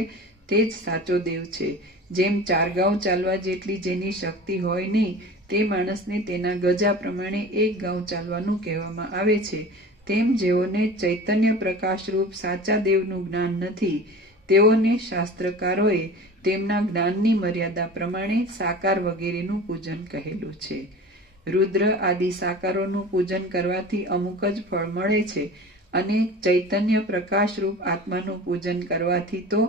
તે જ સાચો દેવ છે. જેમ 4 ગાંવ ચાલવા જેટલી જેની શક્તિ હોય નહીં તે માણસને તેના ગજા પ્રમાણે 1 ગાંવ ચાલવાનું કહેવામાં આવે છે, તેમ જેઓને ચૈતન્ય પ્રકાશરૂપ સાચા દેવનું જ્ઞાન નથી તેઓને શાસ્ત્રકારોએ તેમના જ્ઞાનની મર્યાદા પ્રમાણે સાકાર વગેરેનું પૂજન કહેલું છે. રુદ્ર આદિ સાકારોનું પૂજન કરવાથી અમુક જ ફળ મળે છે અને ચૈતન્ય પ્રકાશરૂપ આત્માનું પૂજન કરવાથી તો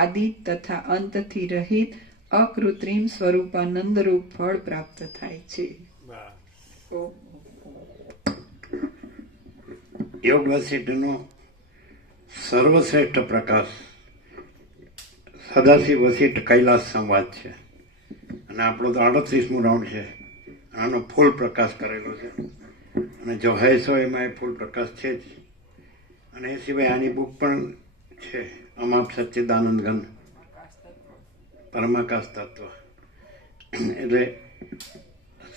આદિ તથા અંતથી રહિત અકૃત્રિમ સ્વરૂપાનંદરૂપ ફળ પ્રાપ્ત થાય છે. યોગ વસિષ્ઠનો સર્વશ્રેષ્ઠ પ્રકાશ સદાશિવ વસિષ્ઠ કૈલાસ સંવાદ છે અને આપણો તો 38મું રાઉન્ડ છે. આનો ફૂલ પ્રકાશ કરેલો છે અને જો હૈસો એમાં એ ફૂલ પ્રકાશ છે જ. અને એ સિવાય આની બુક પણ છે, અમાપ સચ્ચિદાનંદ ઘન પરમાકાશ તત્વ. એટલે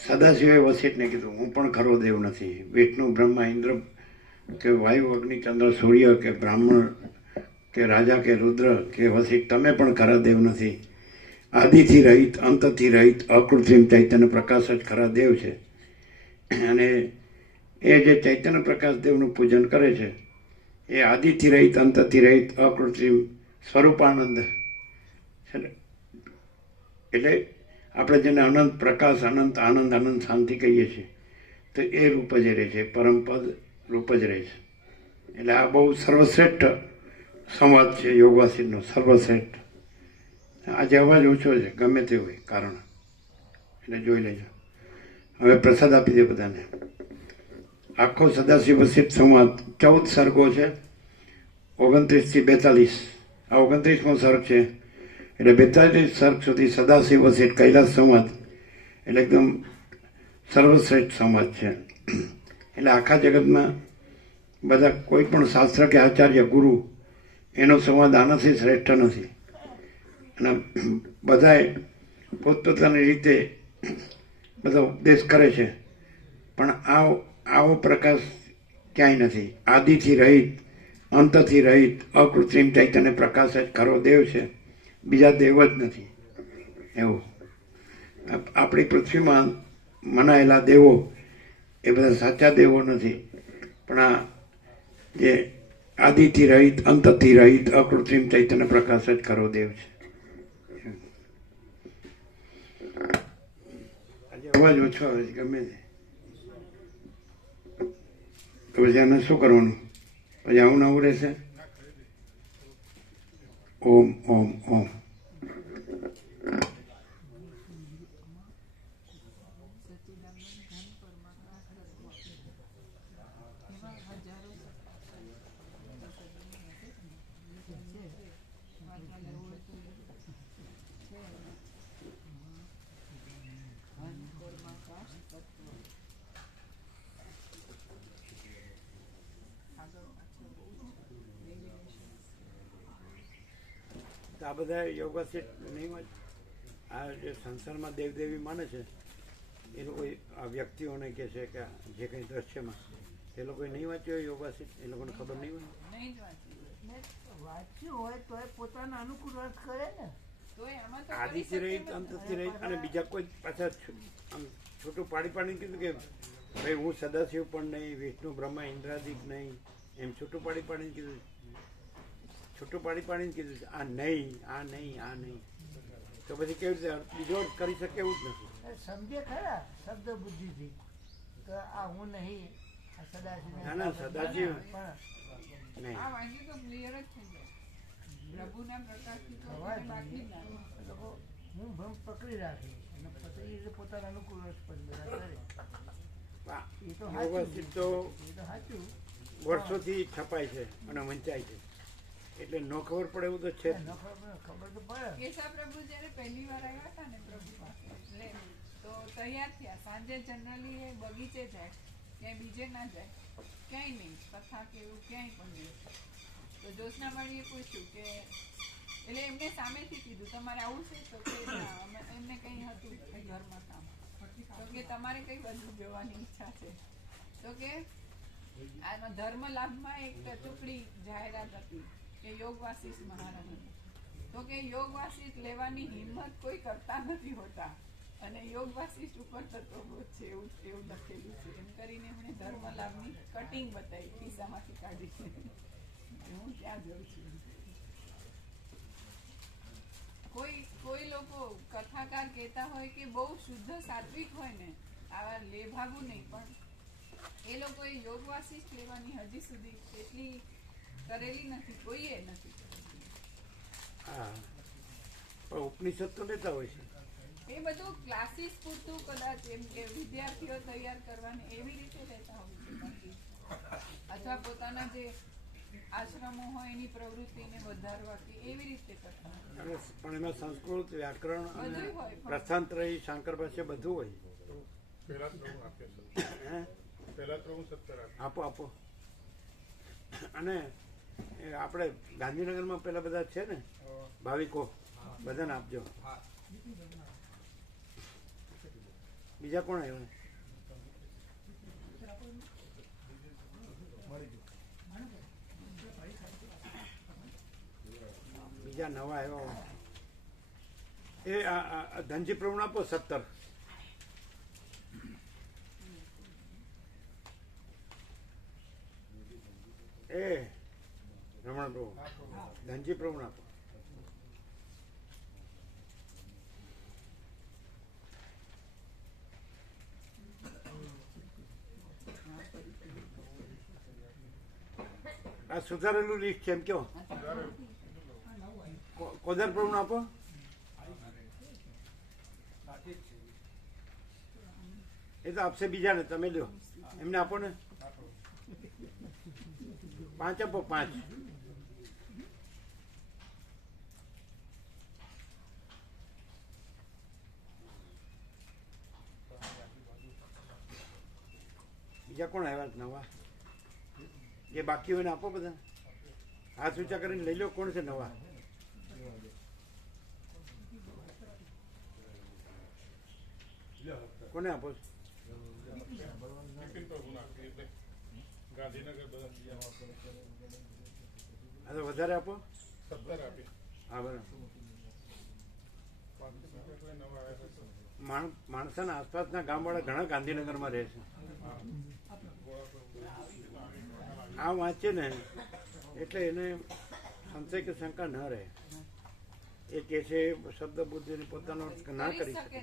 સદાશિવે વસિષ્ઠને કીધું હું પણ ખરો દેવ નથી. વિષ્ણુ બ્રહ્મા ઇન્દ્ર કે વાયુ અગ્નિ ચંદ્ર સૂર્ય કે બ્રાહ્મણ કે રાજા કે રુદ્ર કે વસિષ્ઠ તમે પણ ખરા દેવ નથી. આદિથી રહિત અંતથી રહિત અકૃત્રિમ ચૈતન્ય પ્રકાશ જ ખરા દેવ છે. અને એ જે ચૈતન્ય પ્રકાશ દેવનું પૂજન કરે છે એ આદિથી રહિત અંતથી રહિત અકૃત્રિમ સ્વરૂપાનંદ છે ને. એટલે આપણે જેને અનંત પ્રકાશ અનંત આનંદ અનંત શાંતિ કહીએ છીએ તો એ રૂપ જ રહે છે, પરમપદ રૂપ જ રહે છે. એટલે આ બહુ સર્વશ્રેષ્ઠ સંવાદ છે યોગવાસીનો, સર્વશ્રેષ્ઠ. આજે અવાજ ઓછો છે, ગમે તે હોય કારણ, એટલે જોઈ લેજો. હવે પ્રસાદ આપી દે બધાને. આખો સદાશિવ વસિષ્ઠ સંવાદ 14 સર્ગો છે, 29 થી 42. આ 29મો સર્ગ છે. એટલે 42 સર્ગ સુધી સદાશિવ વસિષ્ઠ કૈલાસ સંવાદ એટલે એકદમ સર્વશ્રેષ્ઠ સંવાદ છે. એટલે આખા જગતમાં બધા કોઈ પણ શાસ્ત્ર કે આચાર્ય ગુરુ એનો સંવાદ આનાથી શ્રેષ્ઠ નથી. અને બધાએ પોતપોતાની રીતે બધા ઉપદેશ કરે છે, પણ આવો પ્રકાશ ક્યાંય નથી. આદિથી રહિત અંતથી રહિત અકૃત્રિમ ચૈતન્ય પ્રકાશ જ ખરો દેવ છે, બીજા દેવ જ નથી. એવું આપણી પૃથ્વીમાં મનાયેલા દેવો એ બધા સાચા દેવો નથી, પણ આ જે આદિથી રહિત અંતથી રહિત અકૃત્રિમ ચૈતન્ય પ્રકાશ જ ખરો દેવ છે. આજે અવાજ ઓછો આવે છે, ગમે તે. તો પછી આને શું કરવાનું? પછી આવું નવું રહેશે. ઓમ ઓમ ઓમ. આ બધા યોગાસિત નહીં હોય. આ જે સંસારમાં દેવદેવી માને છે એ લોકો આ વ્યક્તિઓને કહે છે કે જે કંઈ દ્રશ્યમાં એ લોકોએ નહીં વાંચ્યું હોય યોગાસિત, એ લોકોને ખબર નહીં હોય. વાંચ્યું હોય તો એ પોતાના અનુકૂળ અર્થ કરે ને. આદિથી રહિત અંતથી રહિત અને બીજા કોઈ પાછા આમ છૂટું પાડીને કીધું કે ભાઈ હું સદાશિવ પણ નહીં, વિષ્ણુ બ્રહ્મા ઇન્દ્રાદિક નહીં, એમ છૂટું પાડીને કીધું. છૂટું પાડીને કીધું આ નહીં, આ નહીં, આ નહીં. તો પછી કેવી રીતે બીજો કરી શકે એવું જ નથી. સમજે ખરા શબ્દ બુદ્ધિથી તો આ હું નહીં, આ સદાશિવ. ના ના સદાશિવ નહીં. લોકો હું ભ્રમ પકડી રાખે અને પછી એ પોતાના અનુકૂળ અર્થ કરે. એ તો વ્યવસ્થિત તો સાચું વર્ષોથી છપાય છે અને વંચાય છે, એટલે ન ખબર પડે એવું તો છે જ. ખબર તો પડે. કેશવ પ્રભુ જયારે પહેલી વાર આવ્યા હતા ને પ્રભુ પાસે એટલે તો તૈયાર થયા. સાંજે જનરલી એ બગીચે જાય, ક્યાંય બીજે ના જાય, ક્યાંય નહીં કથા કે એવું ક્યાંય પણ નહીં. તો જ્યોત્સનામણીએ પૂછ્યું કે એટલે એમને સામેથી કીધું તમારે આવું છે? તો કે ના, એમને કંઈ હતું ઘરમાં કામ. તો કે તમારે કઈ બાજુ જવાની ઈચ્છા છે? તો કે આનો ધર્મ લાભમાં એક ટુકડી જાહેરાત હતી કે યોગ વાસિષ્ઠ મહારાજની. તો કે યોગ વાસિષ્ઠ લેવાની હિંમત કોઈ કરતા નથી હોતા અને યોગ વાસિષ્ઠ ઉપર તત્વબોધ છે એવું લખેલું છે. એમ કરીને એમણે ધર્મ લાભની કટિંગ બતાવી, ખિસ્સામાંથી કાઢી. હું ત્યાં જઉં છું. કોઈ લોકો કથાકાર કહેતા હોય કે બહુ શુદ્ધ સાત્વિક હોય ને, આવા લેભાગુ નહીં, પણ એ લોકોએ યોગ વાસિષ્ઠ લેવાની હજી સુધી એટલી કરેલી નથી, કોઈએ નથી. હા, પણ ઉપનિષદ તો લેતા હોય છે. એ બધું ક્લાસીસ પૂરતું કદાચ એમ કે વિદ્યાર્થીઓ તૈયાર કરવાની એવી રીતે લેતા હોય છે, બાકી અથવા પોતાના જે આશ્રમો હોય એની પ્રવૃત્તિને વધારવા કે એવી રીતે કરતા. પણ એમાં સંસ્કૃત વ્યાકરણ અને બધું હોય. પ્રસ્થાંતરી શંકર ભાષા બધું હોય. હે? આપો આપો. અને એ આપણે ગાંધીનગરમાં પેલા બધા છે ને ભાવિકો, બધાને આપજો. બીજા કોણ આવ્યા? બીજા નવા આવ્યા એ આ ધનજી પ્રભુ આપો 17. એ રમણ પ્રભુ ધનજી પ્રભુ આપો. આ સુધારેલું લિસ્ટ છે એમ કયો? કોદર પ્રભુ આપો. એ તો આપશે બીજાને, તમે લ્યો એમને આપો ને. 5 આપો, 5. બીજા કોણ આવ્યા નવા? જે બાકી હોય ને આપો બધા. હાથ ઊંચા કરીને લઈ લો. કોણ છે નવા? કોને આપો છો? હા તો વધારે આપો. હા બરાબર. માણસાના આસપાસના ગામવાળા ઘણા ગાંધીનગરમાં રહે છે. આ વાંચે ને એટલે એને સંશય કે શંકા ન રહે. એ કે છે શબ્દ બુદ્ધિને પોતાનો ના કરી શકે,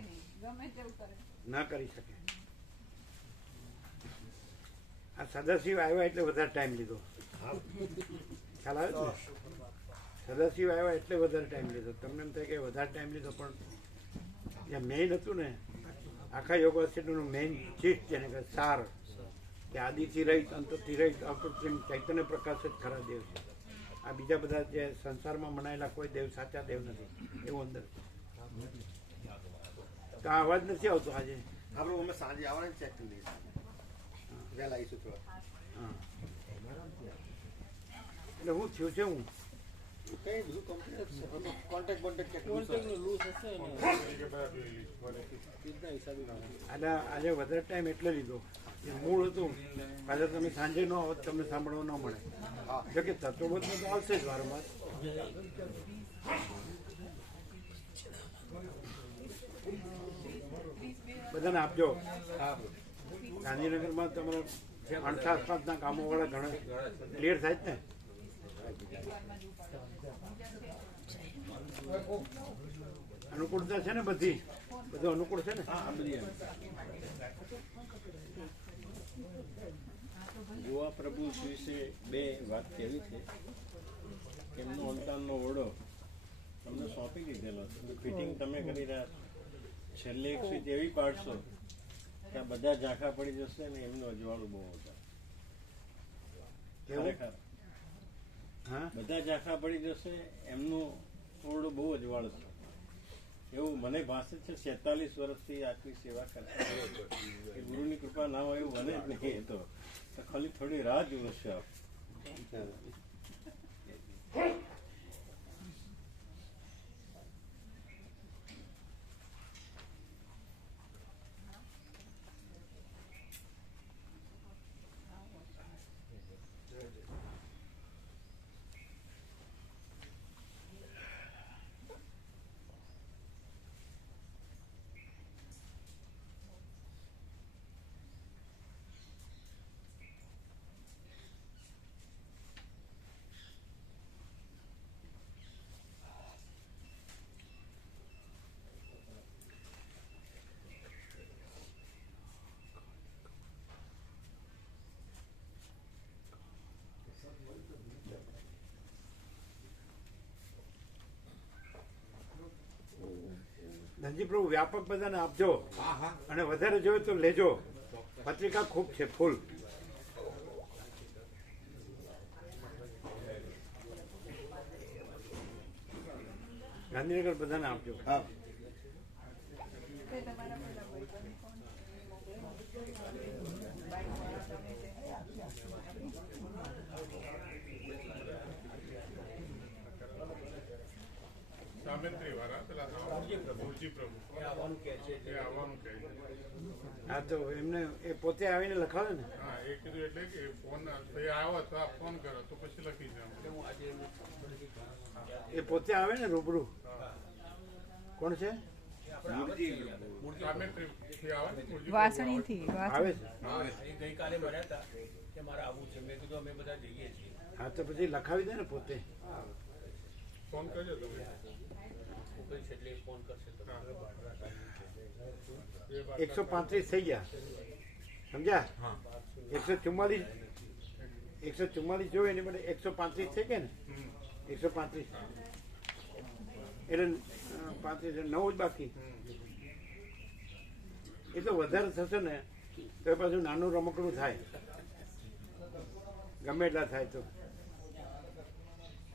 ના કરી શકે. આ સદાશિવ આવ્યા એટલે વધારે ટાઈમ લીધો. ખ્યાલ આવે ને? સદાશિવ આવ્યા એટલે વધારે ટાઈમ લીધો. તમને એમ થાય કે વધારે ટાઈમ લીધો, પણ જ્યાં મેઇન હતું ને આખા યોગ વાસિષ્ઠનું મેઇન ચીજ જેને કહે સાર, કે આદિથી રહિત, અંતથી રહિત, અકૃત્રિમ ચૈતન્ય પ્રકાશ જ ખરા દેવ છે. આ બીજા બધા જે સંસારમાં મનાયેલા કોઈ દેવ સાચા દેવ નથી, એવું અંદર. તો આ અવાજ નથી આવતો આજે. આપણે અમે સાંજે આવવાના ચેક કરી લઈએ. વહેલા આવીશું થોડા. હા, એટલે હું થયું છે હું કઈ બધું કમ્પ્લીટ છે. કોન્ટેક્ટ ચેક આજે વધારે ટાઈમ એટલે લીધો. એ મૂળ હતું આજે તમે સાંજે ન આવો તમને સાંભળવા ન મળે. જો કે તત્વબોધમાં તો આવશે જ વારંવાર. બધાને આપજો. ગાંધીનગરમાં તમારા માણસા આસપાસના કામોવાળા ઘણા ક્લિયર થાય જ ને. અનુકૂળતા છે ને બધી, બધું અનુકૂળ છે ને. ગોવા પ્રભુ વિશે 2 વાત કહેવી છે. એમનો અંતાનનો ઓરડો તમને સોંપી દીધેલો છે. ફિટિંગ તમે કરી રહ્યા છો. છેલ્લે એક સ્વિચ એવી પાડશો કે આ બધા ઝાંખા પડી જશે ને એમનું અજવાળું બહુ હતા. ખરેખર બધા ઝાંખા પડી જશે, એમનું ઓરડું બહુ અજવાળ છે. એવું મને ભાષે છે. 46 વર્ષથી આટલી સેવા કરતા ગુરુની કૃપા ના હોય એવું બને જ નહીં. તો ખાલી થોડી રાહ જુઓ છો આપ. ધનજી પ્રભુ વ્યાપક બધાને આપજો, અને વધારે જોઈએ તો લેજો. પત્રિકા ખૂબ છે, ફૂલ. ગાંધીનગર બધાને આપજો. એ આવવાનું કહે છે હા તો એમને એ પોતે આવીને લખાવે ને. હા એ કીધું એટલે કે ફોન આવ્યો તો આપ ફોન કરો તો પછી લખી જાવ. હું આજે એ પોતે આવે ને રૂબરૂ. કોણ છે? વાસણીથી આવે છે. એ ગઈકાલે મળ્યા હતા કે મારે આવવું છે. મેં કીધું અમે બધા જઈએ છીએ. હા તો પછી લખાવી દે ને પોતે. ફોન કરજો તમે. હું કહીશ એટલે ફોન કરશે તો 135 થઈ ગયા સમજ્યા? 144 જોવે એની માટે 135 થઈ ગયા ને. 135 એટલે 35 9 જ બાકી. એ તો વધારે થશે ને તો એ પાછું નાનું રમકડું થાય, ગમે એટલા થાય તો.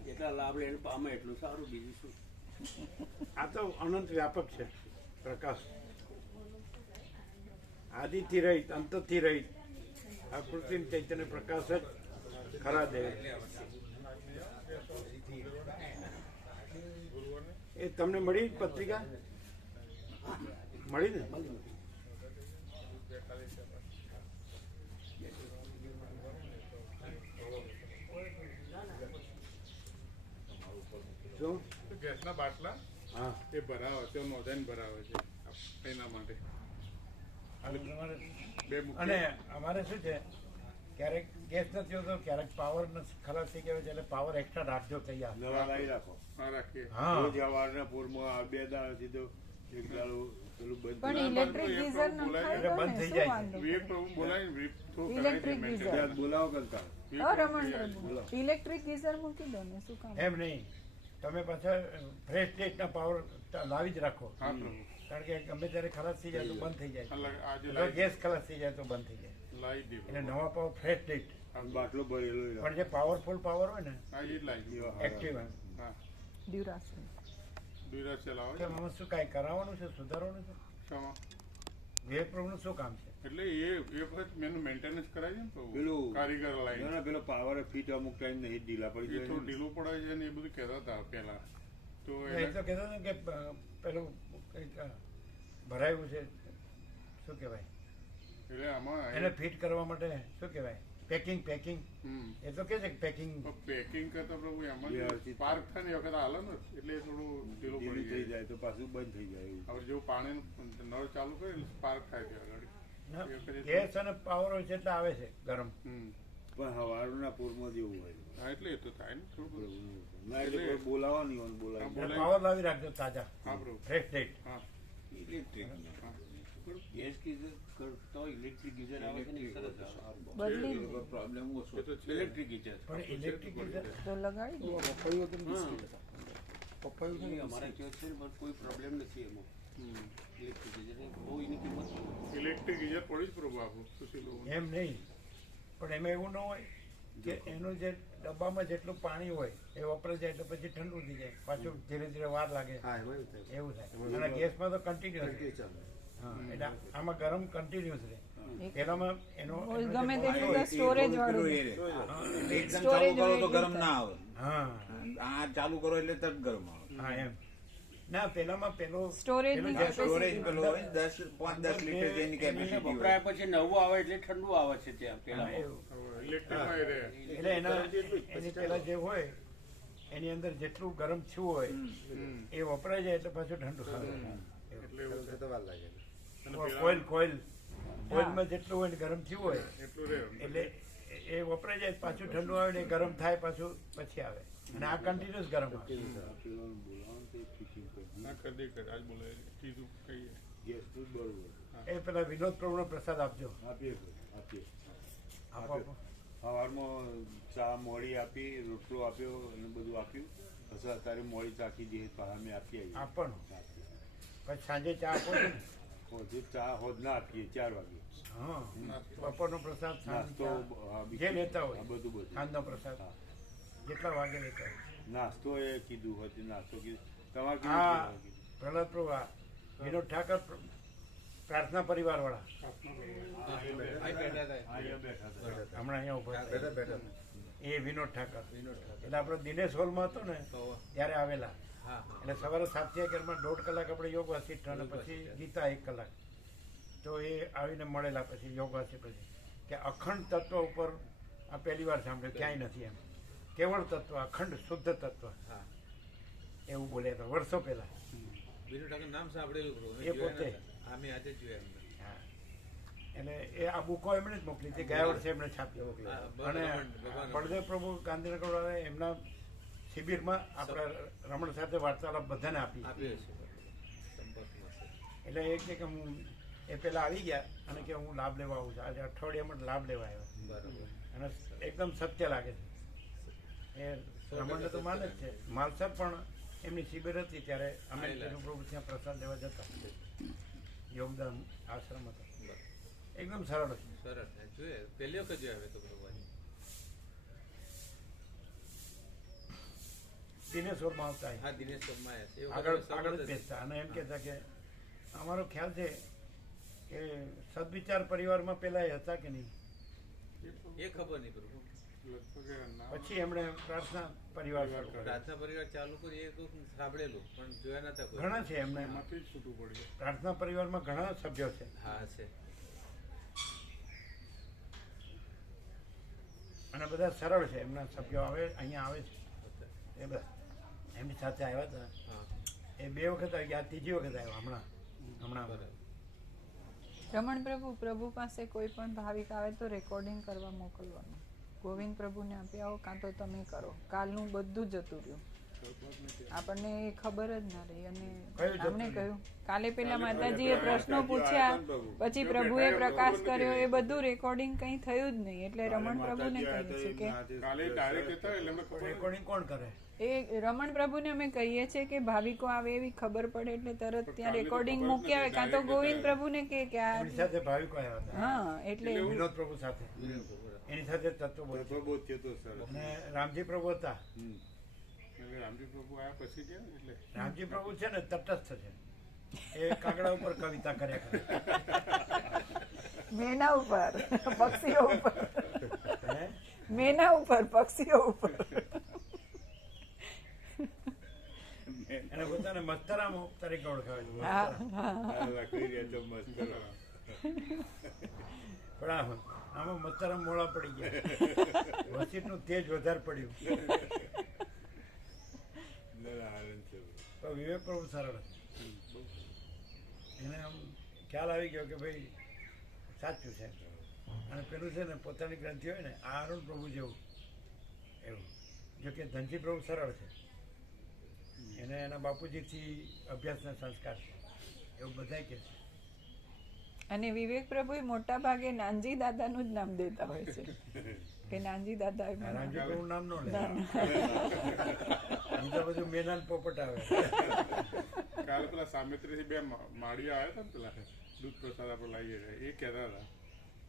જેટલા લાભ લઈને પામે એટલું સારું. બીજું શું? આ તો અનંત વ્યાપક છે પ્રકાશ. આદિથી રહિત, અંતથી રહિત આ કૃત્રિમ ચૈતન્ય પ્રકાશ જ ખરા દેવ. એ તમને મળી પત્રિકા? મળી ને? શું? ગેસના બાટલા હા એ ભરાવે છે, નોંધાઈને ભરાવે છે એના માટે. બે મુખ્ય અને અમારે શું છે, ક્યારેક ગેસ નથી હોતો, ક્યારેક પાવર ખરાબ થઈ ગયો છે, એટલે પાવર એક્સ્ટ્રા રાખજો તૈયાર. નવા લાવી રાખો. હા રાખીએ. હા રોજ સવારના પૂરમાં આ 2 દાડાથી તો એક દાડું પેલું બંધ પણ ઇલેક્ટ્રિક ગીઝર નખાય એટલે તો બંધ ને થઈ શું જાય. વાંધો? વીએ પ્રભુ બોલાવીને વીએ થોડું ઇલેક્ટ્રિક કરાવી દે ગીઝર. ત્યાં બોલાવો કંકાલ. રમણ પ્રભુ ઇલેક્ટ્રિક ગીઝર મૂકી દો ને, શું કામ? એમ નહીં, તમે પાછા ફ્રેશ ડેટના પાવર લાવી જ રાખો. હા પ્રભુ. કારણ કે ગમે ત્યારે ખલાસ થઈ જાય તો બંધ થઈ જાય. આજે જો ગેસ ખલાસ થઈ જાય તો બંધ થઈ જાય. લાવી દે એટલે નવા પાવર ફ્રેશ ડેટ. બાટલો ભરેલો એ પણ જે પાવરફુલ પાવર હોય ને હા એ જ લાવી દે. એક્ટિવ હા ડ્યુરાસેલ. ડ્યુરાસેલ આવે કે આમાં શું કાંઈ કરાવવાનું છે, સુધારવાનું છે? શામાં? વેવપ્રૂફનું શું કામ છે? એટલે એ વખત મેનું મેન્ટેનન્સ કરાવી દે ને પ્રભુ. પેલું કારીગર લાવી ના, પેલો પાવર ફીટ અમુક ટાઈમ નહીં ઢીલા પડી એ જાય. થોડું ઢીલું પડે છે ને એ બધું કહેતા હતા પહેલા. તો એ એને તો કહેતા હતા કે પેલું કંઈક ભરાયું છે, શું કહેવાય એટલે આમાં એને ફિટ કરવા માટે શું કહેવાય, પેકિંગ. હમ. એ તો કે છે કે પેકિંગ. પેકિંગ કરતા પ્રભુ એમાં વ્યવસ્થિત. પાર્ક થાય ને એ વખત હાલે ને એટલે થોડું ઢીલું ઢીલું પડી થઈ જાય. જાય તો પાછું બંધ થઈ જાય એવું. હવે જેવું પાણી નળ ચાલુ કરે એટલે સ્પાર્ક થાય છે આગળ. એ વખતે ગેસ અને પાવર હોય છે એટલે આવે છે ગરમ. હમ. પણ હવારના પૂરમાં જેવું હોય. હા એટલે એ તો થાય ને થોડું બધું. ના એટલે કોઈ બોલાવવાની હોય ને હા, બોલાવી. બોલાવી. પાવર લાવી રાખજો તાજા, હા પ્રભુ. Fresh date. હા ઇલેક્ટ્રિક હા. ગેસ ગીઝર કરતો ઇલેક્ટ્રિક ગીઝર આવે છે ને એ સરસ આવે. બદલી દો. પ્રોબ્લેમ ઓછો. એ તો છે. ઇલેક્ટ્રિક ગીઝર પણ ઇલેક્ટ્રિક તો લગાડી દો. અમારા ત્યાં છે ને પણ કોઈ પ્રોબ્લેમ નથી એમાં. હમ. ઇલેક્ટ્રિક ગીઝર બહુ એની કિંમત ઇલેક્ટ્રિક ગીઝર પડી જ પ્રભુ આપું સુશીલ બાબુ. એમ નહીં, પણ એમાં એવું ન હોય કે એનું જે ડબ્બામાં જેટલું પાણી હોય એ વપરાઈ જાય એટલે પછી ઠંડુ થઈ જાય, પાછું ધીરે ધીરે વાર લાગે. એવું થાય. અને ગેસમાં તો કન્ટિન્યુઅસ. હા એટલે આમાં ગરમ કન્ટિન્યુઅસ રહે. પેલામાં એનો ગમે તેટલું સ્ટોરેજ વાળું. સ્ટોરેજ ગરમ ના આવે. હા આ ચાલુ કરો એટલે તરત ગરમ આવે. હા એમ ના, પેલામાં પેલો સ્ટોરેજ પેલો ની જે સ્ટોરેજ પેલો હોય ને 5-10 લીટર જેની કેપેસિટી હોય. વપરાય પછી નવું આવે એટલે ઠંડુ આવે છે ત્યાં પેલા. હા, એવું. ઇલેક્ટ્રિકમાં એ રહે. એટલે એની પેલા જે હોય એની અંદર જેટલું ગરમ થયું હોય એ વપરાઈ જાય એટલે પાછું ઠંડુ થાય. એટલે એવું છે. અને કોઇલમાં જેટલું હોય ને ગરમ થયું હોય એટલું રહે. એટલે એ વપરાઈ જાય પાછું ઠંડુ આવે ને એ ગરમ થાય પાછું પછી આવે, અને આ કન્ટિન્યુઅસ ગરમ આવે. પેલાનું બોલાવો તો એ ફિટિંગ કરી દે. હા કરી દે કરી. આજ બોલે કીધું કહીએ. ગેસનું જ બરોબર. એ પેલા વિનોદ પ્રભુનો પ્રસાદ આપજો. આપીએ. આપો આપો. સવારમાં ચા મોડી આપી, રોટલો આપ્યો અને બધું આપ્યું. પછી અત્યારે મોડી ચાખી દઈએ પાછા અમે આપી આવીએ. આપવાનું. પછી સાંજે ચા આપો છો ને? હજુ ચા હોદ ના આપીએ 4 વાગે. હા, બપોરનો પ્રસાદ, સાંજનો નાસ્તો ચા. હા, જે લેતા હોય. હા, બધું સાંજનો પ્રસાદ હા. જેટલા વાગે લેતા હોય. નાસ્તો એ કીધું હોય તે નાસ્તો કીધું. તમારે હા, કેવું કીધું? પ્રહલાદ પ્રભુ આ વિનોદ ઠાકર પ્રાર્થના પરિવાર વાળા હમણાં અહીંયા ઉભા થયા. એ વિનોદ ઠાકર એટલે આપણો દિનેશ હોલમાં હતો ને ત્યારે આવેલા. હા, હા. એટલે સવારે 7 થી 11 1.5 કલાક આપણે યોગ વાસિષ્ઠ અને પછી ગીતા 1 કલાક. તો એ આવીને મળેલા પછી યોગ વાસિષ્ઠ પછી કે અખંડ તત્વ ઉપર આ પહેલી વાર સાંભળ્યું, ક્યાંય નથી એમ. કેવળ તત્વ, અખંડ શુદ્ધ તત્વ, હા. એવું બોલ્યા હતા વર્ષો પહેલા. વિનુ ઠાકર નામ સાંભળેલું ખરું. અમે એ જોયા પોતે. નતા. અમે આજે જ જોયા એમને. હા, એટલે એ આ બુકો એમણે જ મોકલી હતી, ગયા વર્ષે એમણે છાપી મોકલી. હા, અને ભગવાન. બળદેવ પ્રભુ ગાંધીનગર વાળાએ એમના શિબિરમાં આપણે રમણ સાથે વાર્તાલાપ બધાને આપી. આપ્યો છે સંપર્કમાં છે. એટલે એક છે કે હું એ પહેલા આવી ગયા અને કે હું લાભ લેવા આવું છું. આજે અઠવાડિયામાં લાભ લેવા આવ્યો બરાબર. અને એકદમ સત્ય લાગે છે. એ રમણને તો માને જ છે. માલસર પણ એમની શિબિર હતી ત્યારે અમે પ્રભુ ત્યાં પ્રસાદ લેવા જતા. યોગદાન આશ્રમ હતો. એકદમ સરળ હતું. સરસ. જોઈએ પહેલી વખત જોયા હવે તો પ્રભુજી. દિનેશ્વરમાં આવતા હા, દિનેશ્વરમાં આવ્યા છે. એ આગળ વખતે આગળ જ સંબંધ બેસતા અને એમ કહેતા કે અમારો ખ્યાલ છે કે સદવિચાર પરિવારમાં પેલા એ હતા કે નહીં, એ ખબર નહીં પ્રભુ. પછી એમણે પ્રાર્થના પરિવાર શરૂ કર્યો. પ્રાર્થના પરિવાર ચાલુ કરી એ તો સાંભળેલું પણ જોયા નતા કોઈ. ઘણા છે એમને પ્રાર્થના પરિવારમાં ઘણા સભ્યો છે. હા છે. અને બધા સરળ છે. એમના સભ્યો આવે અહીંયા આવે છે એ બધા એમની સાથે આવ્યા હતા. હા. એ 2 વખત આવી ગયા, 3જી વખત આવ્યા હમણાં. બરાબર. રમણ પ્રભુ પાસે કોઈ પણ ભાવિક આવે તો રેકોર્ડિંગ કરવા મોકલવાનું. ગોવિંદ પ્રભુને આપી આવો કાં તો તમે કરો. કાલનું બધું જતું રહ્યું, આપણને એ ખબર જ ના રહી. અને અમને કહ્યું કાલે પેલા માતાજીએ પ્રશ્નો પૂછ્યા, પછી પ્રભુએ પ્રકાશ કર્યો, એ બધું રેકોર્ડિંગ કંઈ થયું જ નહીં. એટલે રમણ પ્રભુને કહીએ છીએ કે રેકોર્ડિંગ કોણ કરે? એ રમણ પ્રભુને અમે કહીએ છીએ કે ભાવિકો આવે એવી ખબર પડે એટલે તરત ત્યાં રેકોર્ડિંગ મૂકી આવે, કાં તો ગોવિંદ પ્રભુને કે આ એમની સાથે ભાવિકો આવ્યા હતા. હા, એટલે વિનોદ પ્રભુ સાથે એની સાથે તત્વબોધ અને રામજી પ્રભુ હતા. રામજી પ્રભુ આવ્યા પછી ગયા ને એટલે રામજી પ્રભુ છે ને તટસ્થ છે. એ કાગડા ઉપર કવિતા કર્યા કરે. મેના ઉપર, પક્ષીઓ ઉપર, હે? મેના ઉપર, પક્ષીઓ ઉપર. એને પોતાને મસ્તરામ તરીકે ઓળખાવે છે. હા, પણ આમાં મસ્તરામ મોડા પડી ગયા. વસીટનું તેજ વધારે પડ્યું. તો વિવેક પ્રભુ સરળ હતો. એને આમ ખ્યાલ આવી ગયો કે ભાઈ સાચું છે. અને પેલું છે ને પોતાની ગ્રંથિ હોય ને આ અરુણ પ્રભુ જેવું એવું. જો કે ધનજી પ્રભુ સરળ છે, એને એના બાપુજીથી અભ્યાસના સંસ્કાર છે એવું બધા કહે છે. અને વિવેક પ્રભુ મોટા ભાગે નાનજી દાદાનું જ નામ દેતા હોય છે કે નાનજી દાદા. રામજી પ્રભુ નામ નો લે, બીજા બધું મેનાન પોપટ આવે. કાલે પેલા સામેત્રીથી 2 માળીયા આવ્યા હતા ને પેલા દૂધ પ્રસાદ આપણે લાવીએ છીએ, એ કહેતા હતા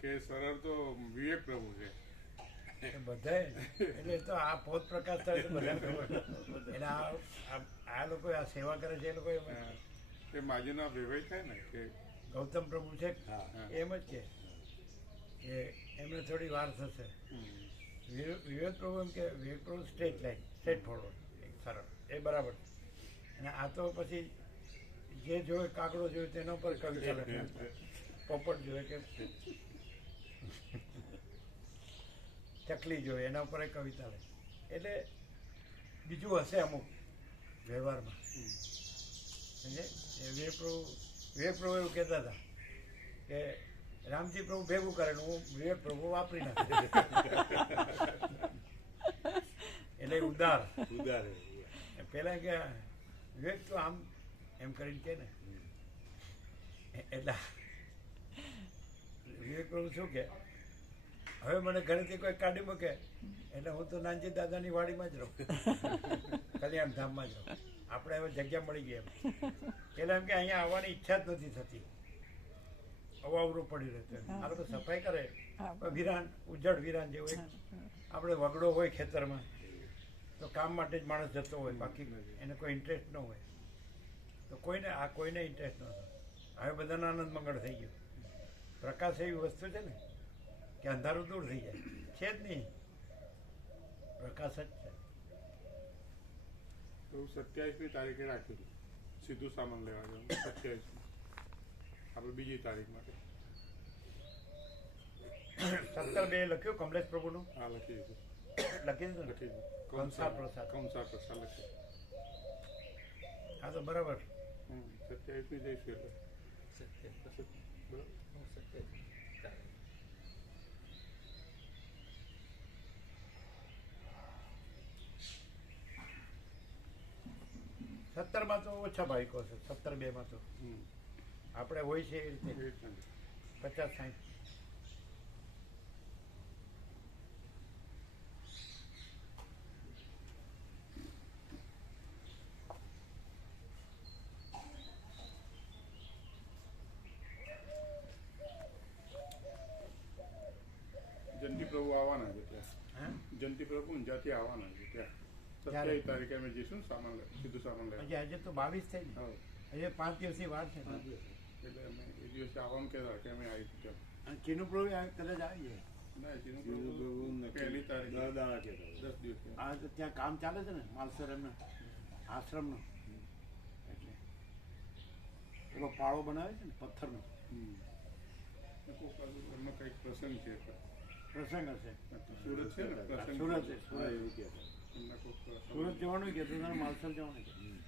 કે સરળ તો વિવેક પ્રભુ છે. બધાએ એટલે તો આ પોત પ્રકાશ થાય તો બધાને ખબર. એટલે આ લોકો આ સેવા કરે છે એ લોકો એ માજીના વેવાય થાય ને કે ગૌતમ પ્રભુ છે એમ જ કે એમને થોડી વાર થશે. વિવેક પ્રભુ એમ કે વિવેક પ્રભુ સ્ટ્રેટ લાઈન, સ્ટ્રેટ ફોરવર્ડ, સરળ, એ બરાબર. અને આ તો પછી જે જોવે કાગડો જોયો તેના પર કવિતા લખે, પોપટ જોવે કે ચકલી જોઈએ એના ઉપર કવિતા લખે. એટલે બીજું હશે અમુક વ્યવહારમાં. સમજે? વિવેક પ્રભુ એવું કહેતા હતા કે રામજી પ્રભુ ભેગું કરે ને હું વિવેક પ્રભુ વાપરી નાખું. એટલે ઉદાર પેલા કે વિવેક તો આમ એમ કરીને કે ને, એટલે વિવેક પ્રભુ શું કે હવે મને ઘરેથી કોઈ કાઢી મૂકે એટલે હું તો નાનજી દાદાની વાડીમાં જ રહું, કલ્યાણ ધામમાં જ રહું. આપણે હવે જગ્યા મળી ગઈ એમ. પેલા એમ કે અહીંયા આવવાની ઈચ્છા જ નથી થતી, અવાવરું પડી રહેતું. આ લોકો સફાઈ કરે વિરાન, ઉજ્જડ વિરાન જેવું. આપણે વગડો હોય ખેતરમાં તો કામ માટે જ માણસ જતો હોય, બાકી એને કોઈ ઇન્ટરેસ્ટ ન હોય. તો કોઈને ઇન્ટરેસ્ટ ન હોય. હવે બધાનો આનંદ મંગળ થઈ ગયો. પ્રકાશ એવી વસ્તુ છે ને કે અંધારું દૂર થઈ જાય, છે જ નહીં, પ્રકાશ જ છે. તો 27મી તારીખે રાખ્યું હતું. સીધું સામાન લેવા જવાનું 27મી. આપણે બીજી તારીખ માટે 17/2 લખ્યું કમલેશ પ્રભુનું આ લખી દીધું. લખી દીધું ને? લખી દીધું. કંસા પ્રસાદ. કંસા પ્રસાદ લખ્યું. હા તો બરાબર. 27મી જઈશું એટલે બરાબર. 17માં તો ઓછા ભાવિકો છે. 17/2માં તો આપણે હોય છે એ રીતે 50-60. જયંતિ પ્રભુ આવવાના છે ત્યાં. હા જયંતિ પ્રભુ ને જ્યાંથી આવવાના છે ત્યાં ક્યારે? 27 તારીખે અમે જઈશું ને સામાન સીધું સામાન લેવા. હજી આજે તો 22 થઈ ને. હા. હજી 5 દિવસની વાર છે. એટલે અમે એ દિવસે આવવાનું કહેતા કે અમે આવી ત્યાં. અને ચીનુ પ્રભુ કદાચ આવી જાય. ના ચીનુ ચીનું પ્રભુ પહેલી તારીખે દાદા કહેતા 10 દિવસ આ તો ત્યાં કામ ચાલે છે ને માલસરમનો આશ્રમનો. એટલે પેલો પાળો બનાવે છે ને પથ્થરનો એમનો કંઈક પ્રસંગ છે પ્રસંગ હશે. સુરત છે ને પ્રસંગ સુરત છે. હા એવું કહેતા એમના કોઈક પ્રસંગ. સુરત જવાનું કહેતું માલસર જવાનું કહેતું.